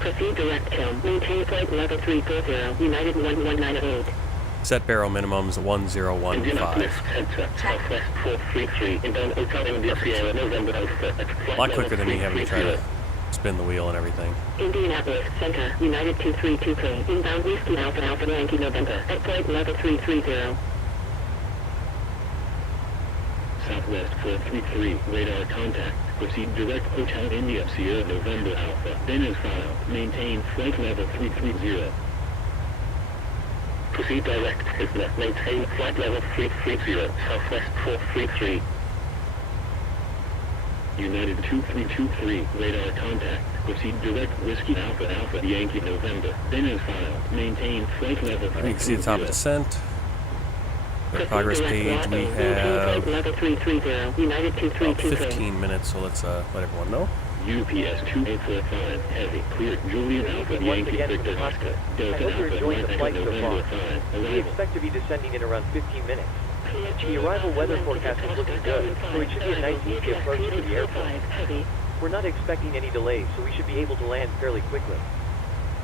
Proceed direct to maintain flight level 340, United 1198. Set barrel minimums 1015. Indianapolis Center, Southwest 433, inbound Hotel India Sierra, November Alpha, at A flight lot level quicker than me having to try to 330. spin the wheel and everything. Indianapolis Center, United 2323, inbound Whiskey Alpha Alpha Yankee November, at flight level 330. Southwest 433, radar contact. Proceed direct Hotel India Sierra November Alpha. Then as filed, maintain flight level 330. Proceed direct is left. Maintain flight level 330, Southwest 433. United 2323, radar contact. Proceed direct Whiskey Alpha Alpha Yankee November. Then as filed, maintain flight level 330. You can see the top of descent. The progress page, we have level 330, United about 2323. 15 minutes, so let's let everyone know. UPS 2845, heavy, clear, Julian Alpha, Once Yankee, again Victor, from the Oscar, cockpit. I Delta hope you're Alpha, enjoying the Mike, flight so November far. 5, We arrival. expect to be descending in around 15 minutes. The arrival weather forecast is looking good, so it should be a nice easy approach to the airport. We're not expecting any delays, so we should be able to land fairly quickly.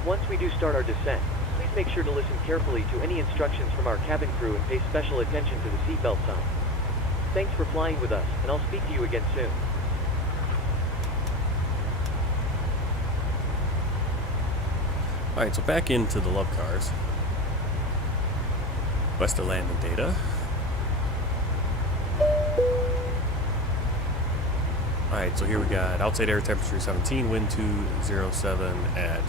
Once we do start our descent, please make sure to listen carefully to any instructions from our cabin crew and pay special attention to the seatbelt sign. Thanks for flying with us, and I'll speak to you again soon. Alright, so back into the love cars. West of landing data. Alright, so here we got outside air temperature 17, wind 207 at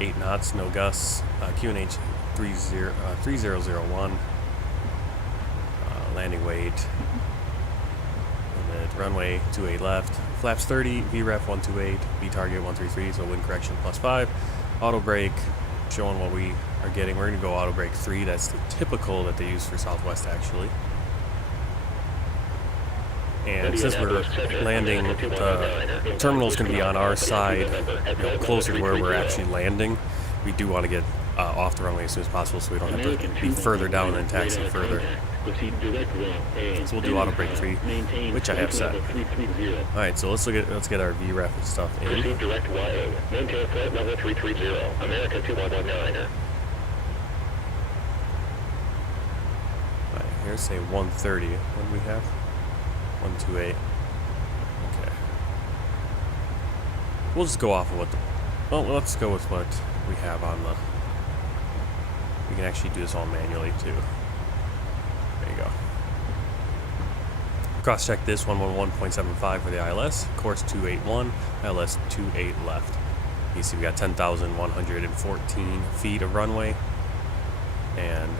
8 knots, no gusts, QNH 3001, landing weight, and then runway 28 left, flaps 30, VREF 128, V target 133, so wind correction +5, auto brake, showing what we are getting. We're going to go auto brake 3, that's the typical that they use for Southwest actually. And since we're landing, the terminal is going to be on our side, closer to where we're actually landing. We do want to get off the runway as soon as possible so we don't have to be further down and taxi further. So we'll do auto brake 3, which I have set. Alright, so let's get our VREF and stuff in. Proceed direct YA, maintain flight level 330, America 2119. Alright, here's say 130. What do we have? 128. Okay. We'll just go off of what the... Well, let's go with what we have on the... We can actually do this all manually, too. There you go. Cross-check this, 111.75 for the ILS. Course 281, ILS 28 left. You see we got 10,114 feet of runway. And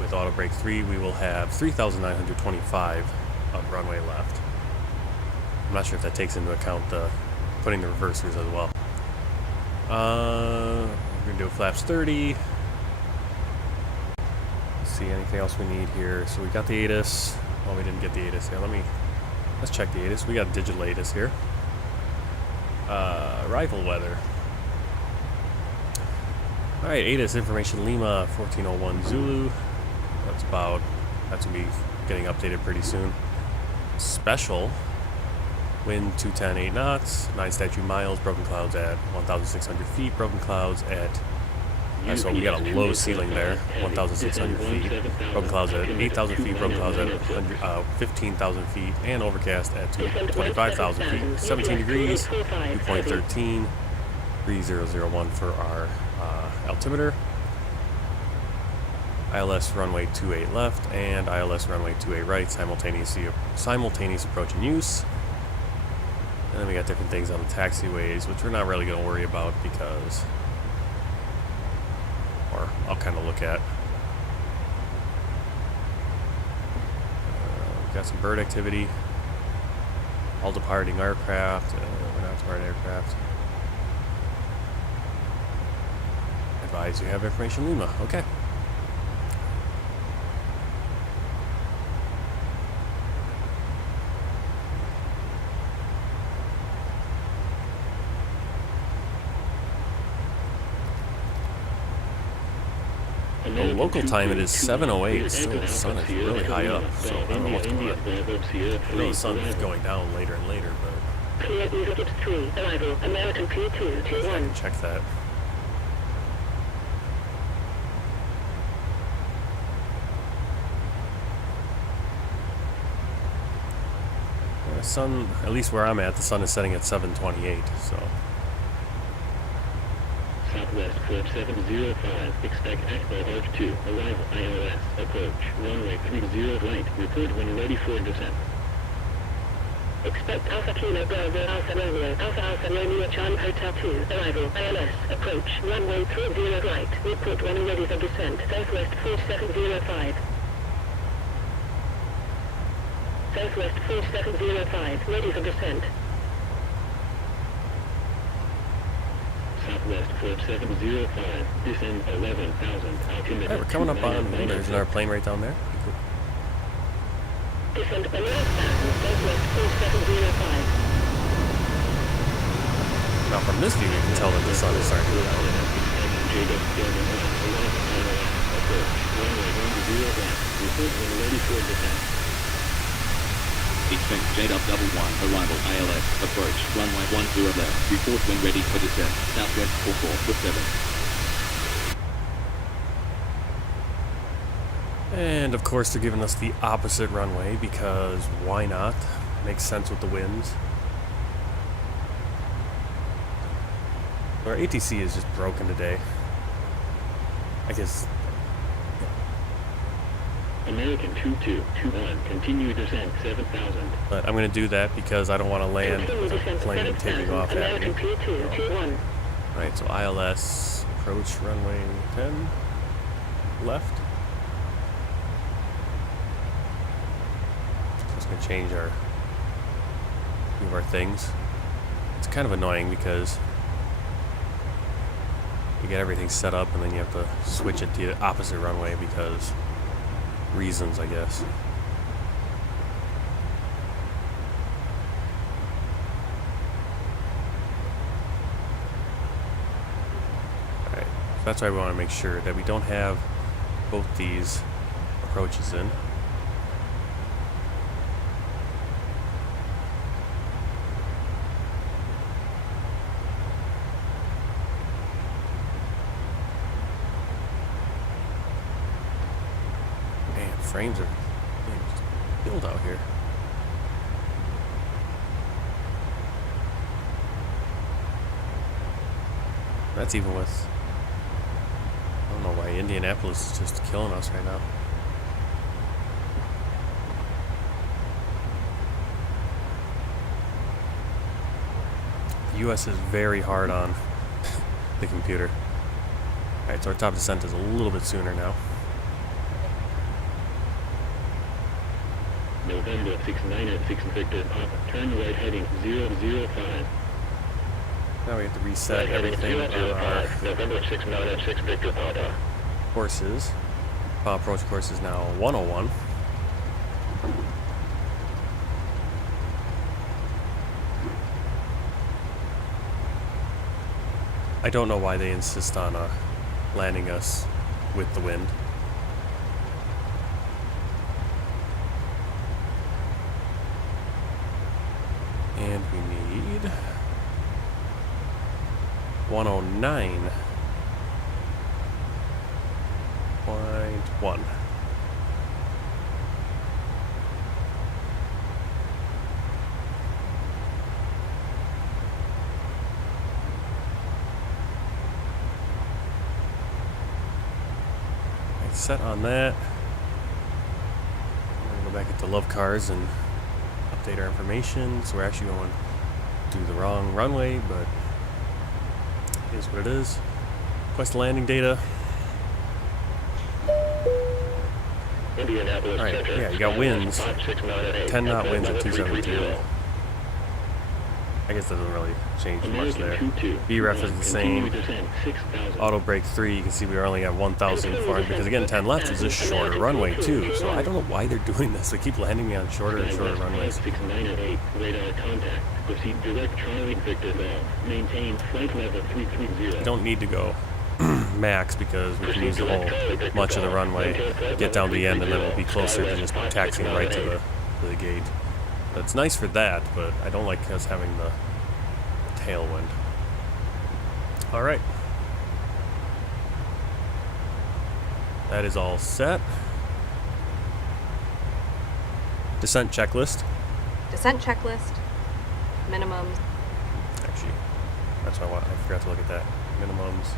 with auto brake 3, we will have 3,925 of runway left. I'm not sure if that takes into account the putting the reversers as well. We're gonna do flaps 30. Let's see anything else we need here. So we got the ATIS. Well, we didn't get the ATIS here. Let's check the ATIS. We got digital ATIS here. Arrival weather. All right, ATIS information Lima 1401 Zulu. That's gonna be getting updated pretty soon. Special wind 210 8 knots, 9 statute miles, broken clouds at 1,600 feet, broken clouds at so we got a low ceiling there, 1,600 feet, broken clouds at 8,000 feet, broken clouds at 15,000 feet, and overcast at 25,000 feet, 17 degrees, 2.13, 3001 for our altimeter. ILS runway 28 left and ILS runway 28 right, simultaneous approach and use. And then we got different things on the taxiways, which we're not really going to worry about because, or I'll kind of look at. We've got some bird activity. All departing aircraft. We're not departing aircraft. Advise you have information Lima. Okay. The local time it is 7:08. Still, the sun is really high up, so I don't know what's going on. I know the sun is going down later and later, but Clear Egypt 3, arrival, American P221. check that. The sun, at least where I'm at, the sun is setting at 7:28, so. Southwest 4705, expect Akbar Arch 2, arrival ILS, approach, runway 30 right, report when ready for descent. Expect Alpha Kilo Bravo Alpha Romeo Alpha Alpha Romeo Charlie Hotel 2, arrival ILS, approach, runway 30 right, report when ready for descent, Southwest 4705. Southwest 4705, ready for descent. Southwest 4705, descend 11,000, altimeter. Alright, we're coming up on, there's another plane right down there. Cool. Descend 11,000, Southwest 4705. Now from this view, you can tell that the sun is starting to go down. Expect JW11, arrival ILS, approach, runway 10 left, report when ready for descent, Southwest 4447. And of course they're giving us the opposite runway because why not? Makes sense with the winds. Our ATC is just broken today. I guess. American 2221, continue descent 7,000. But I'm going to do that because I don't want to land with a plane taking off at American me. P221. Right, so ILS, approach runway 10, left. Just going to change our few of our things. It's kind of annoying because you get everything set up and then you have to switch it to the opposite runway because reasons, I guess. Alright, so that's why we want to make sure that we don't have both these approaches in. Frames are just killed out here. That's even with, I don't know why Indianapolis is just killing us right now. The US is very hard on the computer. Alright, so our top descent is a little bit sooner now. November 696 Victor Papa, turn right heading 005. Now we have to reset everything on our November 696 Victor Papa. courses. Approach course is now 101. I don't know why they insist on landing us with the wind. And we need 109.1. Set on that. We're gonna go back into Love Cars and update our information. So we're actually going to do the wrong runway, but it is what it is. Request landing data. Indianapolis Alright, Center. yeah, you got winds. 10 knot winds at 272. I guess that doesn't really change much American there. 22, BREF is the same. continue descent 6,000. Auto brake 3, you can see we are only at 1,400 because again 10 left is a shorter runway too. So I don't know why they're doing this. They keep landing me on shorter and shorter runways. 698, radar contact. Proceed direct Charlie Victor Golf. Maintain flight level 330. You don't need to go max because we can use the whole much of the runway, get down to the end, and then we'll be closer to just taxiing right to the gate. But it's nice for that, but I don't like us having the tailwind. All right. That is all set. Descent checklist. Descent checklist. Minimums. Actually, that's what I forgot to look at that. Minimums.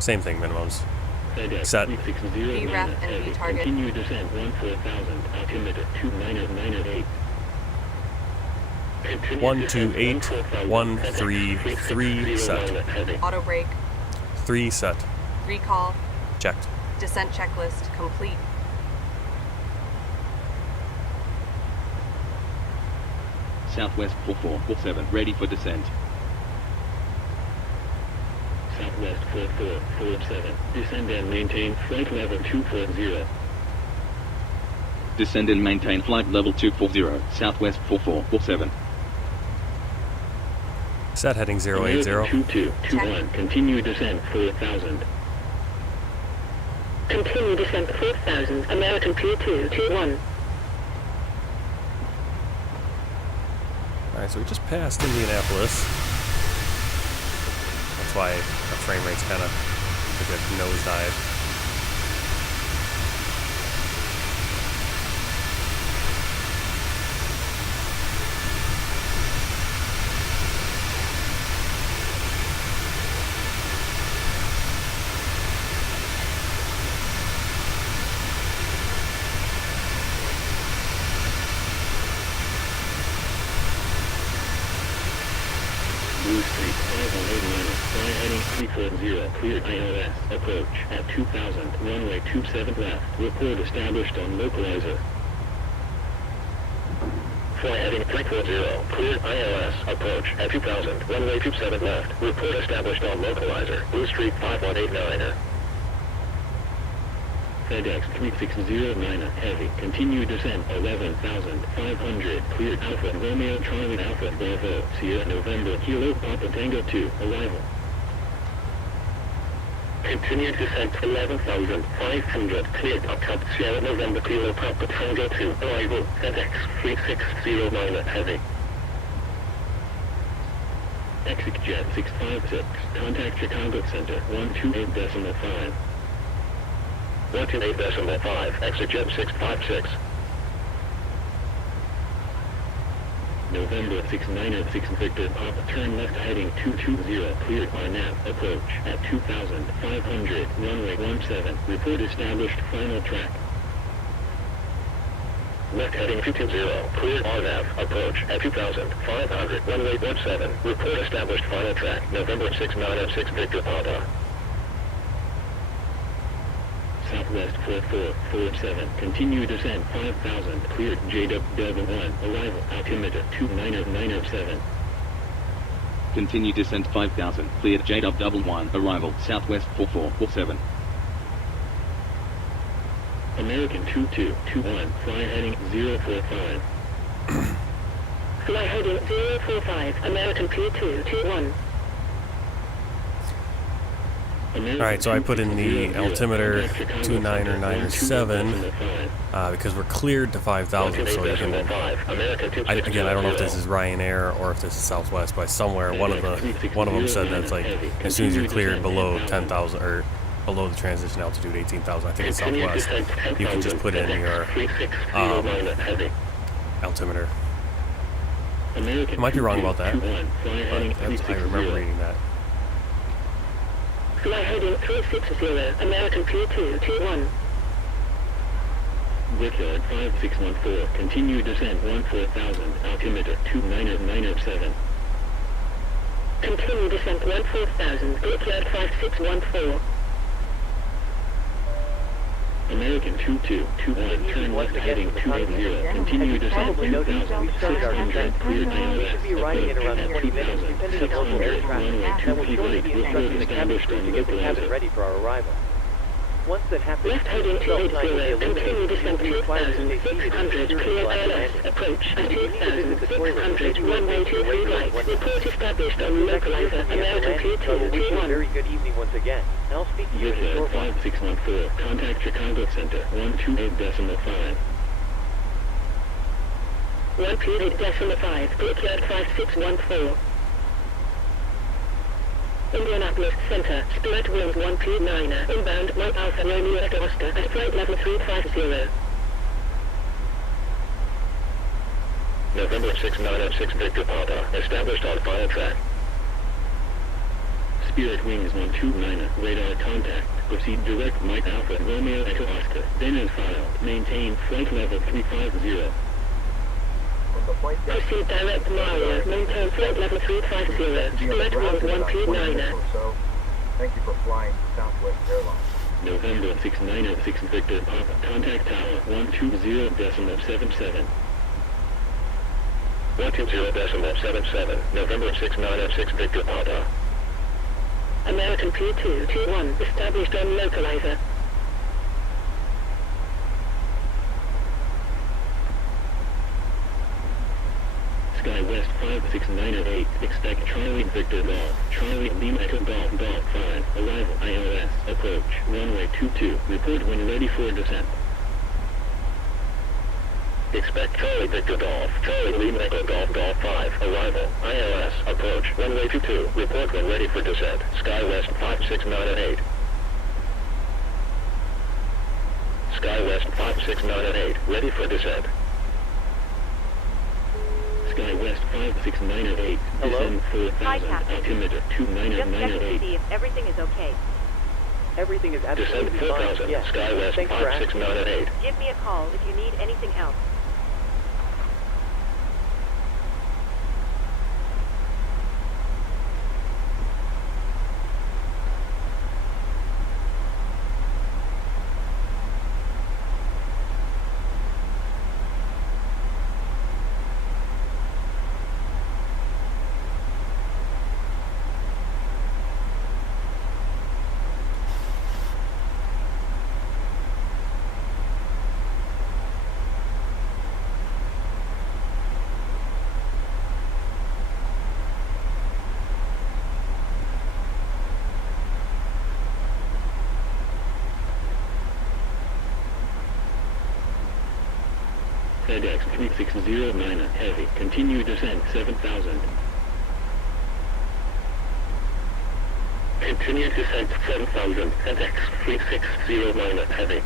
Same thing, minimums. Set. VREF and V target. Continue descent 14,000. Altimeter 2998. 128, 133 set. Auto brake. 3 set. Recall. Checked. Descent checklist complete. Southwest 4447, ready for descent. Southwest 4447. Descend and maintain flight level 240. Descend and maintain flight level 240, Southwest 4447. Set heading 080. American 2221. Continue descent 4,000. Continue descent 4,000. American P221. Alright, so we just passed Indianapolis. That's why our frame rate's kind of took a nosedive. Blue Street 518 fly heading 340, cleared ILS, approach at 2000, runway 27 left, report established on localizer. Fly heading 340, cleared ILS, approach at 2000, runway 27 left, report established on localizer, Blue Street 5189. FedEx 3609 heavy, continue descent 11,500, cleared Alpha Romeo Charlie Alpha Bravo, Sierra November Kilo Papa Tango 2, arrival. Continue descent 11,500, cleared Upcut Sierra November Kilo Papa Tango 2, arrival, FedEx 3609 heavy. Exit Jet 656, contact Chicago Center 128.5. 128.5, exit jet 656. November 696 Victor Papa, turn left heading 220, cleared by nav, approach at 2,500, runway 17, report established final track. Left heading 220, cleared RNAV, approach at 2,500, runway 17, report established final track, November 696 Victor Papa. Southwest 4447, continue descent 5,000, cleared JW1, arrival, altimeter 29907. Continue descent 5000, cleared JW1, arrival, Southwest 4447. American 2221, fly heading 045. Fly heading 045, American P221. Alright, so I put in the altimeter 29 or 9 or 7 because we're cleared to 5,000, so you can, again, I don't know if this is Ryanair or if this is Southwest, but somewhere one of them said that it's like as soon as you're cleared below 10,000 or below the transition altitude 18,000, I think it's Southwest, you can just put in your altimeter. I might be wrong about that, but I remember reading that. Fly heading 360, American P221. Brickyard 5614, continue descent 14,000, altimeter 29907. Continue descent 14,000, Brickyard 5614. American 2221, turn left heading 280, continue descent Probably noticed we started our descent. 2600, clear We ILS, should be arriving in around approach 20 at minutes, depending on local air 2600, traffic, runway and we'll 23 shortly right, be report instructing the cabin established crew on to get the cabin localizer. ready for our arrival. Once that happens, Left heading the seatbelt sign will be 280, continue illuminated. descent You'll be required to stay seated in the 2600, security clear class ILS, landing. approach at If you need to visit the toilet, 2600, you will runway make your way 23 to right, one. report established on Next year, localizer, from the American landing, I will wish you a 2221. very good evening once again, and I'll speak to you in a short while. 5614, contact Chicago Center, 128.5. 128.5, Brickyard 5614. Indianapolis Center, split wind 129er, inbound Mike Alpha Romeo Echo Oscar at flight level 350. November 6906 Victor Papa, established on fire track. Spirit Wings 129er, radar contact, proceed direct Mike Alpha Romeo Echo Oscar, then as filed, maintain flight level 350. From the flight deck, Proceed direct Mario, maintain flight level 350, be on the split ground wind in about 20 minutes 129er. or so. Thank you for flying Southwest Airlines. November 6906 Victor Papa, contact tower 120.77. 120.77, November 6906 Victor Papa. American P221, established on localizer. Sky West 56908, expect Charlie Victor Golf, Charlie Lima Echo Golf Golf 5, arrival ILS, approach, runway 22, report when ready for descent. Expect Charlie Victor Golf, Charlie Lima Echo Golf Golf 5, arrival, ILS, approach, runway 22, report when ready for descent, Sky West 56908. Sky West 56908, ready for descent. Sky West 56908, Hello? descend Hi, 4000, Captain. altimeter Just checking to 2998. see if everything is okay. Everything is Descend absolutely fine, 4000, yes. Sky West Thanks for asking. 56908. Give me a call if you need anything else. FedEx 3609, heavy, continue descent 7000. Continue descent 7000, FedEx 3609, heavy.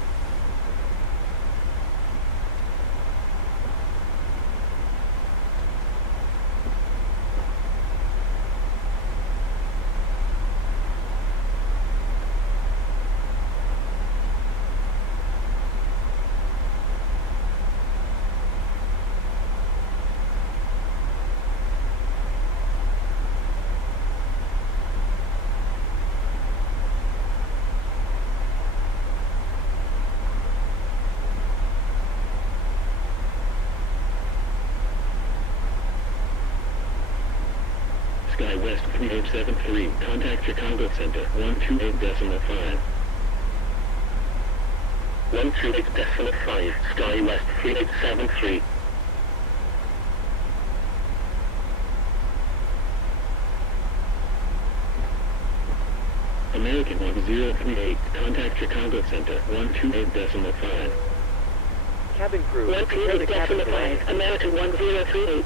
Sky West 3873, contact Chicago Center, 128.5. 128.5, Sky West 3873. American 1038, contact Chicago Center, 128.5. Cabin crew, prepare the cabin for landing. 128.5, American 1038.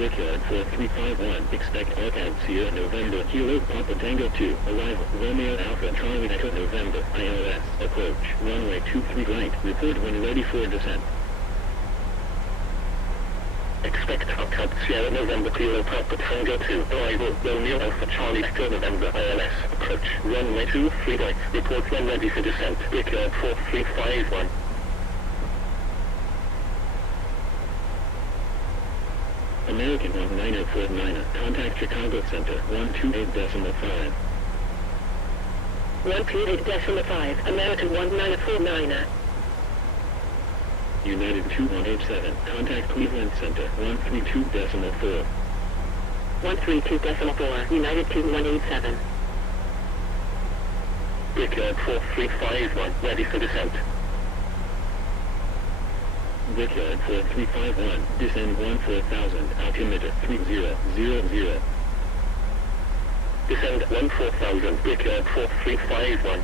Brickyard 4351, expect Arcad Sierra November, Kilo Papa Tango 2, arrival, Romeo Alpha Charlie Echo November, ILS, approach, runway 23 right, report when ready for descent. Expect Arcad Sierra November, Kilo Papa Tango 2, arrival, Romeo Alpha Charlie Echo November, ILS, approach, runway 23 right, report when ready for descent, Brickyard 4351. American 19049, contact Chicago Center, 128.5. 128.5, American 1949. United 2187, contact Cleveland Center, 132.4. 132.4, United 2187. Brickyard 4351, ready for descent. Brickyard 4351, descend 14,000, altimeter 3000. Descend 14,000, Brickyard 4351.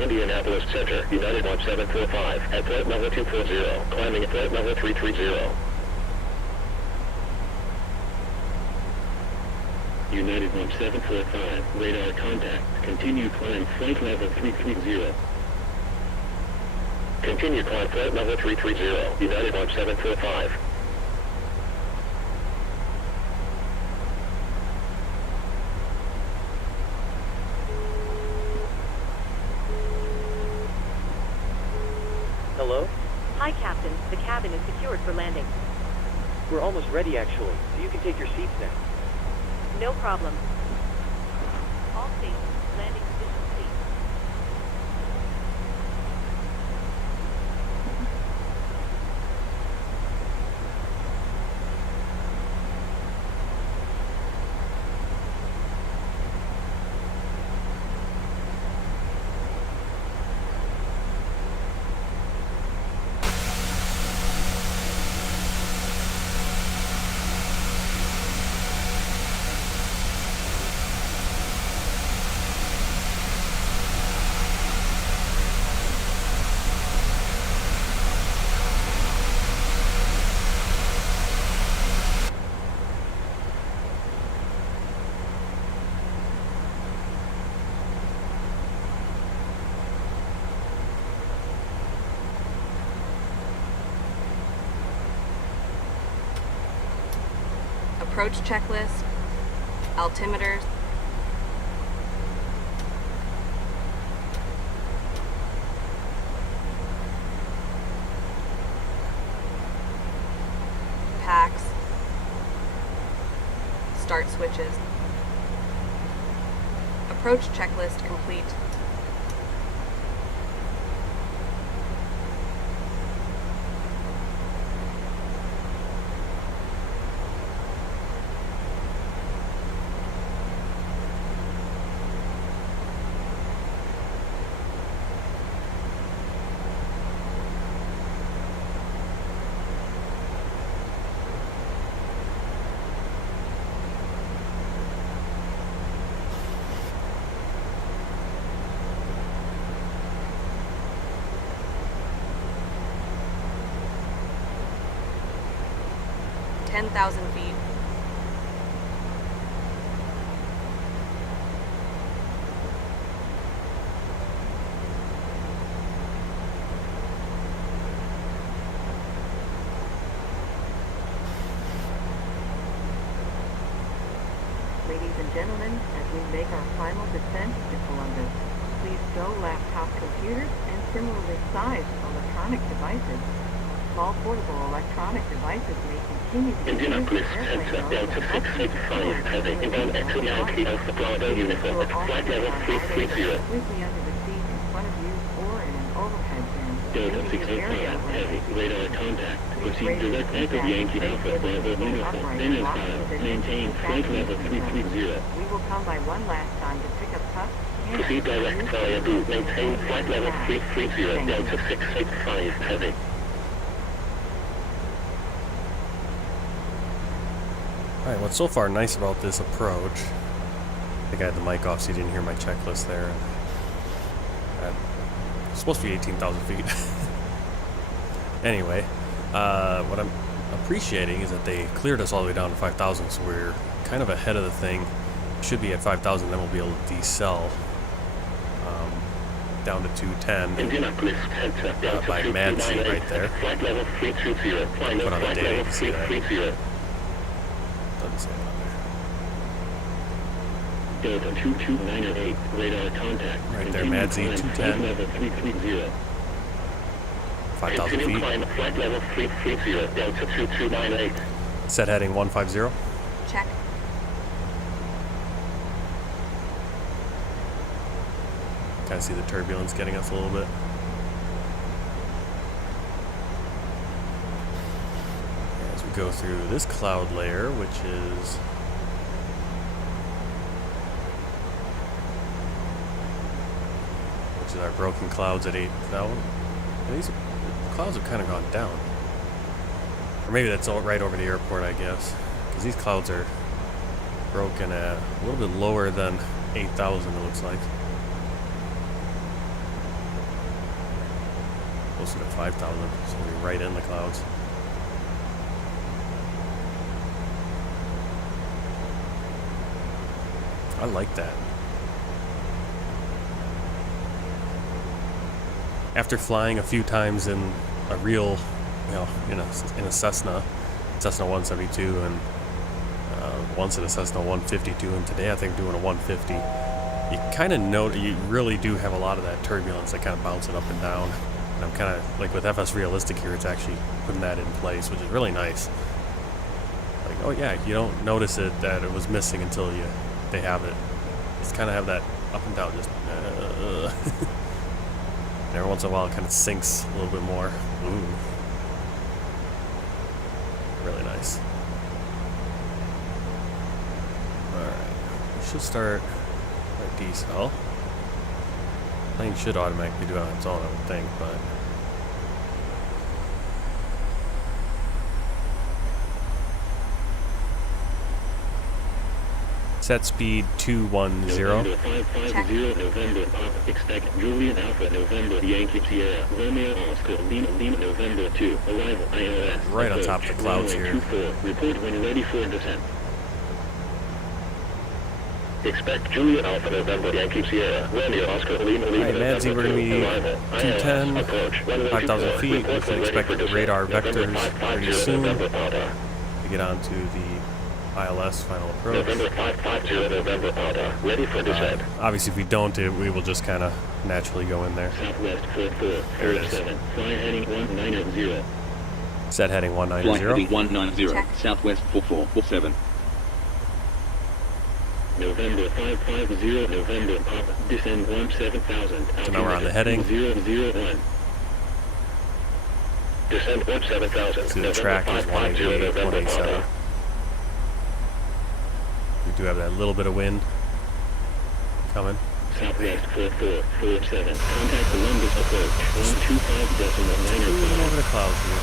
Indianapolis Center, United 1745, at flight level 240, climbing at flight level 330. United 1745, radar contact, continue climb flight level 330. Continue climb flight level 330, United 1745. Hello? Hi, Captain. The cabin is secured for landing. We're almost ready, actually, so you can take your seats now. No problem. All stations, landing position seats. Approach checklist, altimeters, packs, start switches. Approach checklist complete. Ten 10,000 feet. Ladies and gentlemen, as we make our final descent to Columbus, please stow laptop computers and similarly sized electronic devices. Small portable electronic devices may continue to be used in Indianapolis airplane Center, mode Delta without 685, heading inbound exit Yankee Alpha Bravo uniform at flight level 330. Completely under the seat in front of you or in an overhead bin. Delta 685, heavy, radar contact, proceed direct echo Yankee Alpha Bravo uniform, then as maintain flight level 330. We will come by one last time to pick up cuffs, Proceed direct via B. Maintain flight level 330, Delta 685 heavy. Alright, what's so far nice about this approach, I think I had the mic off so you didn't hear my checklist there. It's supposed to be 18,000 feet. Anyway, what I'm appreciating is that they cleared us all the way down to 5,000, so we're kind of ahead of the thing. Should be at 5,000, then we'll be able to decel down to 210 by MADC right there. Flight level 320. Put on the data, you can see that. Doesn't say it on there. Delta 2298, radar contact. Right there, MADC 210. Level 330. 5,000 feet. Climb flight level 330, Delta 2298. Set heading 150. Check. Kind of see the turbulence getting us a little bit. As we go through this cloud layer, which is our broken clouds at 8,000. These clouds have kind of gone down. Or maybe that's all right over the airport, I guess. Because these clouds are broken at a little bit lower than 8,000, it looks like. Closer to 5,000, so we're right in the clouds. I like that. After flying a few times in a real, in a Cessna 172, and once in a Cessna 152, and today I think doing a 150, you kind of know, you really do have a lot of that turbulence that kind of bounce it up and down. And I'm kind of, like with FS Realistic here, it's actually putting that in place, which is really nice. Like, oh yeah, you don't notice it, that it was missing until they have it. Just kind of have that up and down, just and every once in a while it kind of sinks a little bit more. Ooh. Really nice. Alright, we should start our decel. Plane should automatically do it on its own, I would think, but set speed 210. November 550, November Papa, expect Julian Alpha, November Yankee Sierra, Romeo Oscar, Lima, November 2, arrival IOS. Right on top of the clouds here. 24, report when ready for descent. Expect Julian Alpha, November Yankee Sierra, Romeo Oscar, Lima, Alright, Madsy, we're going to be 210, 5,000 feet. We can expect radar vectors pretty soon to get onto the ILS final approach. November 550, November Ottawa, ready for descent. Obviously, if we don't, we will just kind of naturally go in there. Southwest 4447, fly heading 190. Set heading 190. Flight heading 190, Check. Southwest 4447. November 550, November Papa, descend 17,000. So now we're on the heading. 001. Descend 17,000. See, the track is 188, 187. We do have that little bit of wind coming. Southwest 4447, contact Columbus approach, 125.95. Over the clouds here.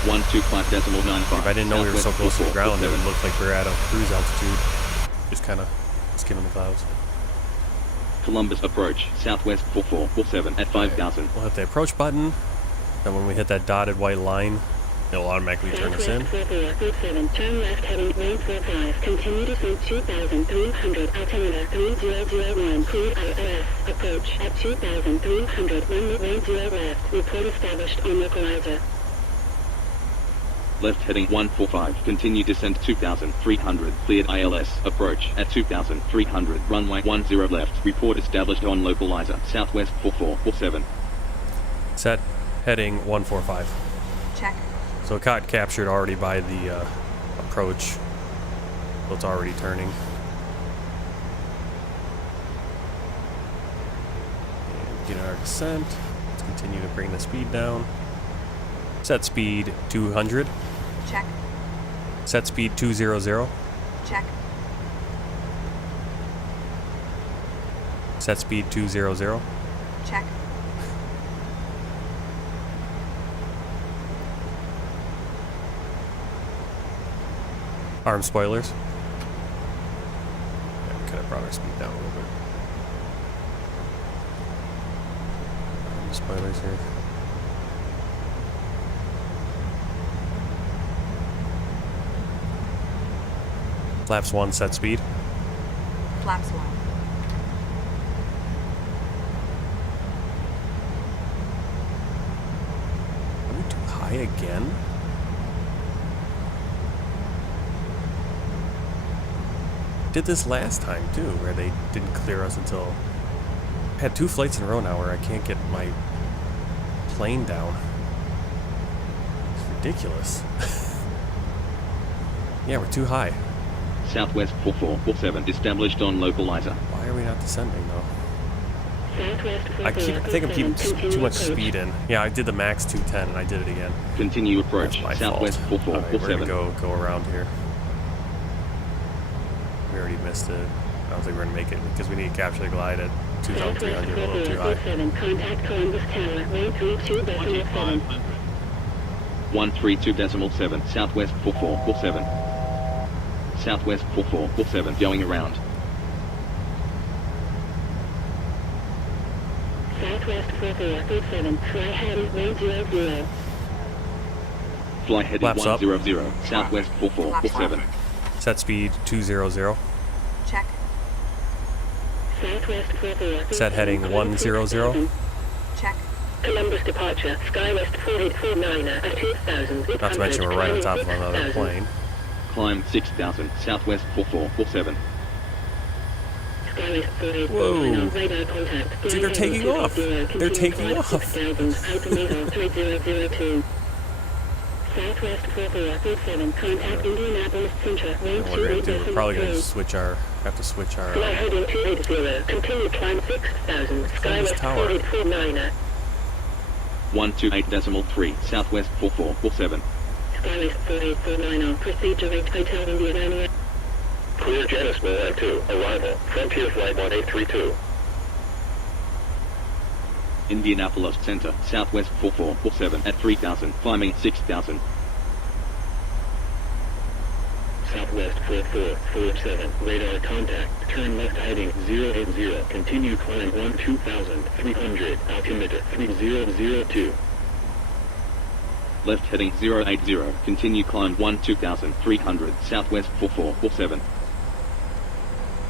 125.95. If I didn't know we were so close to the ground, it would 47. look like we're at a cruise altitude. Just kind of skimming the clouds. Columbus approach, Southwest 4447 at 5,000. We'll hit the approach button. Then when we hit that dotted white line, it'll automatically turn us in. Southwest 4447, turn left heading 145, continue descent 2,300, altimeter 3001, cruise ILS, approach at 2,300, wind 10 left, report established on localizer. Left heading 145, continue descent 2,300, cleared ILS, approach at 2,300, runway 10 left, report established on localizer, Southwest 4447. Set heading 145. Check. So it got captured already by the approach. So it's already turning. And get our descent. Let's continue to bring the speed down. Set speed 200. Check. Set speed 200. Check. Set speed 200. Check. Arm spoilers. Yeah, we could have brought our speed down a little bit. Arm spoilers here. Flaps 1, set speed. Flaps 1. Are we too high again? Did this last time too, where they didn't clear us until... I had 2 flights in a row now where I can't get my plane down. It's ridiculous. Yeah, we're too high. Southwest 4447 established on localizer. Why are we not descending though? Southwest I think I'm keeping too much speed in. Yeah, I did the max 210 and I did it again. Continue approach. That's my Southwest fault. All right, we're 4447. gonna go around here. We already missed it. I don't think we're gonna make it because we need to capture the glide at 2,300, a little too high. Contact Columbus Tower, 132.7. 132.7. Southwest 4447. Southwest 4447 going around. Southwest 4447, fly heading 100. Fly heading Flaps up. 100. Southwest 4447. Set speed 200. Check. Southwest 4447. Set heading 100. Check. Columbus departure, Skywest 4849 at 2,000. Not to mention we're right on top of another plane. Climb 6000. Southwest 4447. Skywest 4849 Whoa. radar contact. See, they're taking off. They're taking off. 6000, altimeter 3002. Southwest 4447, contact Indianapolis Center, And what we're gonna do, we're probably gonna 128.3. have to switch our Fly heading 280, continue climb 6000, Skywest tower. 4849. 128.3. Southwest 4447. Skywest 4849, proceed direct Hotel Indiana. Clear Genesville M2, arrival, Frontier Flight 1832. Indianapolis Center. Southwest 4447 at 3000. Climbing 6000. Southwest 4447, radar contact, turn left heading 080, continue climb 12,300, altimeter 3002. Left heading 080. Continue climb 12,300. Southwest 4447.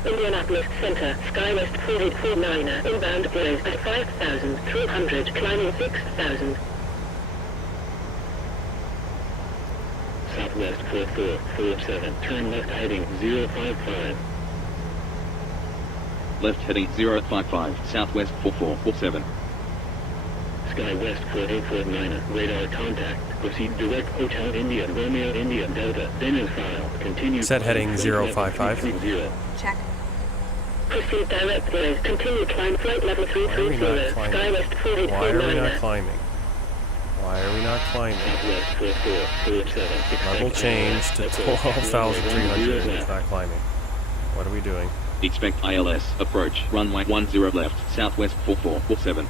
Indianapolis Center, Skywest 4849, inbound close at 5,300, climbing 6,000. Southwest 4447, turn left heading 055. Left heading 055. Southwest 4447. Skywest 4849, radar contact, proceed direct Hotel India, Romeo India Delta, then is filed, continue. Set heading flight level 055. 330. Check. Proceed direct close, continue climb flight level Why are we 330, not climbing? Skywest Why are we 4849. not climbing? Why are we not climbing? Southwest 4447. Level change to 12,300. It's not climbing. What are we doing? Expect ILS. Approach. Runway 10 left. Southwest 4447.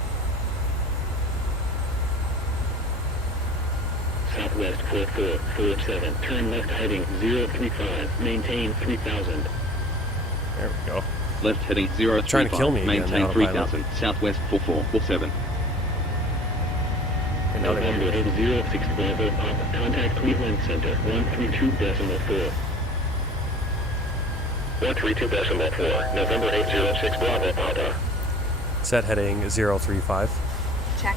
Southwest 4447, turn left heading 035, maintain 3000. There we go. Left heading 035. Trying to kill me again, Maintain the 3000. Southwest 4447. And now they're gonna November be 806 Bravo Papa, contact Cleveland Center 132.4. 132.4, November 806 Bravo Papa. set heading 035. Check.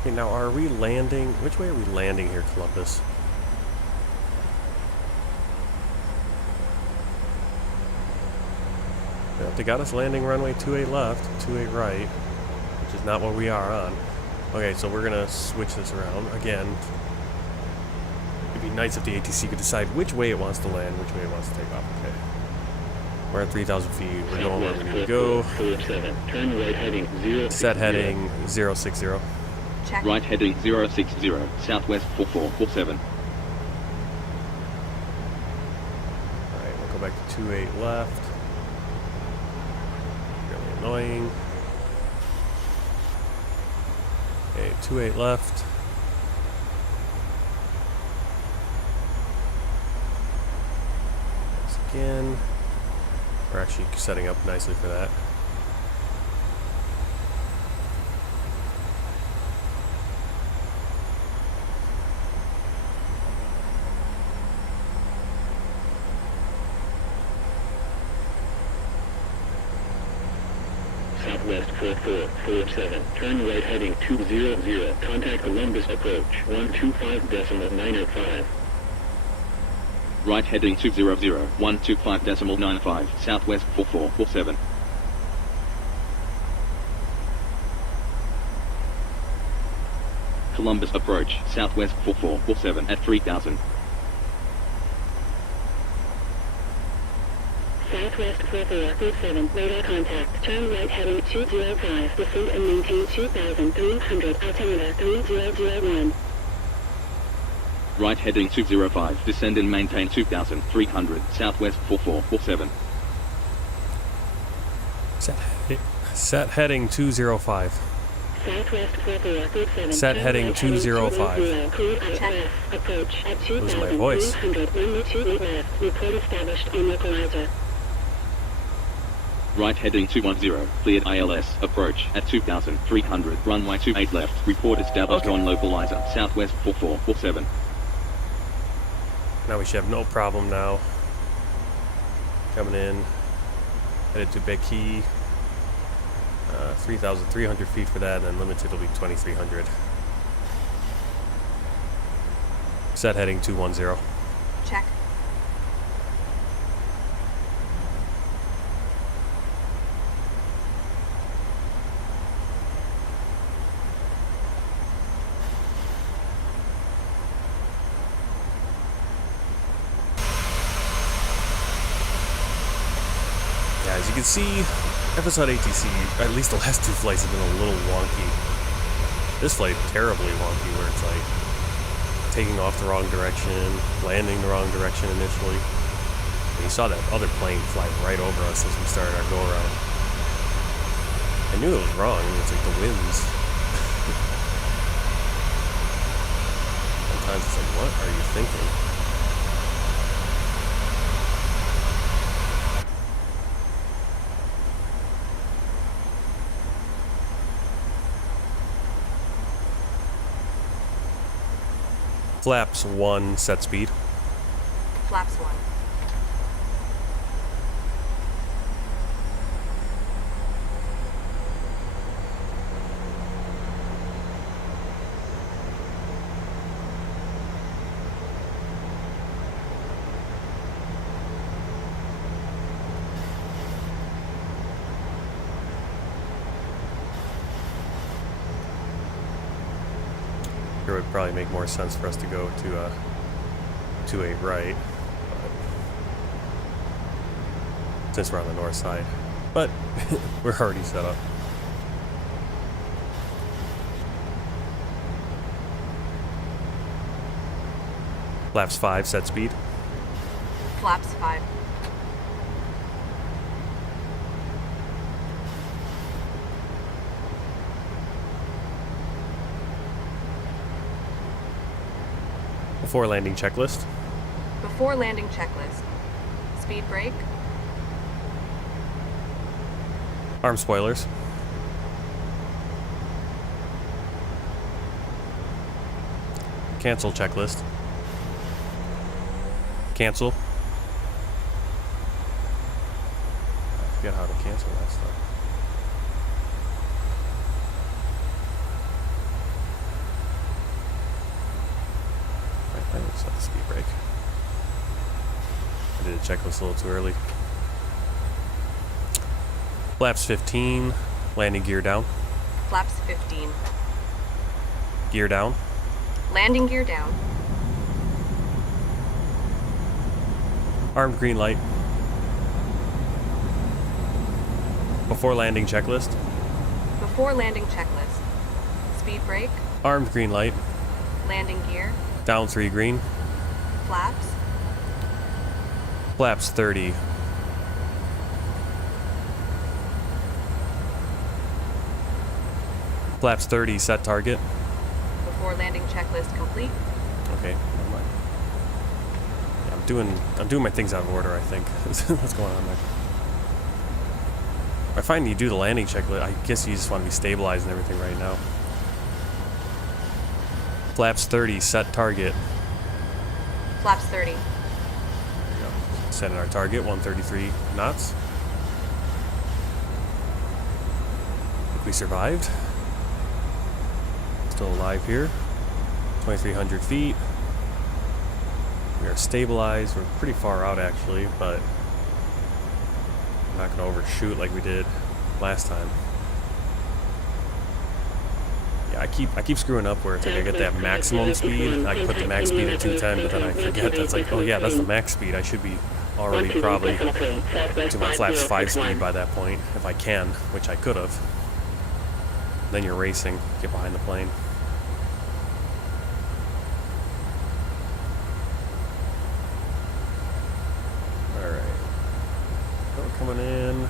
Okay, now are we landing? Which way are we landing here, Columbus? Yep, they got us landing runway 28 left, 28 right, which is not what we are on. Okay, so we're gonna switch this around again. It'd be nice if the ATC could decide which way it wants to land, which way it wants to take off. Okay. We're at 3,000 feet. We're going where we need to go. 47, turn right heading 060. Set heading 060. Check. Right heading 060. Southwest 4447. Go back to 28 left. Really annoying. Okay, 28 left. Once again. We're actually setting up nicely for that. Southwest 4447, turn right heading 200, contact Columbus approach 125.905. Right heading 200, 125.95, Southwest 4447. Columbus approach, Southwest 4447 at 3000. Southwest 4447, radar contact, turn right heading 205, descend and maintain 2300, altimeter 3001. Right heading 205, descend and maintain 2300, Southwest 4447. Set heading 205. Southwest 4447. Set heading 205. Check. Approach at 2300, Losing my voice. runway 28 left, report established on localizer. Right heading 210, cleared ILS, approach at 2300, runway 28 left, report established on localizer, Southwest 4447. Now we should have no problem now. Coming in, headed to Big Key. 3,300 feet for that, and then limited will be 2,300. Set heading 210. Check. Yeah, as you can see, Episode ATC, at least the last two flights have been a little wonky. This flight terribly wonky, where it's like taking off the wrong direction, landing the wrong direction initially. And you saw that other plane fly right over us as we started our go around. I knew it was wrong. I mean, it's like the winds. Sometimes it's like, what are you thinking? Flaps 1, set speed. Flaps 1. It would probably make more sense for us to go to 28 right, but since we're on the north side. But we're already set up. Flaps 5, set speed. Flaps 5. Before landing checklist. Before landing checklist. Speed brake. Arm spoilers. Cancel checklist. Cancel. I forget how to cancel that stuff. I didn't set the speed brake. I did a checklist a little too early. Flaps 15, landing gear down. Flaps 15. Gear down. Landing gear down. Armed green light. Before landing checklist. Before landing checklist. Speed brake. Armed green light. Landing gear. Down 3 green. Flaps. Flaps 30. Flaps 30, set target. Before landing checklist complete. Okay, never mind. Yeah, I'm doing my things out of order, I think. What's going on there? I find you do the landing checklist, I guess you just want to be stabilized and everything right now. Flaps 30, set target. Flaps 30. Setting our target, 133 knots. I think we survived. Still alive here. 2,300 feet. We are stabilized. We're pretty far out actually, but I'm not going to overshoot like we did last time. Yeah, I keep screwing up where it's like I get that maximum speed. I put the max speed at 210, but then I forget that's like, oh yeah, that's the max speed. I should be already probably to my flaps 5 speed by that point, if I can, which I could have. Then you're racing, get behind the plane. Alright. We're coming in.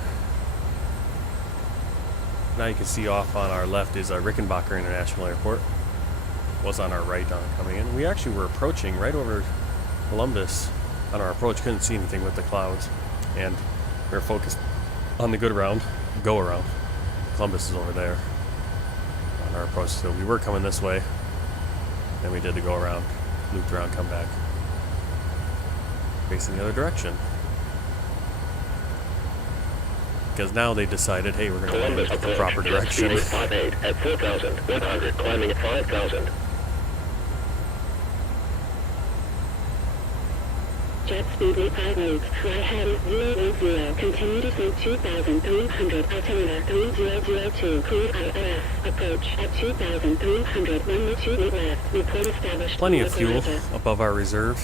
Now you can see off on our left is Rickenbacker International Airport. Was on our right coming in. We actually were approaching right over Columbus on our approach. Couldn't see anything with the clouds. And we were focused on the go around. Columbus is over there on our approach. So we were coming this way. Then we did the go around. Looped around, come back. Facing the other direction. Because now they decided, hey, we're going to land in the proper direction. At 4,100, climbing at 5,000. Jet speed 858, fly heading 080, continue descent 2,300, altimeter 3002, cruise ILS, approach at 2,300, runway 28 left, report established. Plenty of fuel above our reserve.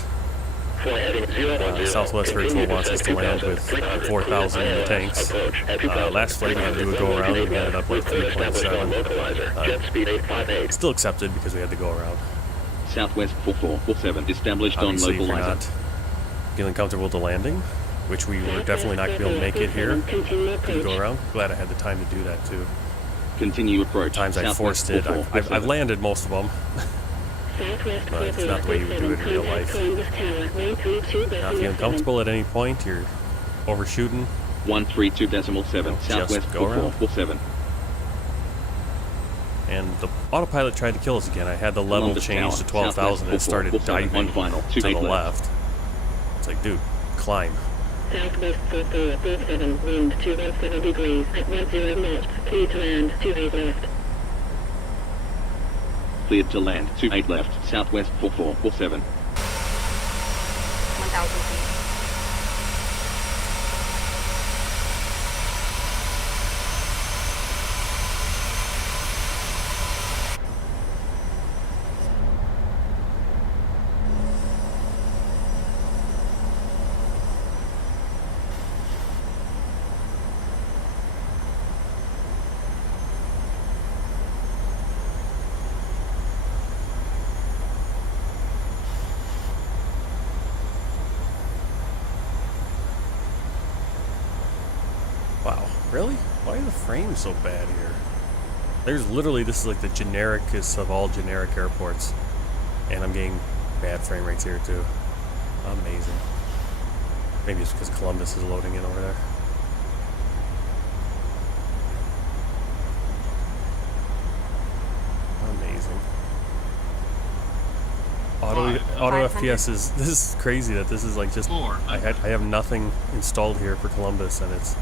Fly heading 010, Southwest Virtual wants us to land with 4,000 in the tanks. Last flight we had to do a go around and we ended up with 3.7. Jet speed 858. Still accepted because we had to go around. Southwest 4447 established Obviously, on if you're not localizer. feeling comfortable with the landing, which we were definitely not going to be able to make it here, to go around. Glad I had the time to do that too. Continue approach. Times I forced it. I've landed most of them. But it's not the way you would do it in real life. Now, if you're uncomfortable at any point, you're overshooting. 132.7 Southwest go around. 4447. And the autopilot tried to kill us again. I had the level Columbus changed to Tower, 12,000 and it started Southwest diving on final, to the 28 left. It's like, dude, climb. Southwest 4447, wind 217 degrees at 10 knots, clear to land 28 left. Cleared to land 28 left. Southwest 4447. 1,000 feet. Wow, really? Why are the frames so bad here? There's literally, this is like the genericest of all generic airports. And I'm getting bad frame rates here too. Amazing. Maybe it's because Columbus is loading in over there. Amazing. Auto FPS is, this is crazy that this is like just, I have nothing installed here for Columbus and it's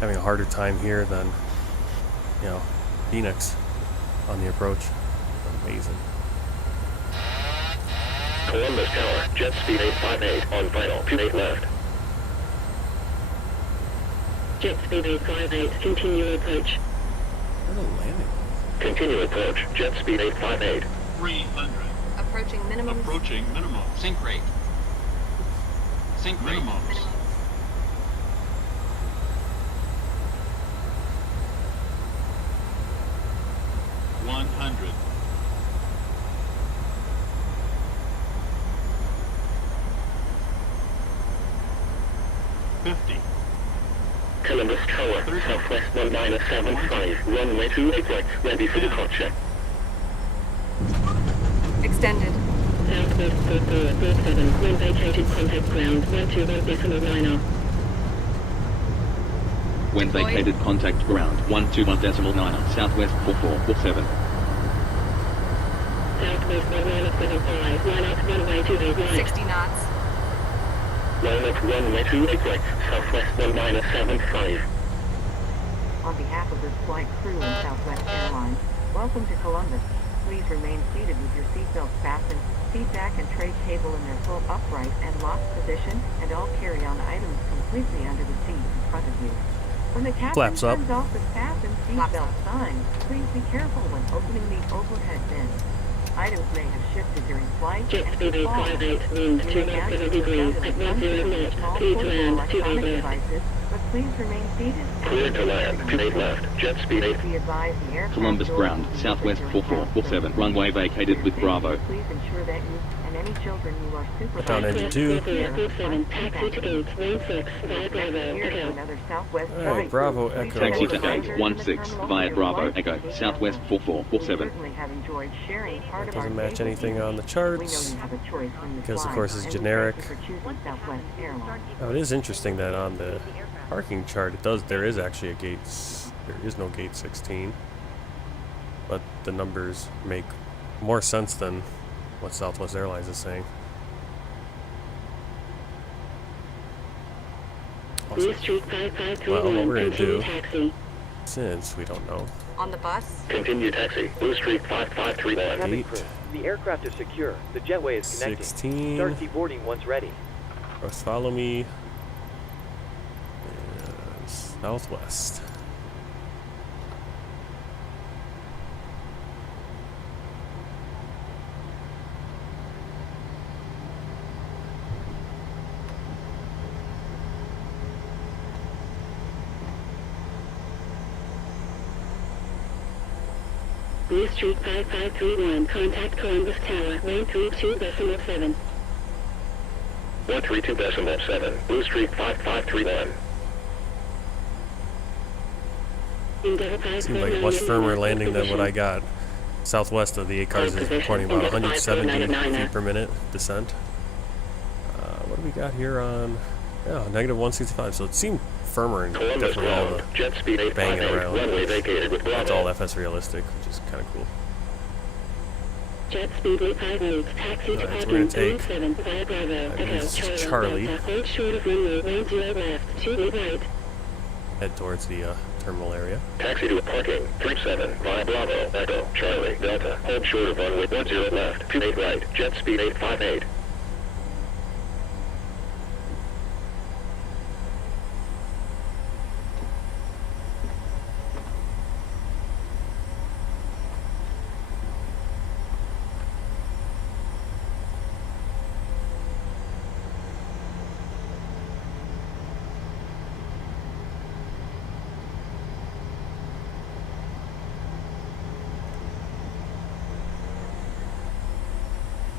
having a harder time here than, you know, Phoenix on the approach. Amazing. Columbus Tower, jet speed 858 on final, 28 left. Jet speed 858, continue approach. Where's the landing? Continue approach, jet speed 858. 300. Approaching minimum. Approaching minimum. Sink rate. Sink rate. Minimums. 100. 50. Columbus Tower, Southwest 1975, runway 28 right, ready for departure. Extended. Southwest 4447, when vacated contact ground 121.9. When Deployed. vacated, contact ground 121.9, Southwest 4447. Southwest 1975, line up runway 28 right. 60 knots. Line up runway 28 right, Southwest 1975. On behalf of this flight crew and Southwest Airlines, welcome to Columbus. Please remain seated with your seatbelts fastened, seat back and tray table in their full upright and locked position, and all carry-on items completely under the seat in front of you. When the captain Flaps up. turns off the fasten seatbelt sign, please be careful when opening the overhead bin. Items may have shifted during flight Jet and speed could fall. 858, wind We 2 may knots ask 7 you to degrees, assemble at some 10 small knots, please portable land 2 electronic left. devices, but please remain seated. Clear to land, 28 left, jet speed 8. Be advised the aircraft Columbus doors ground, will be Southwest open during 4447, flight. runway vacated with Bravo. Please ensure that you and any children you are Down supervising engine 2. 4447, taxi to gate 16 via Bravo, Echo. another Southwest Alright, flight. Bravo Please Echo. Taxi to check the gate visors in the 16 terminal via for Bravo, your Echo, flight Southwest safety. We 4447. certainly have enjoyed sharing part of Doesn't our match safety. anything on the We know charts. you have a choice when you Because, of fly, course, it's and we generic. thank you for choosing Southwest Airlines. Now, it is interesting that on the parking chart, there is actually a gate. There is no gate 16. But the numbers make more sense than what Southwest Airlines is saying. Blue Also, Street well, what 5531, we're going to continue do, taxi. since we don't know, On the bus. Continue taxi, Blue Street 5531. Cabin Gate crew, the aircraft is secure. The jetway is connecting. 16. Start deboarding once ready. Just follow me. And Southwest. Blue Street 5531, contact Columbus Tower 132.7. 132.7, Blue Street 5531. Endeavor Seems like a much firmer landing than what I got. Southwest of the 8 cars is reporting about 170 feet per minute descent. What do we got here on? Yeah, negative 165. So it seemed firmer and Columbus definitely all ground, the jet speed banging 858, around. runway vacated with It's all Bravo. FS realistic, which is kind of cool. Jet speed 858, taxi to Alright, so parking we're gonna take- 7 via Bravo, Echo, this is Charlie, Charlie. Delta, hold short of runway 10 left, 28 right. Head towards the terminal area. Taxi to parking 37 via Bravo, Echo, Charlie, Delta. Hold short of runway 10 left, 28 right, jet speed 858.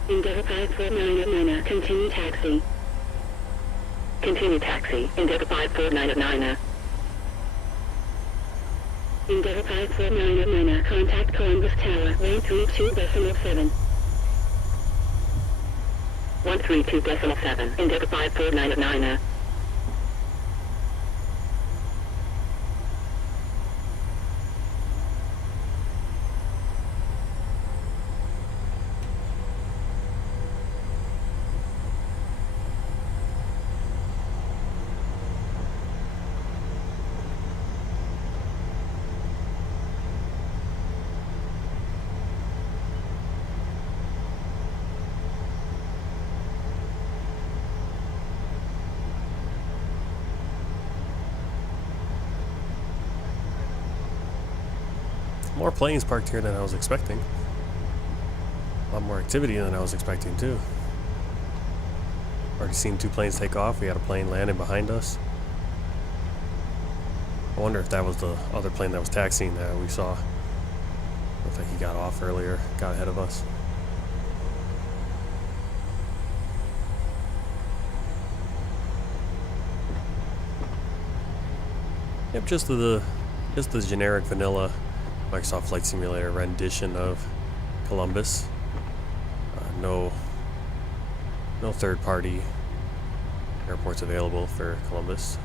Endeavor 549 continue taxi. Continue taxi, Endeavor 549 Endeavor 549 contact Columbus Tower 132.7. 132.7, Endeavor 549 More planes parked here than I was expecting. A lot more activity than I was expecting too. Already seen 2 planes take off. We had a plane landing behind us. I wonder if that was the other plane that was taxiing that we saw. Looked like he got off earlier, got ahead of us. Yep, just the generic vanilla Microsoft Flight Simulator rendition of Columbus. No third-party airports available for Columbus.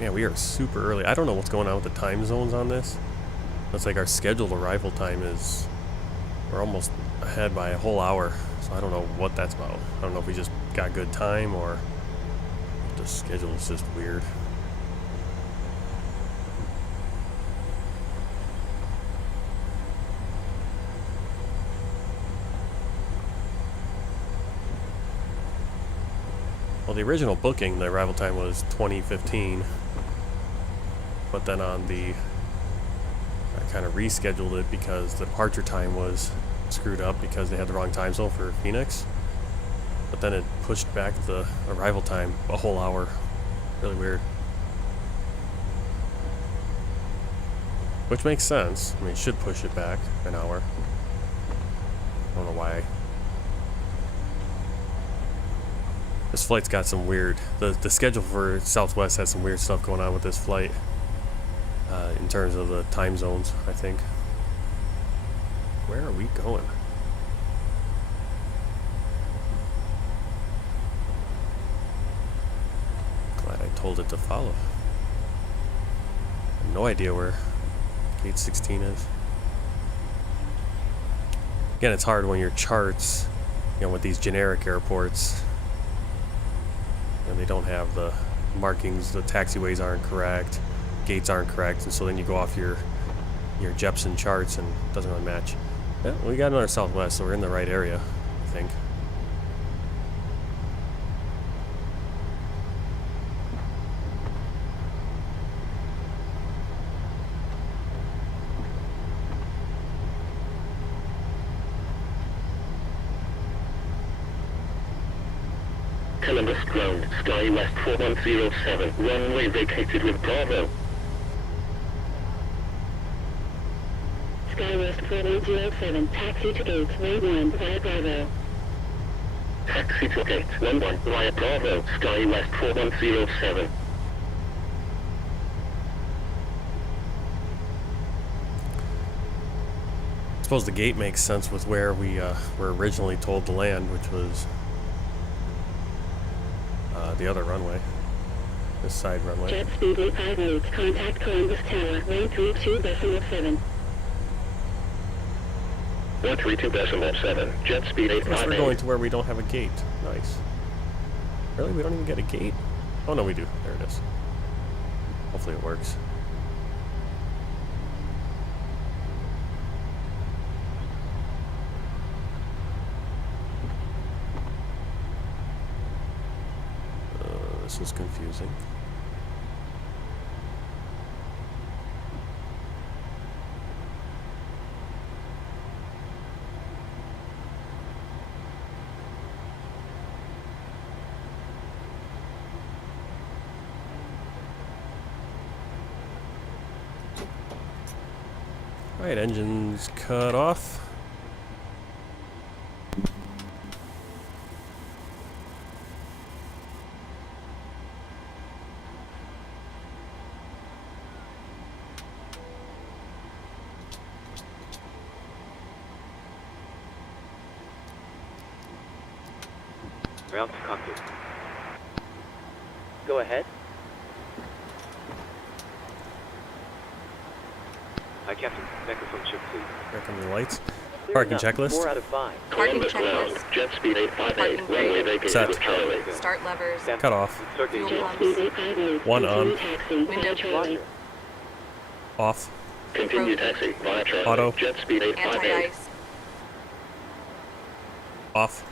Yeah, we are super early. I don't know what's going on with the time zones on this. Looks like our scheduled arrival time is... we're almost ahead by a whole hour. So I don't know what that's about. I don't know if we just got good time or the schedule is just weird. Well, the original booking, the arrival time was 20:15. But then on the, I kind of rescheduled it because the departure time was screwed up because they had the wrong time zone for Phoenix. But then it pushed back the arrival time a whole hour. Really weird. Which makes sense. I mean, it should push it back an hour. I don't know why. This flight's got some weird... The schedule for Southwest has some weird stuff going on with this flight. In terms of the time zones, I think. Where are we going? Glad I told it to follow. I have no idea where gate 16 is. Again, it's hard when your charts, you know, with these generic airports, and they don't have the markings, the taxiways aren't correct, gates aren't correct, and so then you go off your Jepson charts and it doesn't really match. Yeah, we got another Southwest, so we're in the right area, I think. Columbus ground, Sky West 4107, runway vacated with Bravo. SkyWest 4107, taxi to gate 11 via Bravo. Taxi to gate 11 via Bravo, Sky West 4107. I suppose the gate makes sense with where we were originally told to land, which was the other runway, this side runway. Jet speed 858, contact Columbus Tower, 132.7. 132.7, jet speed We're 858. going to where we don't have a gate. Nice. Really? We don't even get a gate? Oh no, we do. There it is. Hopefully it works. This is confusing. Alright, engines cut off. Route to cockpit. Go ahead. Hi, Captain. Microphone check, please. Here come the lights. Clear Parking enough. checklist. 4 out of 5. Parking Columbus ground, checklist. jet speed 858, Parking runway brake. vacated Set. with Charlie. Start levers. Cut off. Start Fuel gauge. pumps. Speed 858, One on. taxi Window via Charlie. Roger. Off. Continue taxi via Charlie. Auto. Jet speed 858. Anti-ice. Off.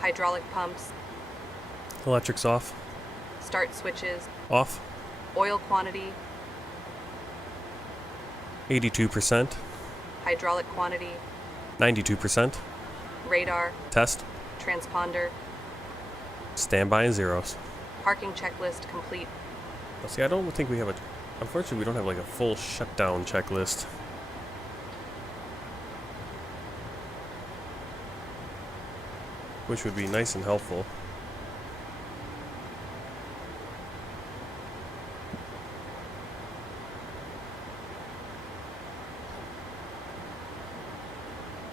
Hydraulic pumps. Electrics off. Start switches. Off. Oil quantity. 82%. Hydraulic quantity. 92%. Radar. Test. transponder. Standby and zeros. Parking checklist complete. Well, see, I don't think we have a... Unfortunately, we don't have like a full shutdown checklist. Which would be nice and helpful.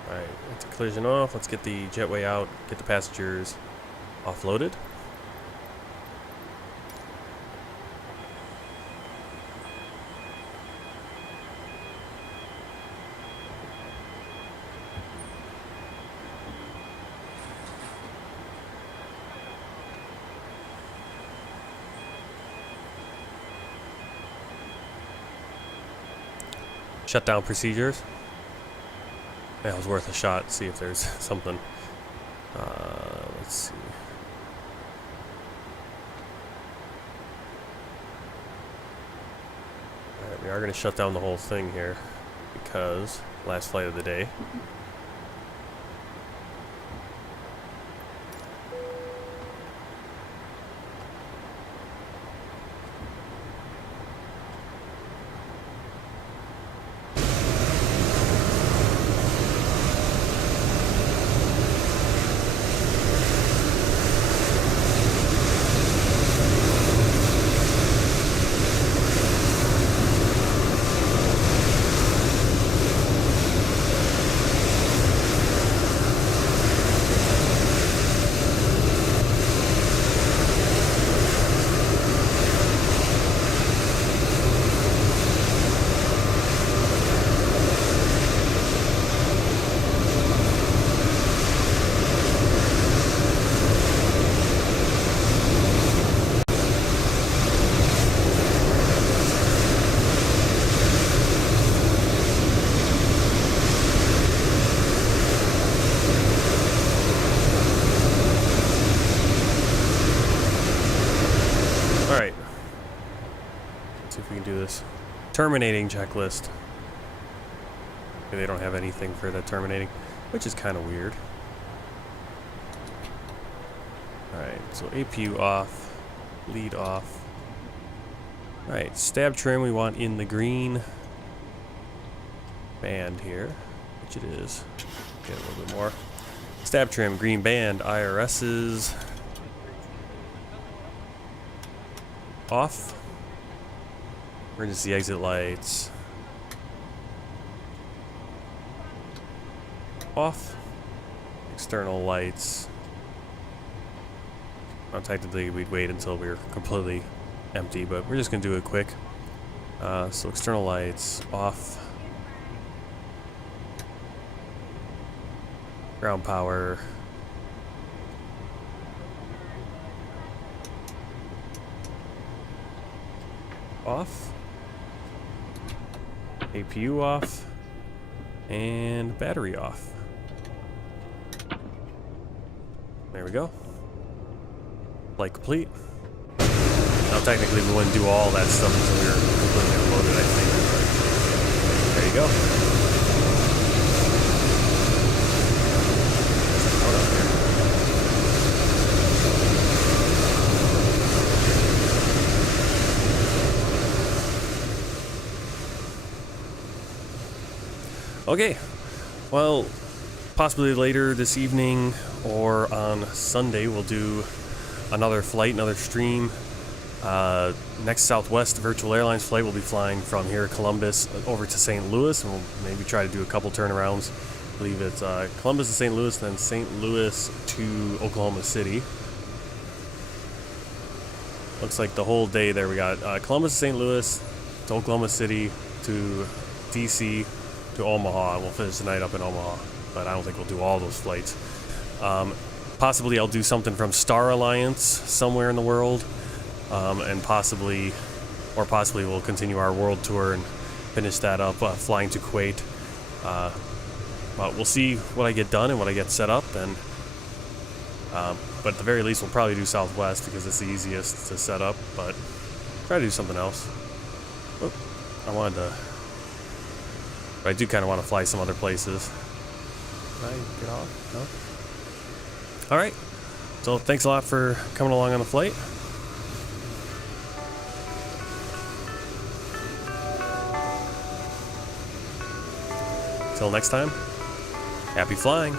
Alright, let's collision off. Let's get the jetway out, get the passengers offloaded. Shutdown procedures. Yeah, it was worth a shot. See if there's something. Let's see. Alright, we are going to shut down the whole thing here because last flight of the day. Alright. Let's see if we can do this. Terminating checklist. Okay, they don't have anything for that terminating, which is kind of weird. Alright, so APU off. Lead off. Alright, stab trim we want in the green band here, which it is. Get a little bit more. Stab trim, green band, IRS's off. Emergency exit lights off. External lights. Well, technically we'd wait until we were completely empty, but we're just gonna do it quick. So external lights off. Ground power off. APU off. And battery off. There we go. Flight complete. Now technically we wouldn't do all that stuff until we were completely unloaded, I think. But there you go. Okay, well, possibly later this evening or on Sunday we'll do another flight, another stream. Next Southwest Virtual Airlines flight will be flying from here, Columbus, over to St. Louis, and we'll maybe try to do a couple turnarounds. I believe it's Columbus to St. Louis, then St. Louis to Oklahoma City. Looks like the whole day there we got Columbus to St. Louis, to Oklahoma City, to DC, to Omaha, and we'll finish the night up in Omaha. But I don't think we'll do all those flights. Possibly I'll do something from Star Alliance somewhere in the world, and possibly we'll continue our world tour and finish that up flying to Kuwait. But we'll see what I get done and what I get set up, and but at the very least we'll probably do Southwest because it's the easiest to set up, but try to do something else. Oh, I do kind of want to fly some other places. Can I get off? All right. So thanks a lot for coming along on the flight. Till next time, happy flying.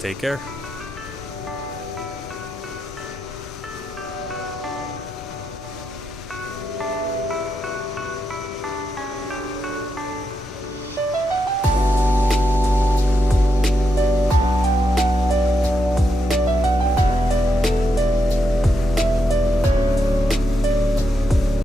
Take care.